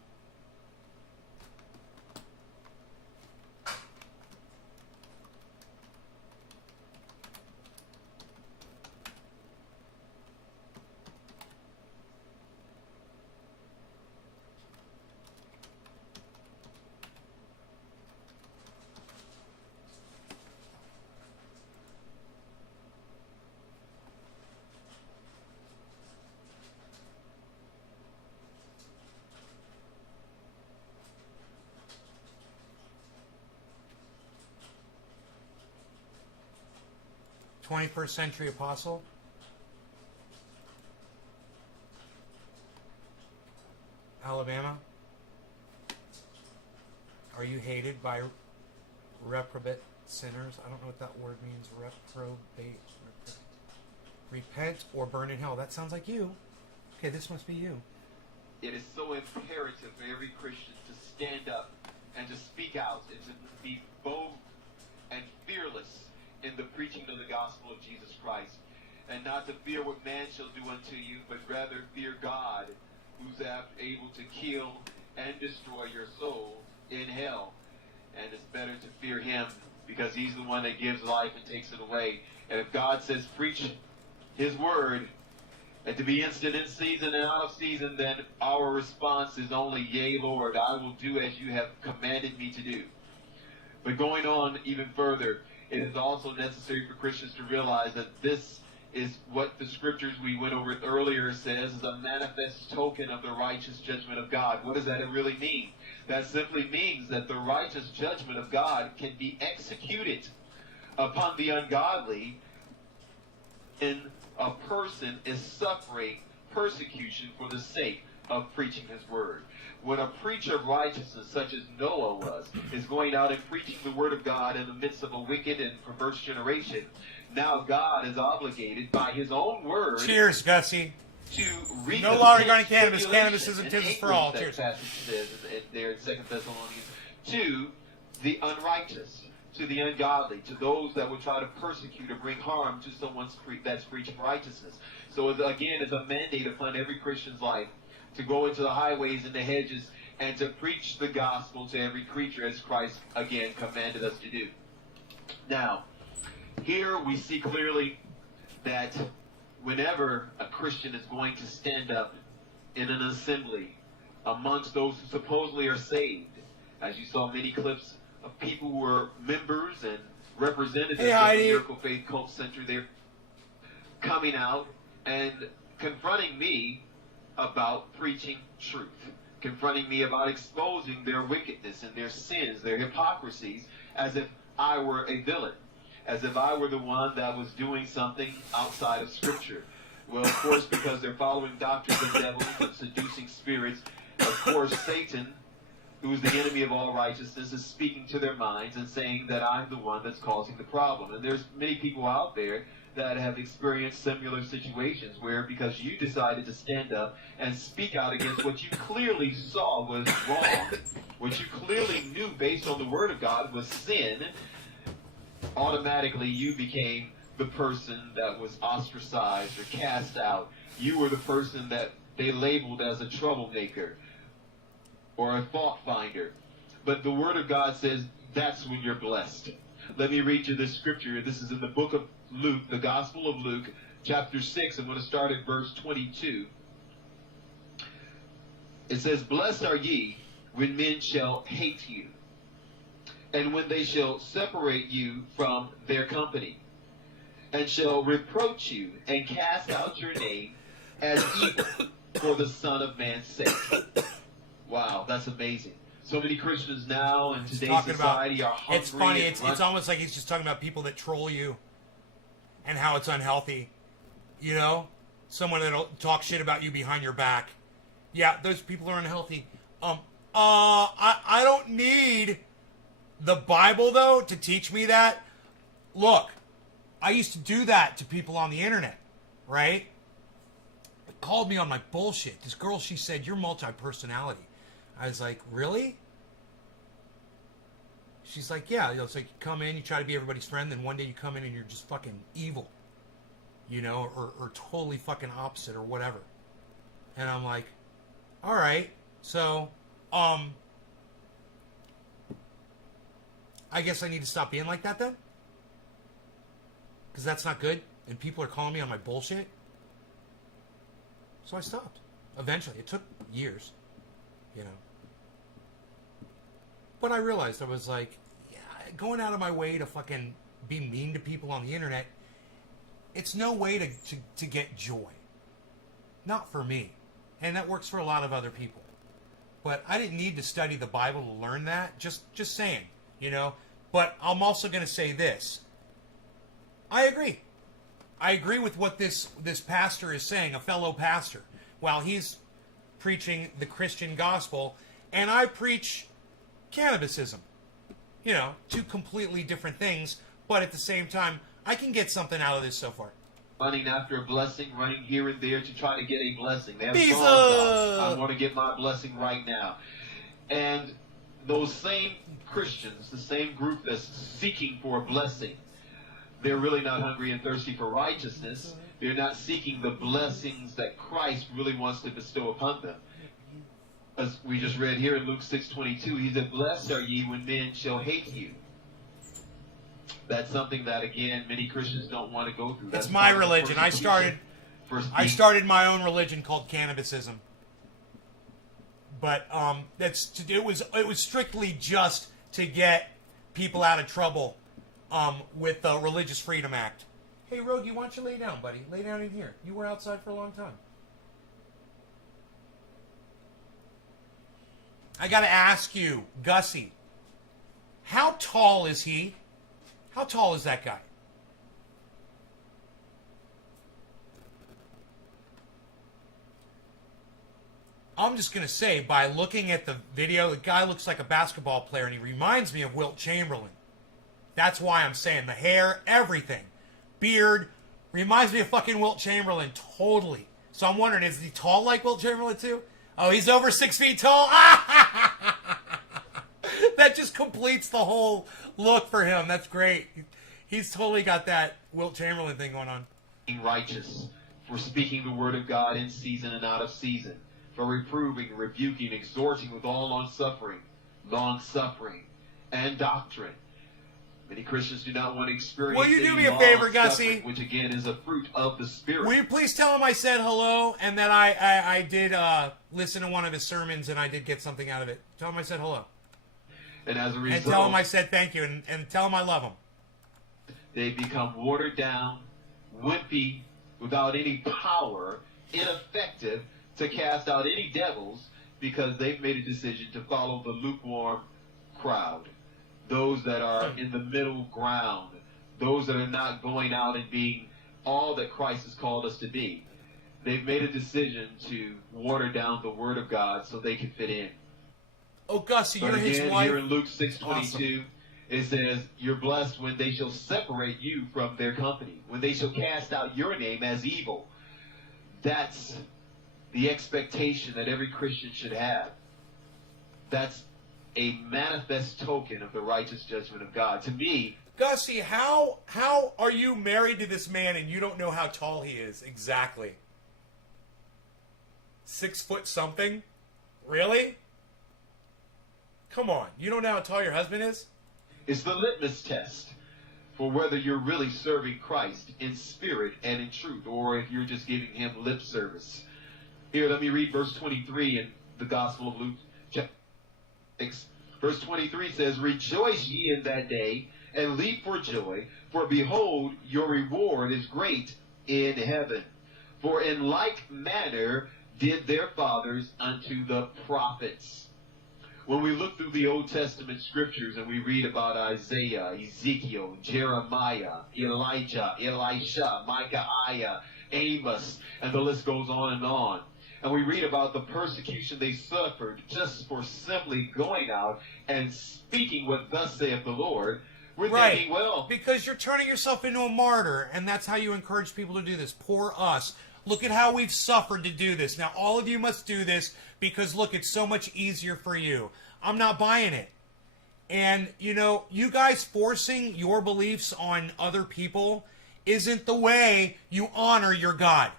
"21st Century Apostle." Alabama. Are you hated by reprobate sinners? I don't know what that word means. Reprobate. Repent or burn in hell. That sounds like you. Okay, this must be you. It is so imperative for every Christian to stand up and to speak out and to be bold and fearless in the preaching of the gospel of Jesus Christ, and not to fear what man shall do unto you, but rather fear God, who's able to kill and destroy your soul in hell. And it's better to fear him because he's the one that gives life and takes it away. And if God says preach his word and to be instant in season and out of season, then our response is only, yea, Lord, I will do as you have commanded me to do. But going on even further, it is also necessary for Christians to realize that this is what the scriptures we went over earlier says is a manifest token of the righteous judgment of God. What does that really mean? That simply means that the righteous judgment of God can be executed upon the ungodly when a person is suffering persecution for the sake of preaching his word. When a preacher of righteousness, such as Noah was, is going out and preaching the word of God in the midst of a wicked and perverse generation, now God is obligated by his own word. Cheers, Gussie. To read no law regarding cannabis. Cannabis isn't tis for all. Cheers. Passage says there in 2 Thessalonians, to the unrighteous, to the ungodly, to those that would try to persecute or bring harm to someone that's preaching righteousness. So again, it's a mandate upon every Christian's life to go into the highways and the hedges and to preach the gospel to every creature, as Christ again commanded us to do. Now, here we see clearly that whenever a Christian is going to stand up in an assembly amongst those who supposedly are saved, as you saw many clips of people who were members and representatives of the Miracle Faith Cult Center, they're coming out and confronting me about preaching truth, confronting me about exposing their wickedness and their sins, their hypocrisies, as if I were a villain, as if I were the one that was doing something outside of Scripture. Well, of course, because they're following doctrines of devils and seducing spirits, of course, Satan, who is the enemy of all righteousness, is speaking to their minds and saying that I'm the one that's causing the problem. And there's many people out there that have experienced similar situations where, because you decided to stand up and speak out against what you clearly saw was wrong, what you clearly knew based on the Word of God was sin, automatically you became the person that was ostracized or cast out. You were the person that they labeled as a troublemaker or a fault finder. But the Word of God says that's when you're blessed. Let me read you this scripture. This is in the book of Luke, the Gospel of Luke, chapter 6. I'm going to start at verse 22. It says, "Blessed are ye when men shall hate you, and when they shall separate you from their company, and shall reproach you, and cast out your name as evil for the Son of Man's sake." Wow, that's amazing. So many Christians now in today's society are hungry. It's funny. It's almost like he's just talking about people that troll you and how it's unhealthy. You know? Someone that'll talk shit about you behind your back. Yeah, those people are unhealthy. I don't need the Bible, though, to teach me that. Look, I used to do that to people on the internet, right? They called me on my bullshit. This girl, she said, "You're multi-personality." I was like, really? She's like, yeah. It's like you come in, you try to be everybody's friend, then one day you come in and you're just fucking evil. You know, or totally fucking opposite or whatever. And I'm like, all right. So, I guess I need to stop being like that then? Because that's not good, and people are calling me on my bullshit. So I stopped. Eventually. It took years, you know. But I realized I was like, yeah, going out of my way to fucking be mean to people on the internet, it's no way to get joy. Not for me. And that works for a lot of other people. But I didn't need to study the Bible to learn that. Just saying, you know. But I'm also going to say this. I agree. I agree with what this pastor is saying, a fellow pastor. While he's preaching the Christian gospel, and I preach cannabisism. You know, two completely different things, but at the same time, I can get something out of this so far. Running after a blessing, running here and there to try to get a blessing. They have songs out, I want to get my blessing right now. And those same Christians, the same group that's seeking for a blessing, they're really not hungry and thirsty for righteousness. They're not seeking the blessings that Christ really wants to bestow upon them. As we just read here in Luke 6:22, he said, "Blessed are ye when men shall hate you." That's something that, again, many Christians don't want to go through. That's my religion. I started my own religion called cannabisism. But it was strictly just to get people out of trouble with the Religious Freedom Act. Hey, Rogie, why don't you lay down, buddy? Lay down in here. You were outside for a long time. I gotta ask you, Gussie, how tall is he? How tall is that guy? I'm just going to say, by looking at the video, the guy looks like a basketball player, and he reminds me of Wilt Chamberlain. That's why I'm saying the hair, everything. Beard, reminds me of fucking Wilt Chamberlain, totally. So I'm wondering, is he tall like Wilt Chamberlain too? Oh, he's over 6 feet tall? That just completes the whole look for him. That's great. He's totally got that Wilt Chamberlain thing going on. Righteous, for speaking the word of God in season and out of season, for reproving, rebuking, exhorting with all long-suffering, and doctrine. Many Christians do not want to experience. Will you do me a favor, Gussie? Which again is a fruit of the Spirit. Will you please tell him I said hello and that I did listen to one of his sermons and I did get something out of it? Tell him I said hello. And as a result, and tell him I said thank you and tell him I love him. They become watered down, wimpy, without any power, ineffective to cast out any devils because they've made a decision to follow the lukewarm crowd. Those that are in the middle ground, those that are not going out and being all that Christ has called us to be. They've made a decision to water down the Word of God so they can fit in. Oh, Gussie, but you're again, his wife. Here in Luke 6:22, it says, "You're blessed when they shall separate you from their company, when they shall cast out your name as evil." That's the expectation that every Christian should have. That's a manifest token of the righteous judgment of God. To me, Gussie, how are you married to this man and you don't know how tall he is exactly? 6 foot something? Really? Come on, you don't know how tall your husband is? it's the litmus test for whether you're really serving Christ in spirit and in truth, or if you're just giving him lip service. Here, let me read verse 23 in the Gospel of Luke, chapter 6. Verse 23 says, "Rejoice ye in that day, and leap for joy, for behold, your reward is great in heaven. For in like manner did their fathers unto the prophets." When we look through the Old Testament scriptures and we read about Isaiah, Ezekiel, Jeremiah, Elijah, Elisha, Micaiah, Amos, and the list goes on, and we read about the persecution they suffered just for simply going out and speaking what thus saith the Lord, we're thinking, well, because you're turning yourself into a martyr, and that's how you encourage people to do this. Poor us. Look at how we've suffered to do this. Now, all of you must do this because, look, it's so much easier for you. I'm not buying it. And, you know, you guys forcing your beliefs on other people isn't the way you honor your God.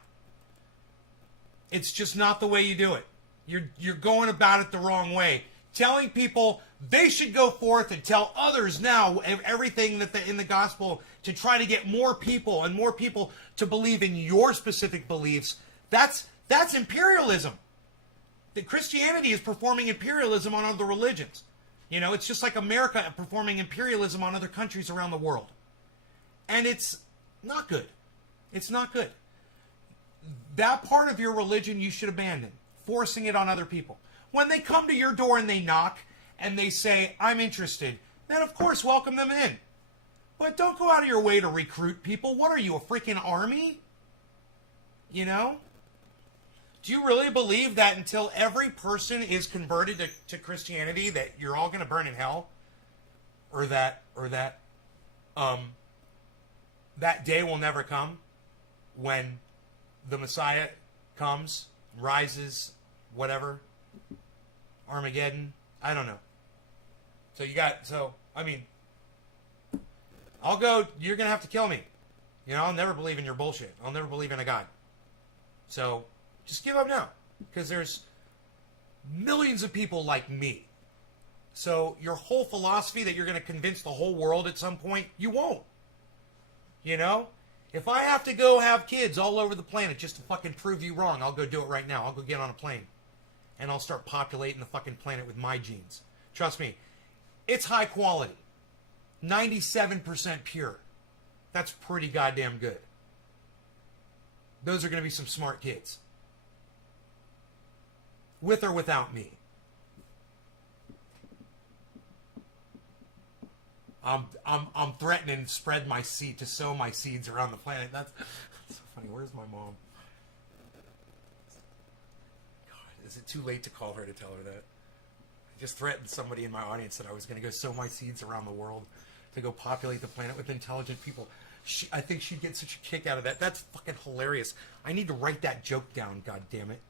It's just not the way you do it. You're going about it the wrong way. Telling people they should go forth and tell others now everything that in the gospel to try to get more people and more people to believe in your specific beliefs. That's imperialism. That Christianity is performing imperialism on other religions. You know, it's just like America performing imperialism on other countries around the world. And it's not good. It's not good. That part of your religion you should abandon, forcing it on other people. When they come to your door and they knock and they say, "I'm interested," then of course welcome them in. But don't go out of your way to recruit people. What are you, a freaking army? You know? Do you really believe that until every person is converted to Christianity that you're all going to burn in hell? Or that day will never come when the Messiah comes, rises, whatever, Armageddon? I don't know. I'll go, you're going to have to kill me. You know, I'll never believe in your bullshit. I'll never believe in a God. So, just give up now. Because there's millions of people like me. So, your whole philosophy that you're going to convince the whole world at some point, you won't. You know? If I have to go have kids all over the planet just to fucking prove you wrong, I'll go do it right now. I'll go get on a plane. And I'll start populating the fucking planet with my genes. Trust me, it's high quality. 97% pure. That's pretty goddamn good. Those are going to be some smart kids. With or without me. I'm threatening to spread my seed, to sow my seeds around the planet. That's so funny. Where's my mom? God, is it too late to call her to tell her that? I just threatened somebody in my audience that I was going to go sow my seeds around the world to go populate the planet with intelligent people. I think she'd get such a kick out of that. That's fucking hilarious. I need to write that joke down, god damn it.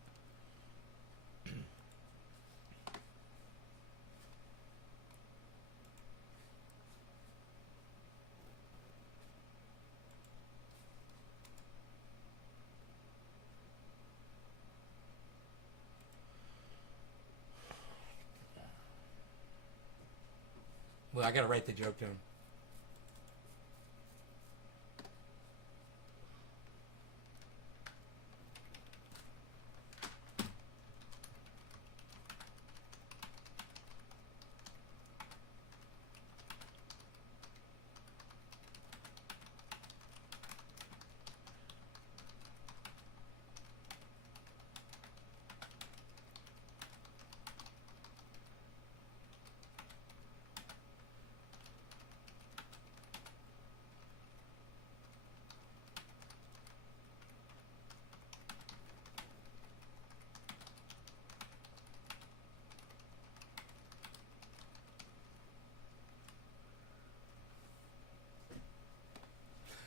Well, I gotta write the joke down.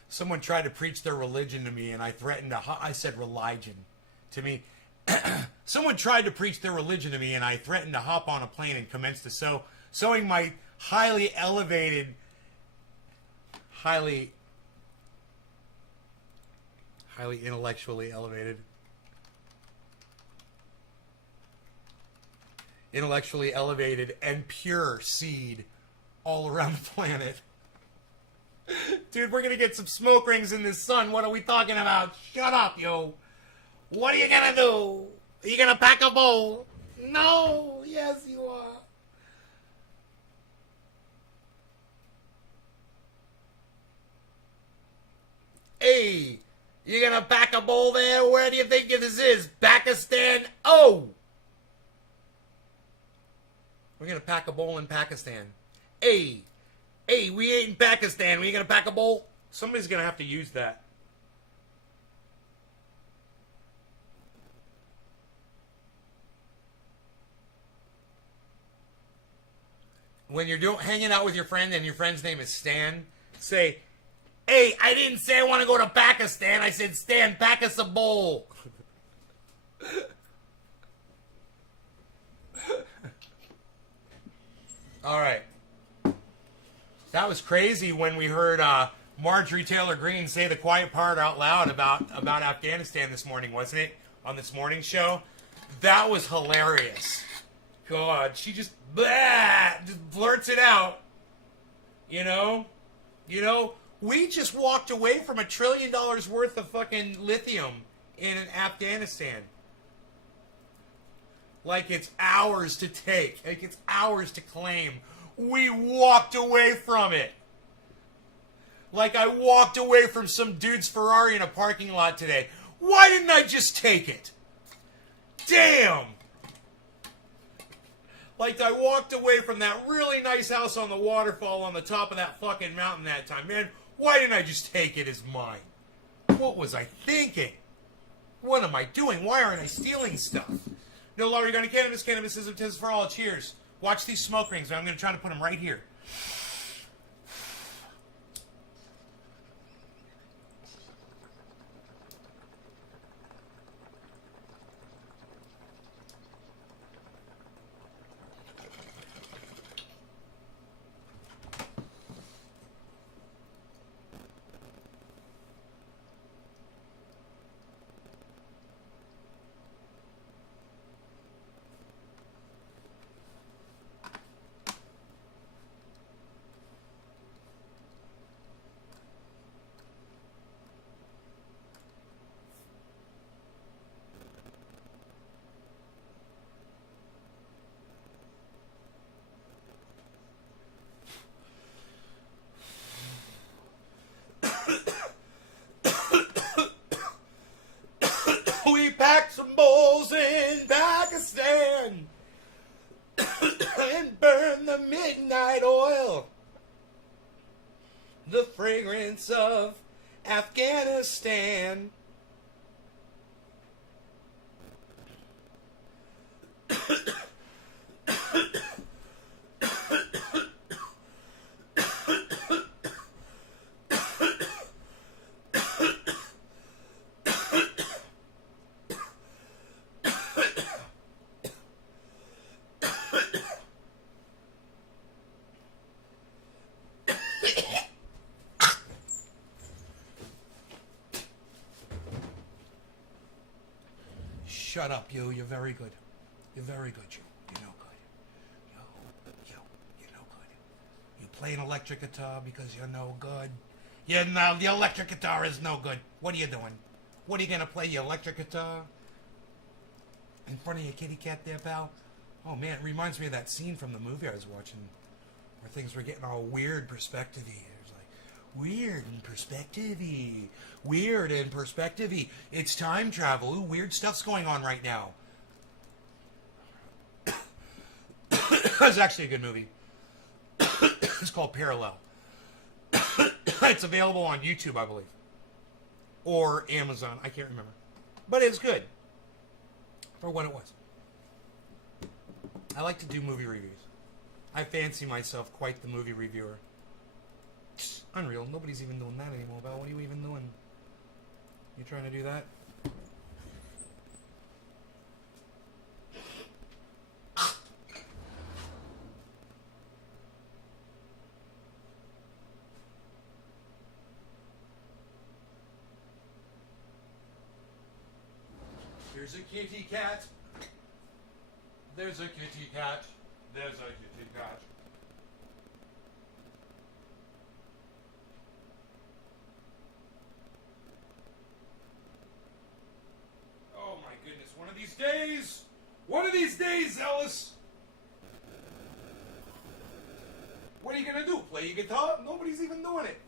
Someone tried to preach their religion to me, and I threatened to. I said religion to me. Someone tried to preach their religion to me, and I threatened to hop on a plane and commence to sowing my highly intellectually elevated and pure seed all around the planet. Dude, we're gonna get some smoke rings in this sun. What are we talking about? Shut up, yo. What are you gonna do? Are you gonna pack a bowl? No. Yes, you are. Hey, you gonna pack a bowl there? Where do you think this is? Pakistan? Oh! We're gonna pack a bowl in Pakistan. Hey, we ain't in Pakistan. We ain't gonna pack a bowl? Somebody's gonna have to use that. When you're hanging out with your friend and your friend's name is Stan, say, hey, I didn't say I want to go to Pakistan. I said, Stan, pack us a bowl. All right. That was crazy when we heard Marjorie Taylor Greene say the quiet part out loud about Afghanistan this morning, wasn't it? On this morning show. That was hilarious. God, she just blurts it out. You know, we just walked away from $1 trillion worth of fucking lithium in Afghanistan. Like it's ours to take. Like it's ours to claim. We walked away from it. Like I walked away from some dude's Ferrari in a parking lot today. Why didn't I just take it? Damn! Like I walked away from that really nice house on the waterfall on the top of that fucking mountain that time. Man, why didn't I just take it as mine? What was I thinking? What am I doing? Why aren't I stealing stuff? No longer going to cannabis. Cannabis is a test for all. Cheers. Watch these smoke rings. I'm going to try to put them right here. and the midnight oil. The fragrance of Afghanistan. Shut up, you. You're very good. You're very good, you. You're no good. You're no good. You play an electric guitar because you're no good. The electric guitar is no good. What are you doing? What are you gonna play, your electric guitar? In front of your kitty cat there, pal? Oh man, it reminds me of that scene from the movie I was watching where things were getting all weird perspective-y. It was like, weird and perspective-y. Weird and perspective-y. It's time travel. Ooh, weird stuff's going on right now. It's actually a good movie. It's called Parallel. It's available on YouTube, I believe. Or Amazon. I can't remember. But it's good. For what it was. I like to do movie reviews. I fancy myself quite the movie reviewer. Unreal. Nobody's even doing that anymore, Val. What are you even doing? You trying to do that? There's a kitty cat. There's a kitty cat. There's a kitty cat. Oh my goodness, one of these days! One of these days, Ellis! What are you gonna do? Play your guitar? Nobody's even doing it.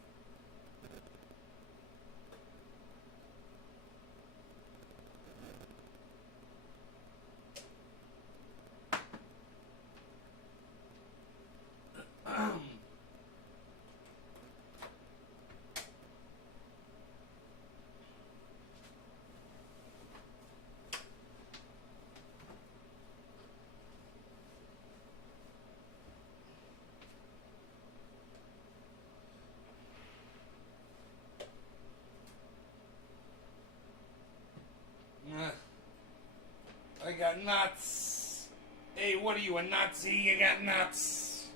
I got nuts. Hey, what are you, a Nazi? You got nuts.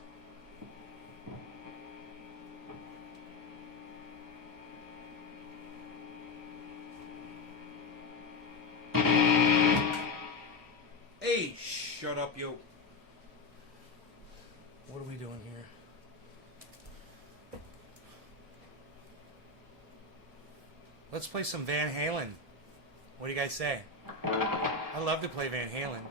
Hey, shut up, you. What are we doing here? Let's play some Van Halen. What do you guys say? I love to play Van Halen.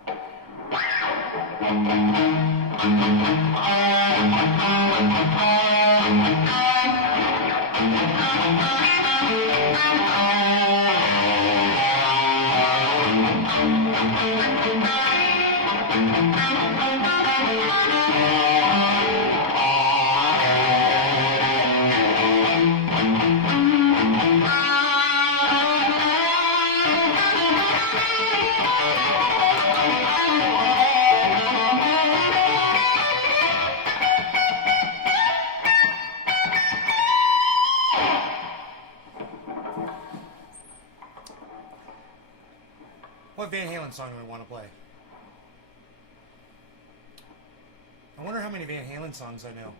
What Van Halen song do I want to play? I wonder how many Van Halen songs I know.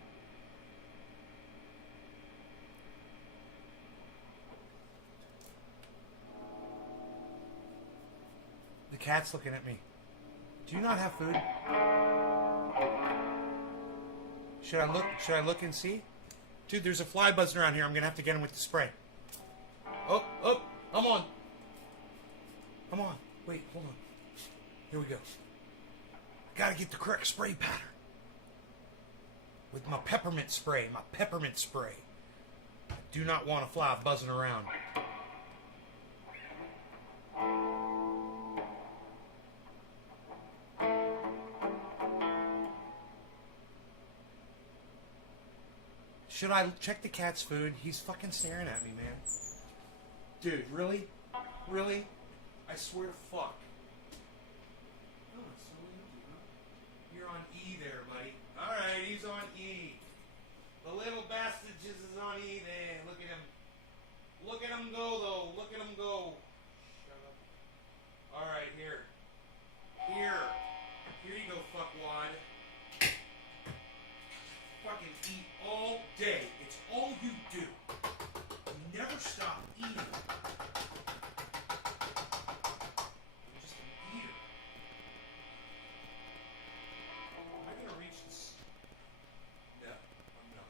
The cat's looking at me. Do you not have food? Should I look and see? Dude, there's a fly buzzing around here. I'm gonna have to get him with the spray. Oh, I'm on. I'm on. Wait, hold on. Here we go. Gotta get the correct spray pattern. With my peppermint spray. I do not want a fly buzzing around. Should I check the cat's food? He's fucking staring at me, man. Dude, really? Really? I swear to fuck. Oh, it's so empty, huh? You're on E there, buddy. Alright, he's on E. The little bastard just is on E there. Look at him. Look at him go, though. Look at him go. Shut up. Alright, here. Here. Here you go, fuckwad. Fucking eat all day. It's all you do. You never stop eating. You're just an eater. Am I gonna reach this? No, I'm not.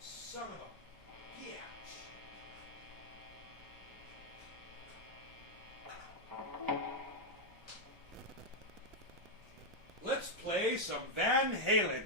Son of a bitch. Let's play some Van Halen.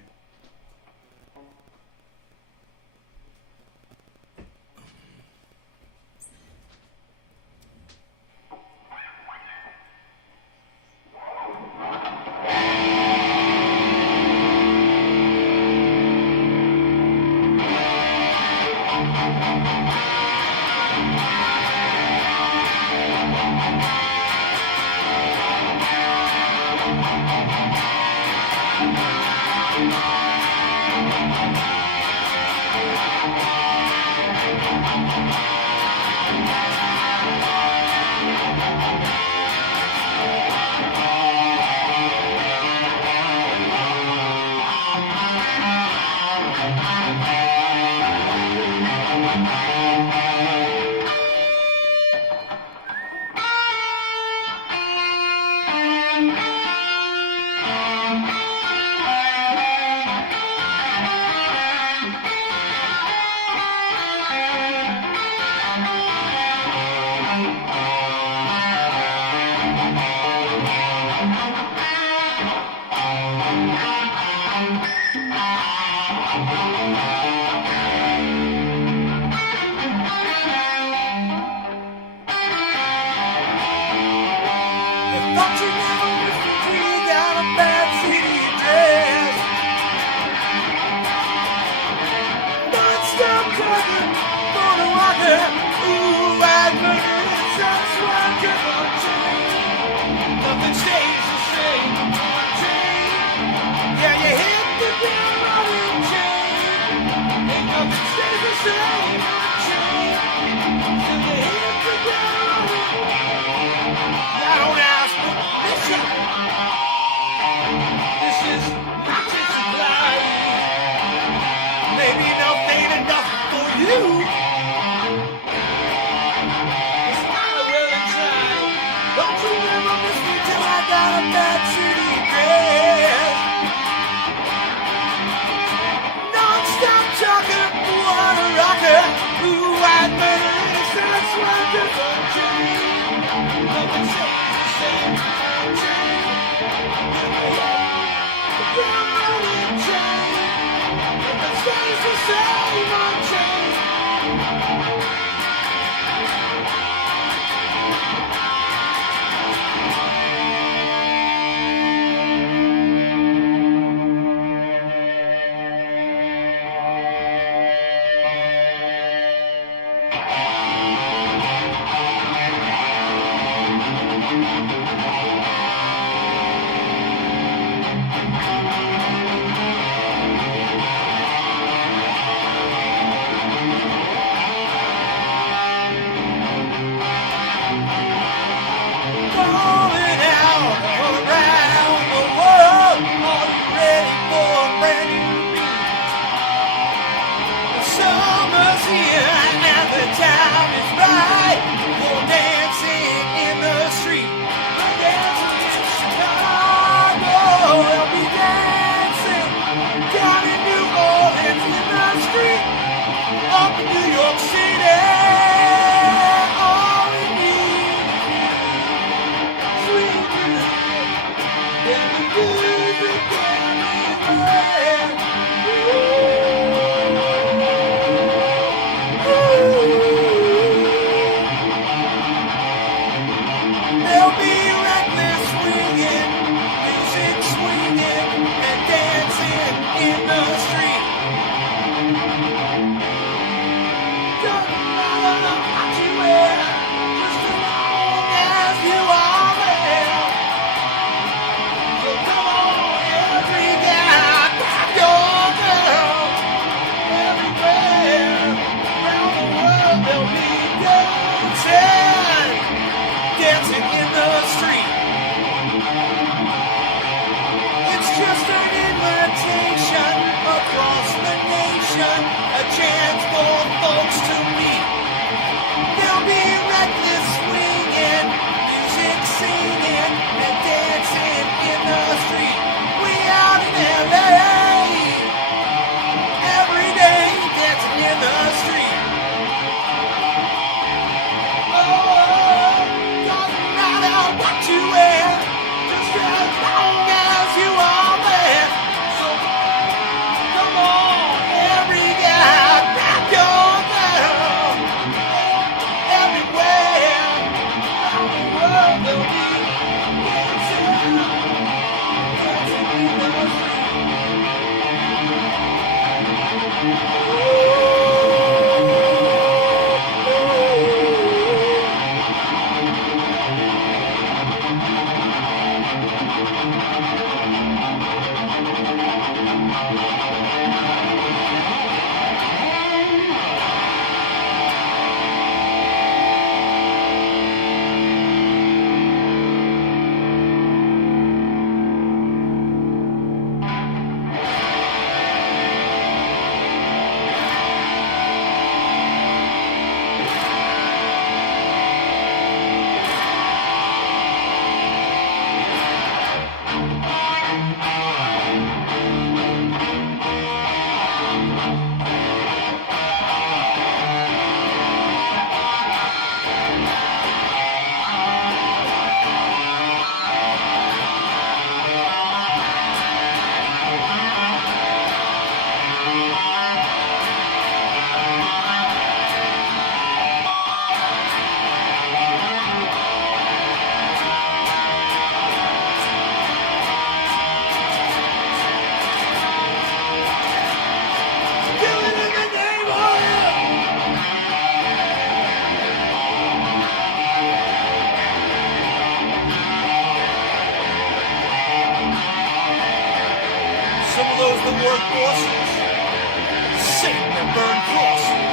work bosses are the same that burn crosses.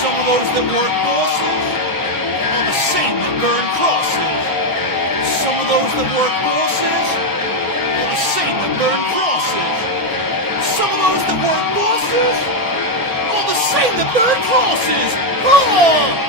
Some of those that work bosses are the same that burn crosses. Some of those that work bosses are the same that burn crosses. Some of those that work bosses are the same that burn crosses. Oh!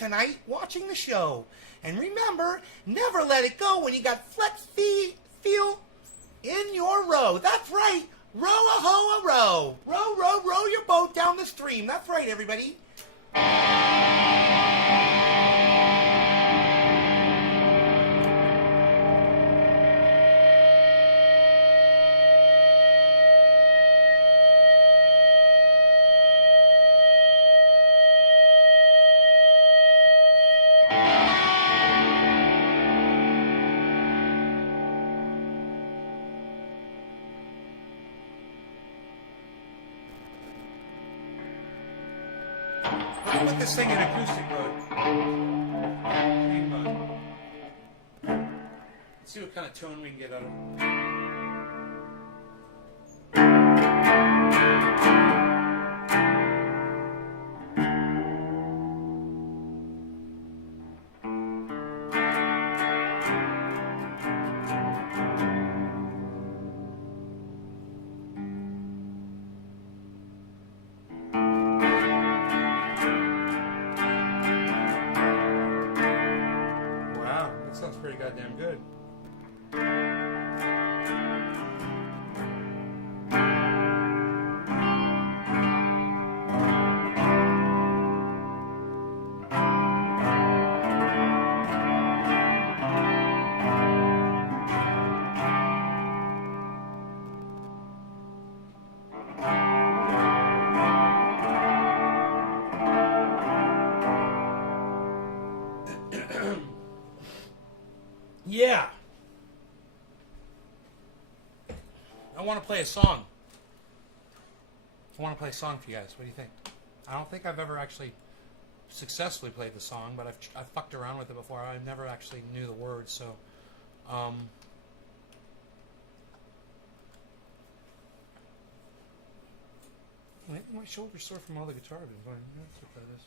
Tonight watching the show. And remember, never let it go when you got Flex Feel in your row. That's right. Row a hoe a row. Row, row, row your boat down the stream. That's right, everybody. Let's put this thing in acoustic mode. Hang on. Let's see what kind of tone we can get out of it. Wow, that sounds pretty goddamn good. Yeah. I want to play a song. I want to play a song for you guys. What do you think? I don't think I've ever actually successfully played the song, but I've fucked around with it before. I never actually knew the words, so maybe my shoulder's sore from all the guitar I've been playing. That's what that is.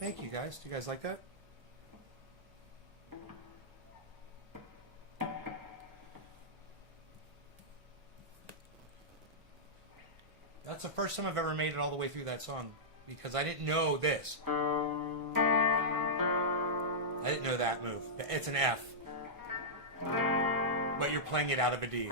Thank you, guys. Do you guys like that? That's the first time I've ever made it all the way through that song because I didn't know this. I didn't know that move. It's an F. But you're playing it out of a D.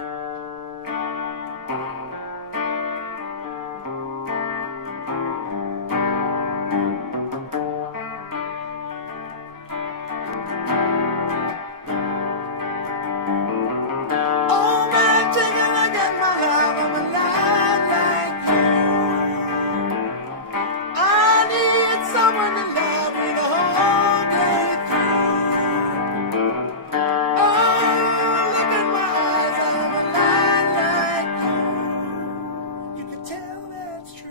Oh man, take a look at my life. I'm alive like you. I need someone to love me the whole day through. Oh, look at my eyes. I'm alive like you. You can tell that's true.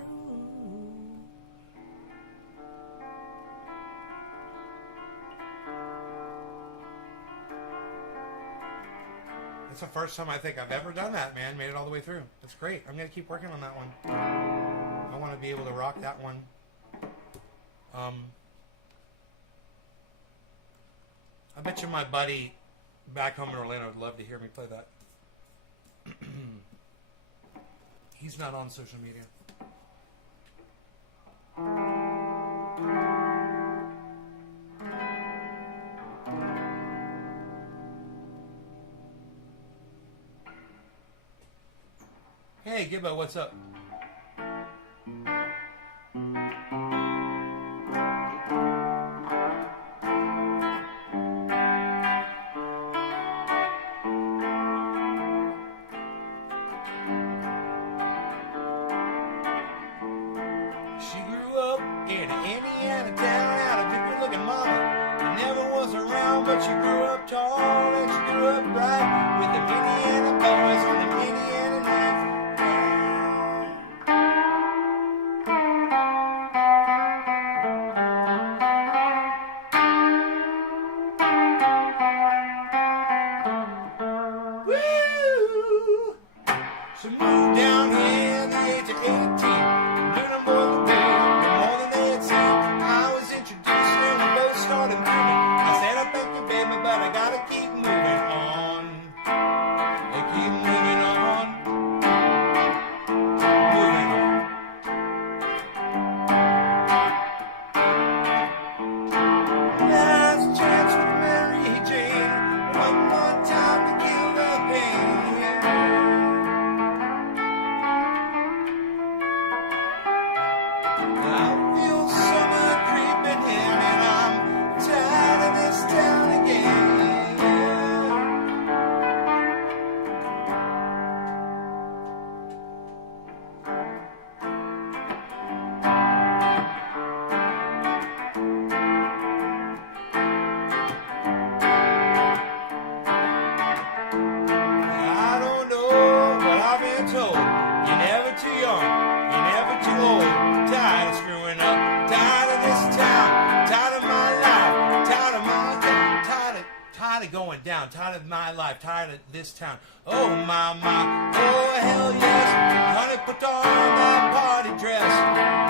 It's the first time I think I've ever done that, man. Made it all the way through. That's great. I'm going to keep working on that one. I want to be able to rock that one. I bet you my buddy back home in Orlando would love to hear me play that. He's not on social media. Hey, Gibbo, what's up? She grew up in an Indiana town out of good-looking mama. She never was around, but she grew up tall and she grew up bright with them Indiana boys on them Indiana nights. Woo! She moved down here at the age of 18. Little boy looked big, more than they had seen. I was introduced and we both started moving. I said, I thank you, baby, but I gotta keep moving on. I keep moving on. Moving on. Last chance for Mary Jane. One more time to kill the pain. I feel summer creeping in and I'm tired of this town again. I don't know, but I've been told you're never too young, you're never too old. Tired of screwing up, tired of this town, tired of my life, tired of my town, tired of going down, tired of my life, tired of this town. Oh my, oh hell yes, honey, put on that party dress,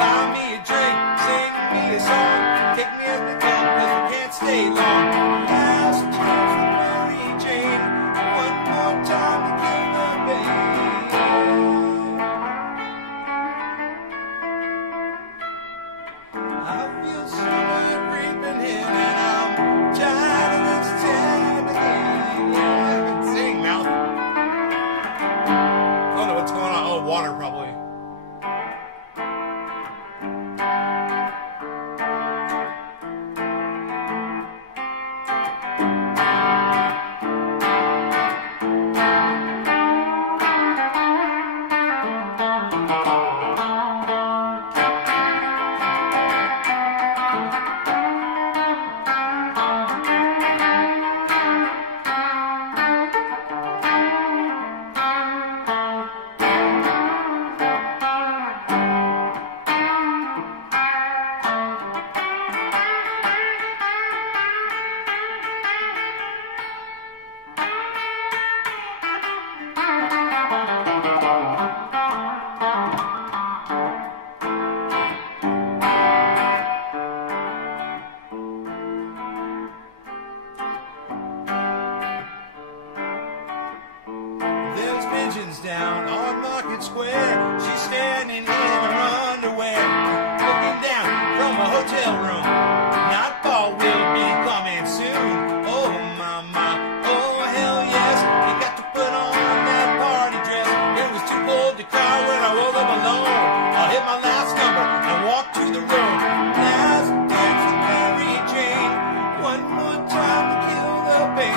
buy me a drink, sing me a song, take me as we go, 'cause we can't stay long. Last chance for Mary Jane, one more time to kill the pain. I feel summer creeping in and I'm tired of this town again. I can sing, mouth. Woman's down on Market Square. She's standing in her underwear, looking down from a hotel room. Nightfall will be coming soon. Oh, mama, oh, hell yes. You got to put on that party dress. It was too cold to cry when I woke up alone. I'll hit my last number and walk to the room. Last dance with Mary Jane. One more time to kill the pain.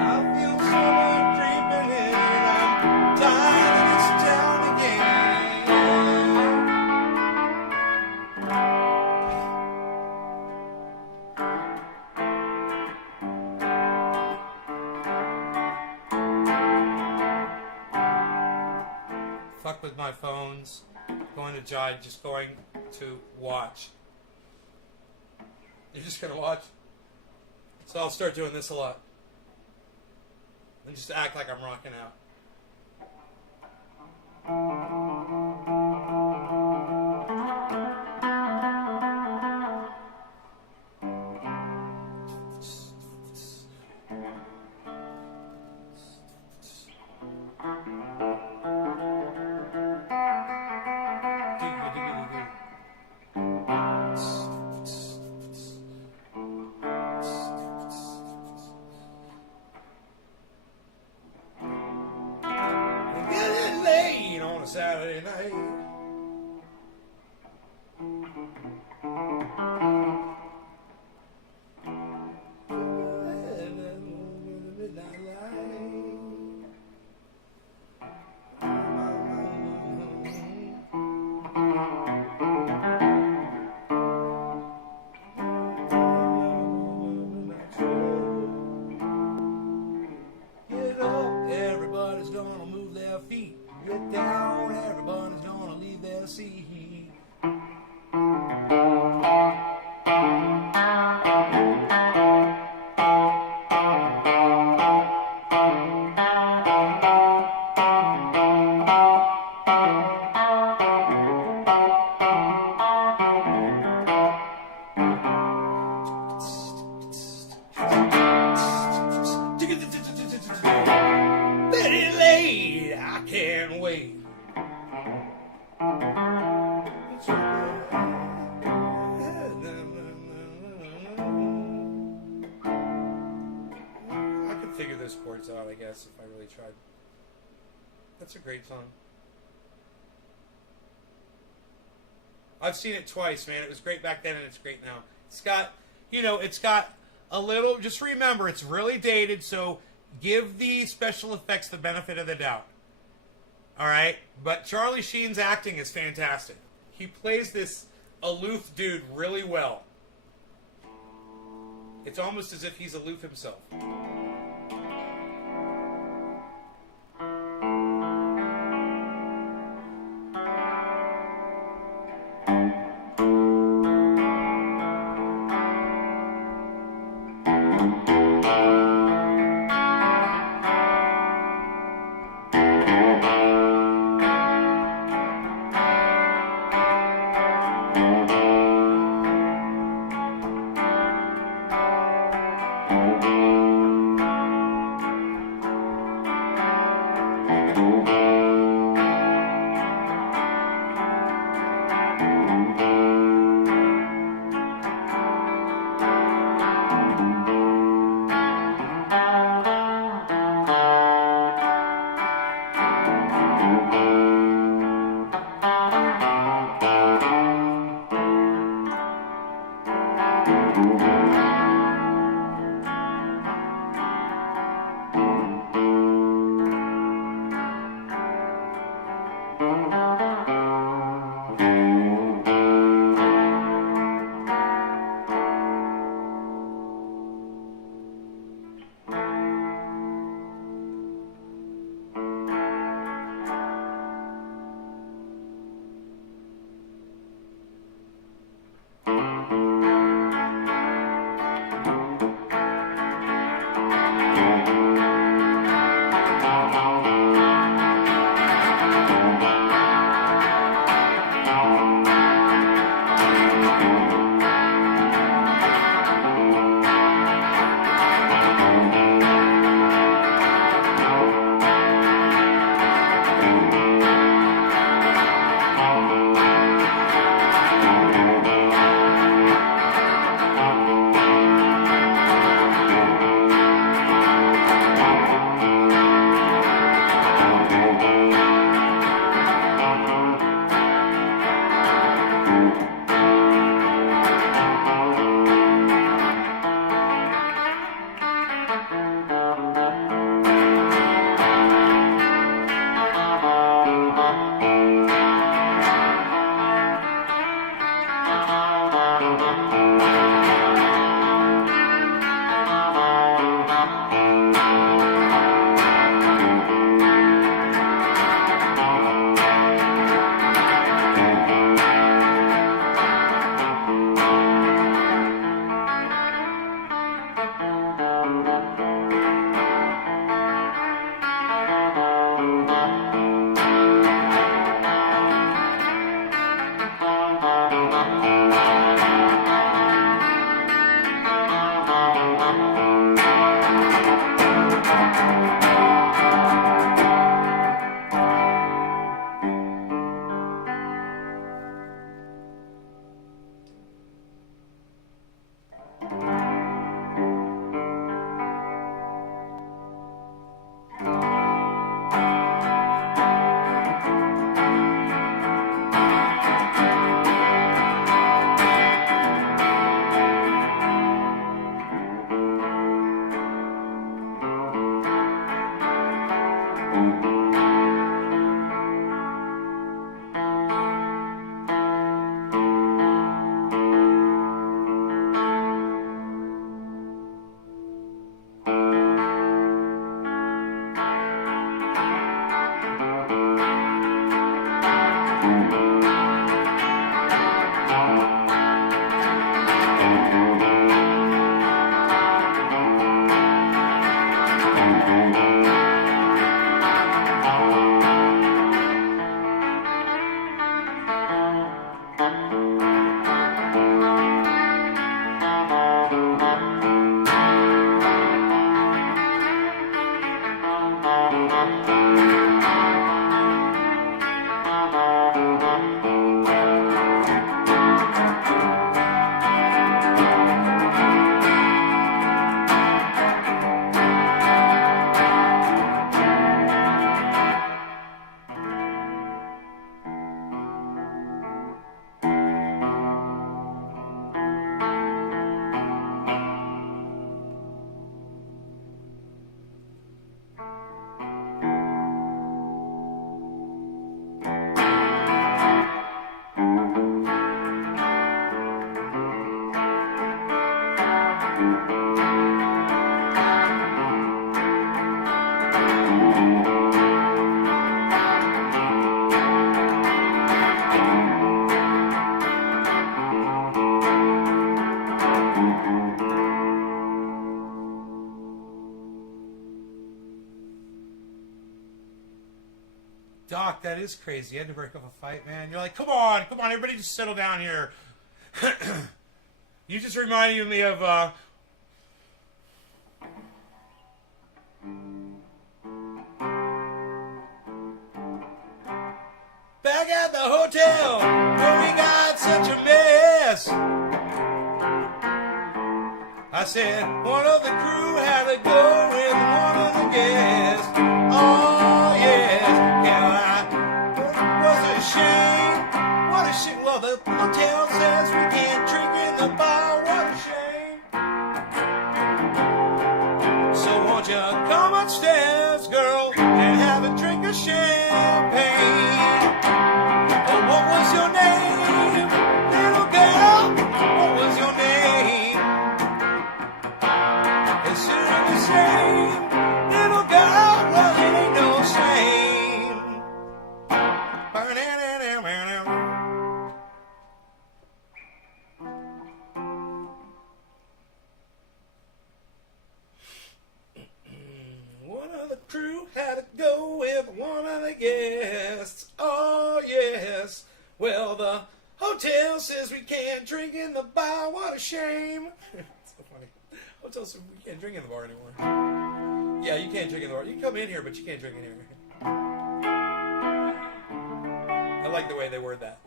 I feel summer creeping in. I'm dying and it's down again. Fuck with my phones. Going to jog, just going to watch. You're just gonna watch? So I'll start doing this a lot. And just act like I'm rocking out. Getting late on a Saturday night. Get up, everybody's gonna move their feet. Get down, everybody's gonna leave their seat. Very late, I can't wait. I could figure those chords out, I guess, if I really tried. That's a great song. I've seen it twice, man. It was great back then and it's great now. It's got, it's got a little, just remember, it's really dated, so give the special effects the benefit of the doubt. Alright? But Charlie Sheen's acting is fantastic. He plays this aloof dude really well. It's almost as if he's aloof himself. Doc, that is crazy. You had to break up a fight, man. You're like, come on, everybody just settle down here. You just reminded me of, back at the hotel where we got such a mess. I said, one of the crew had to go with one of the guests. Oh, yes. Yeah, was a shame. What a shame. Well, the hotel says we can't drink in the bar. What a shame. So won't you come upstairs, girl, and have a drink of champagne? Oh, what was your name, little girl? What was your name? It's soon the same, little girl. Well, it ain't no shame. One of the crew had to go with one of the guests. Oh, yes. Well, the hotel says we can't drink in the bar. What a shame. So funny. Hotel says we can't drink in the bar anymore. Yeah, you can't drink in the bar. You can come in here, but you can't drink in here. I like the way they word that.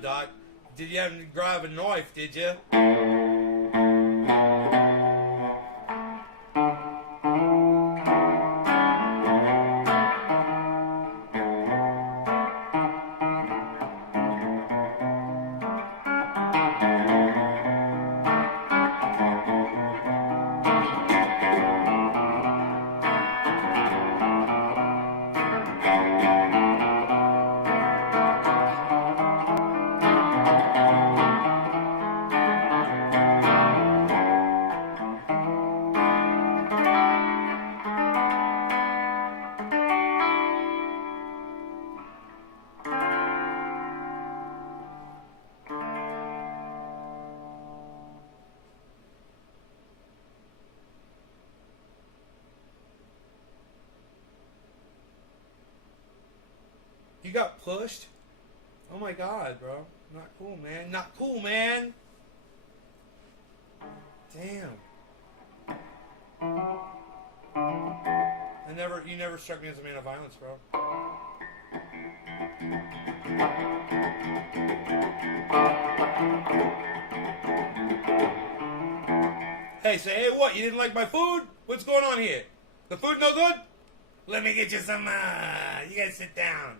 Doc. Did you have to grab a knife, did you? You got pushed? Oh my god, bro. Not cool, man. Not cool, man. Damn. You never struck me as a man of violence, bro. Hey, say, hey, what? You didn't like my food? What's going on here? The food no good? Let me get you some, you guys sit down.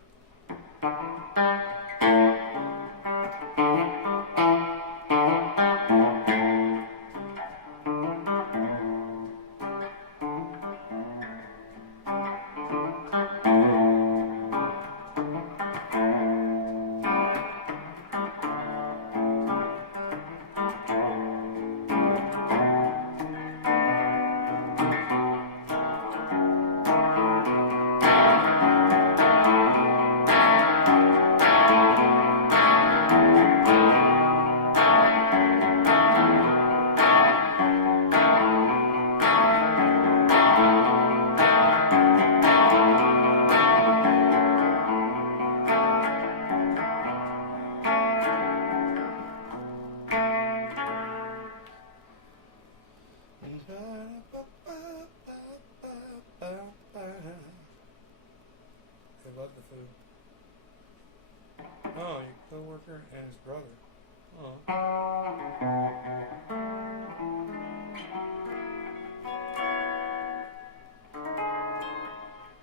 They love the food. Oh, your coworker and his brother. Oh.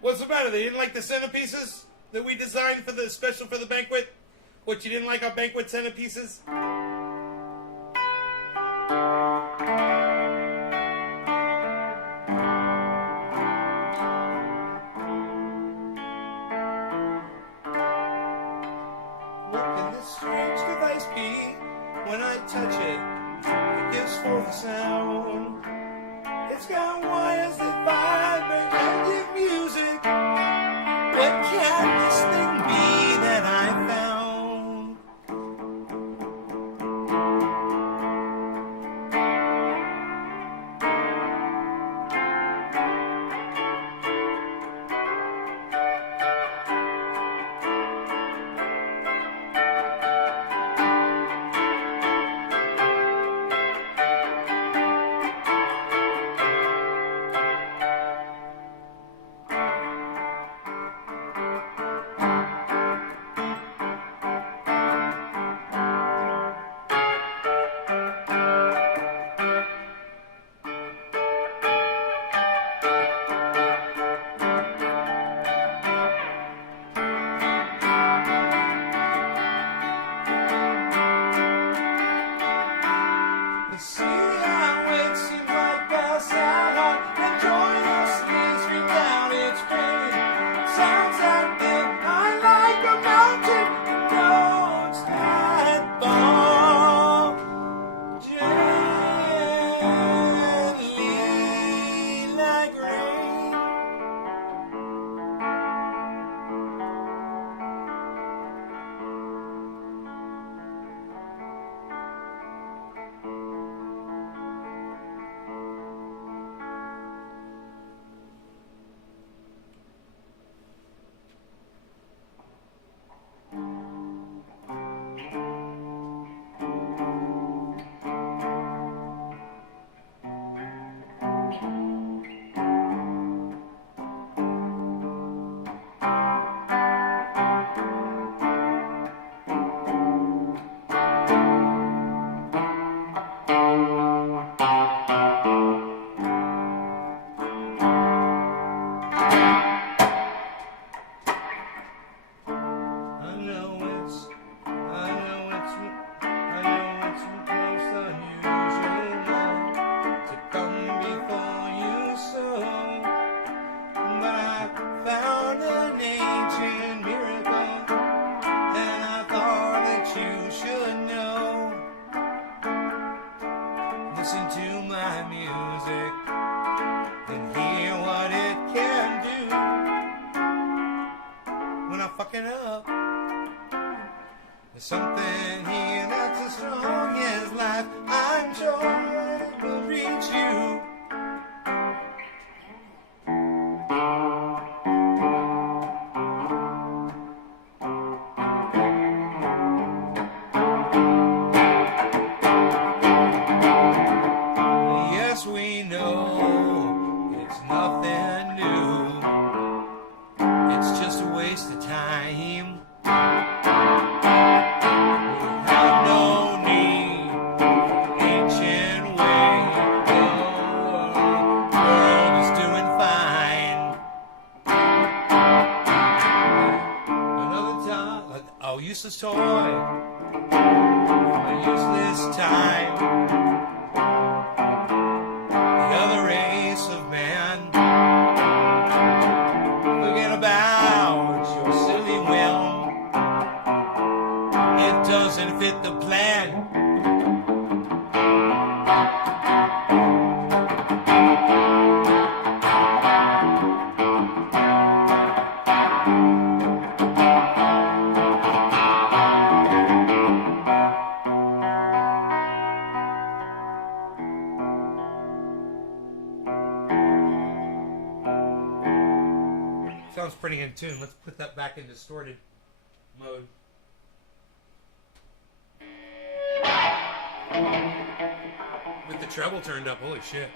What's the matter? They didn't like the centerpieces that we designed for the special for the banquet? What, you didn't like our banquet centerpieces? Strange device be when I touch it, it gives forth a sound. It's got wires that vibrate and give music. What can this thing be that I found? There's something here that's as strong as life. I'm sure it will reach you. useless toy for useless time. The other race of man, forget about your silly whim. It doesn't fit the plan. Sounds pretty in tune. Let's put that back in distorted mode. With the treble turned up, holy shit.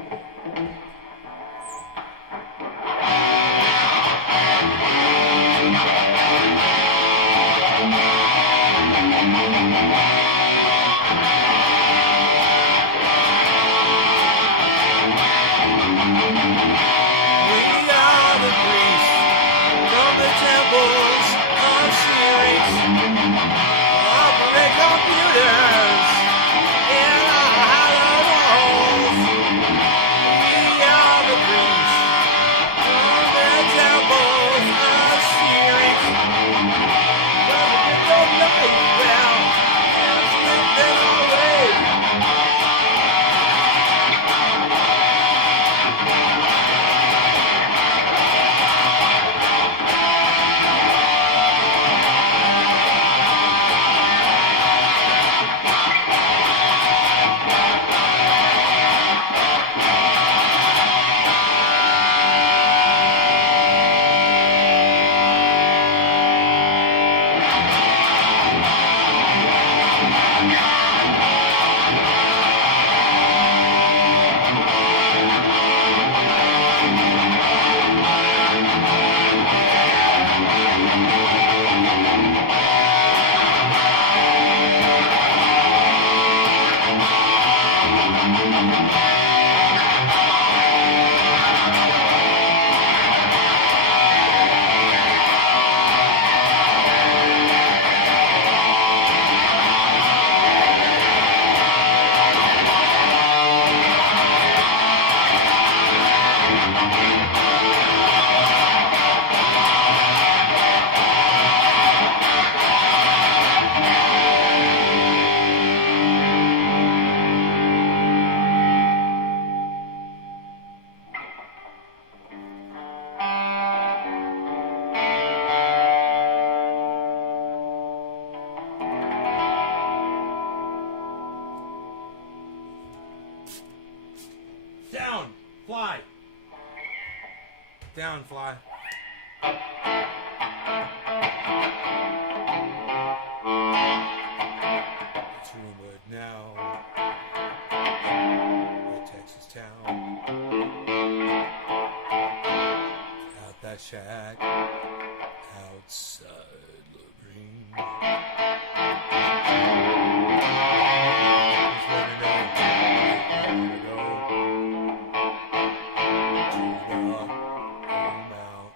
Down, fly. Down, fly. It's rumored now, a Texas town, out that shack, outside Lagreen. Who's ready to go to the home out?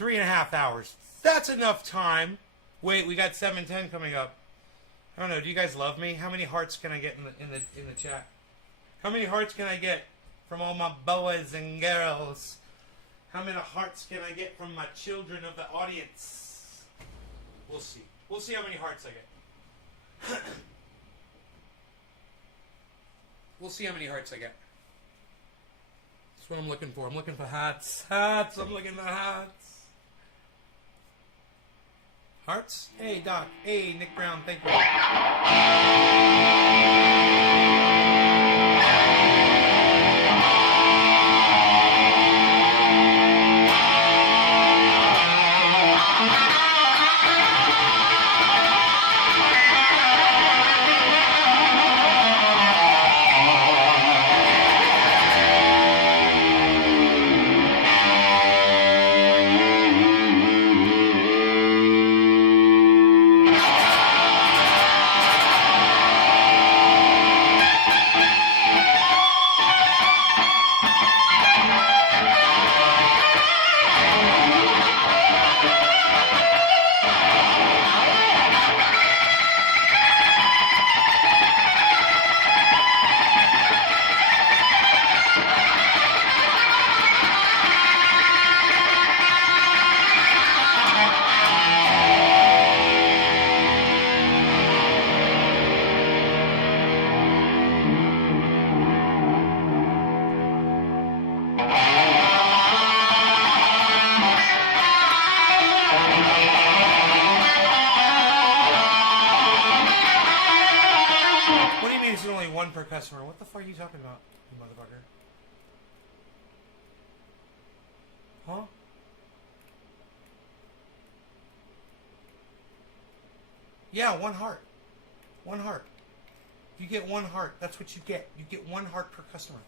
3.5 hours. That's enough time. Wait, we got 7:10 coming up. I don't know. Do you guys love me? How many hearts can I get in the chat? How many hearts can I get from all my boys and girls? How many hearts can I get from my children of the audience? We'll see. We'll see how many hearts I get. We'll see how many hearts I get. That's what I'm looking for. I'm looking for hats. Hats. I'm looking for hats. Hearts? Hey, Doc. Hey, Nick Brown. Thank you. Customer. What the fuck are you talking about, you motherfucker? Huh? Yeah, 1 heart. 1 heart. You get 1 heart. That's what you get. You get 1 heart per customer.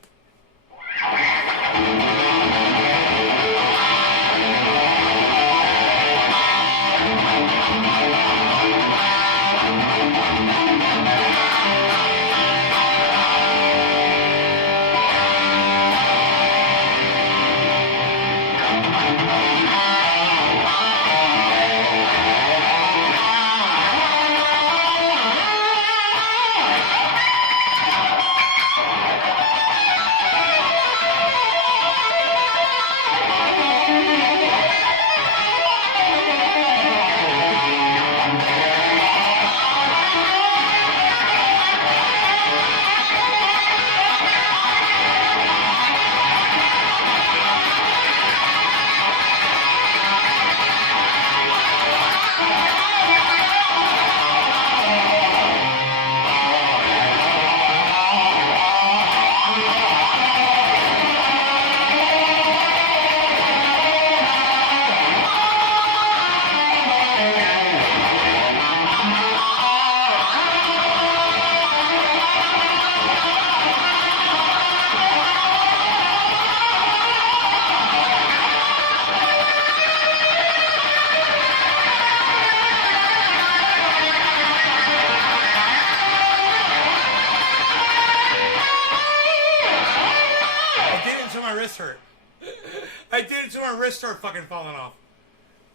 Start fucking falling off.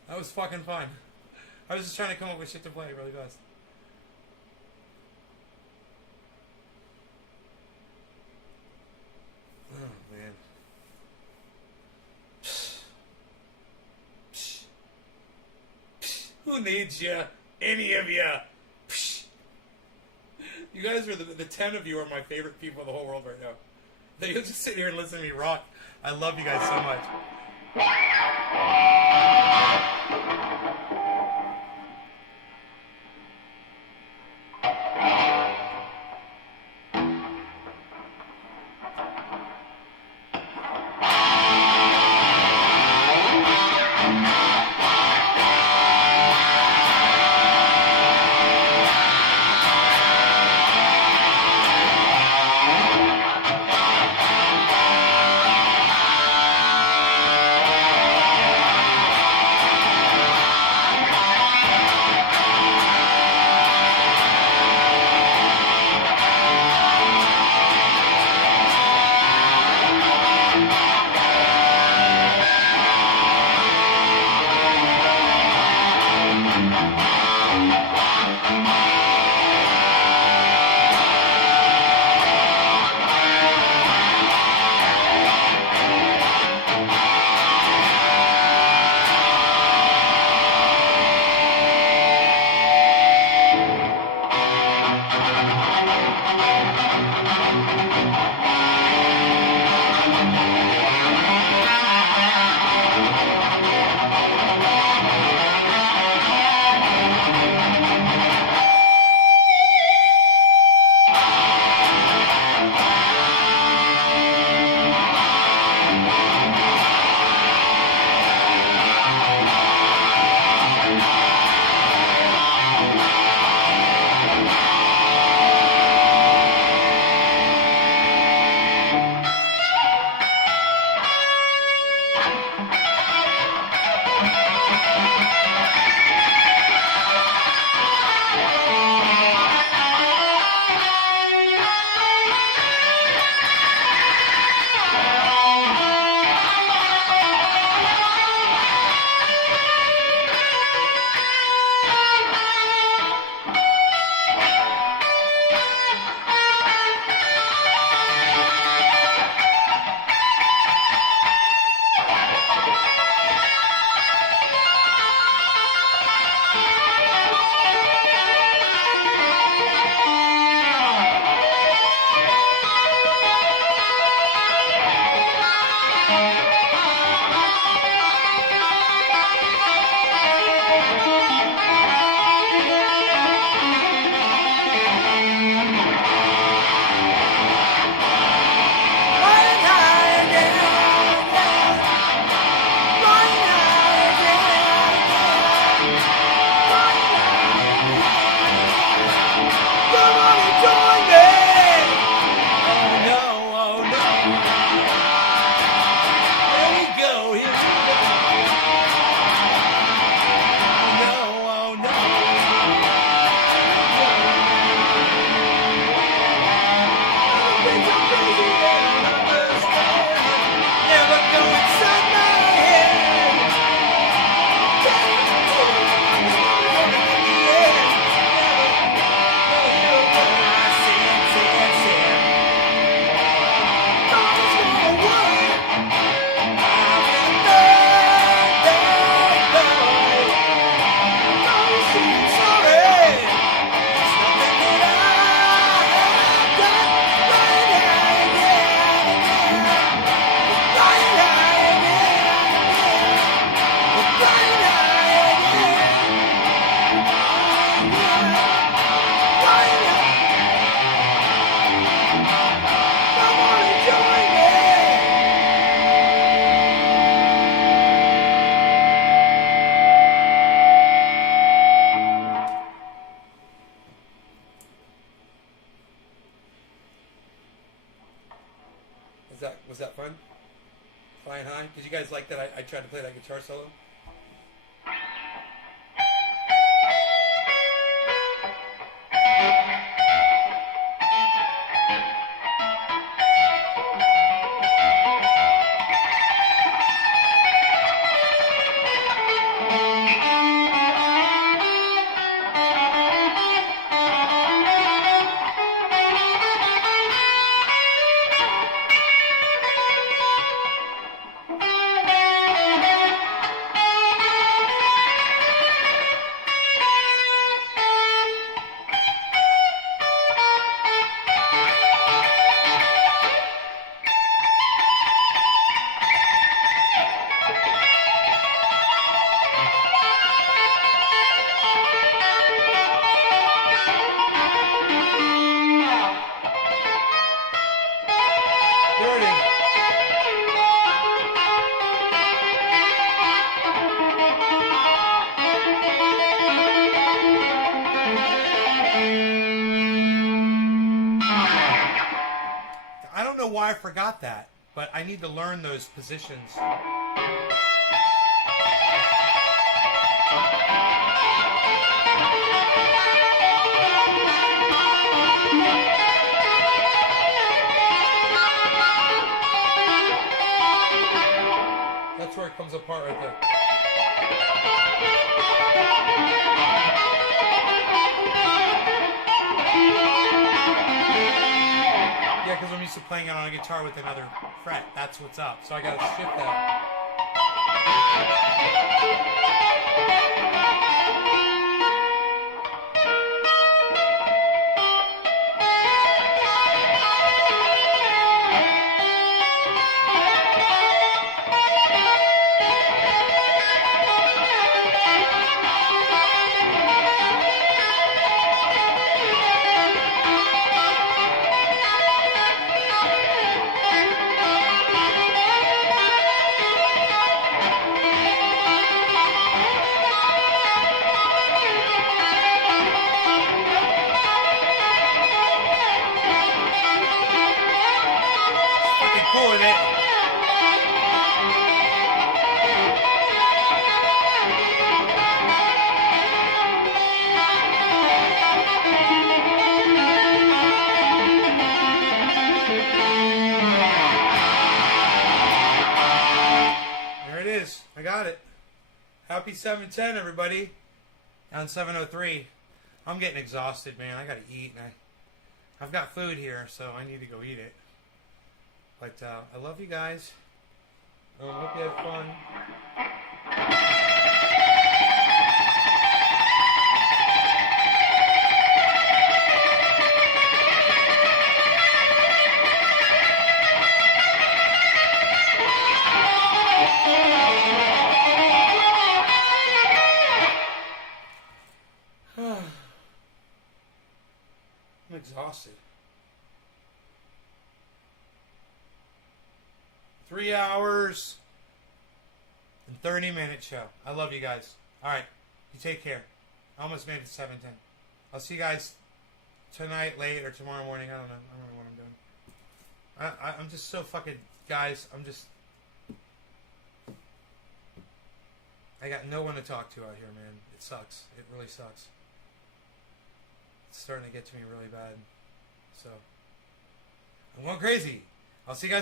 That was fucking fun. I was just trying to come up with shit to play really fast. Oh man. Who needs you? Any of you? You guys are the 10 of you are my favorite people in the whole world right now. That you'll just sit here and listen to me rock. I love you guys so much. Was that fun? Flying high? Did you guys like that I tried to play that guitar solo? I don't know why I forgot that, but I need to learn those positions. That's where it comes apart right there. Yeah, because I'm used to playing it on a guitar with another fret. That's what's up. So I gotta shift that. I got it. Happy 710, everybody. Down 703. I'm getting exhausted, man. I gotta eat, and I've got food here, so I need to go eat it. But I love you guys. I hope you have fun. I'm exhausted. 3 hours and 30-minute show. I love you guys. All right. You take care. I almost made it to 7:10. I'll see you guys tonight late or tomorrow morning. I don't know. I don't know what I'm doing. I'm just so fucking... Guys, I got no one to talk to out here, man. It sucks. It really sucks. It's starting to get to me really bad. So, I'm going crazy. I'll see you guys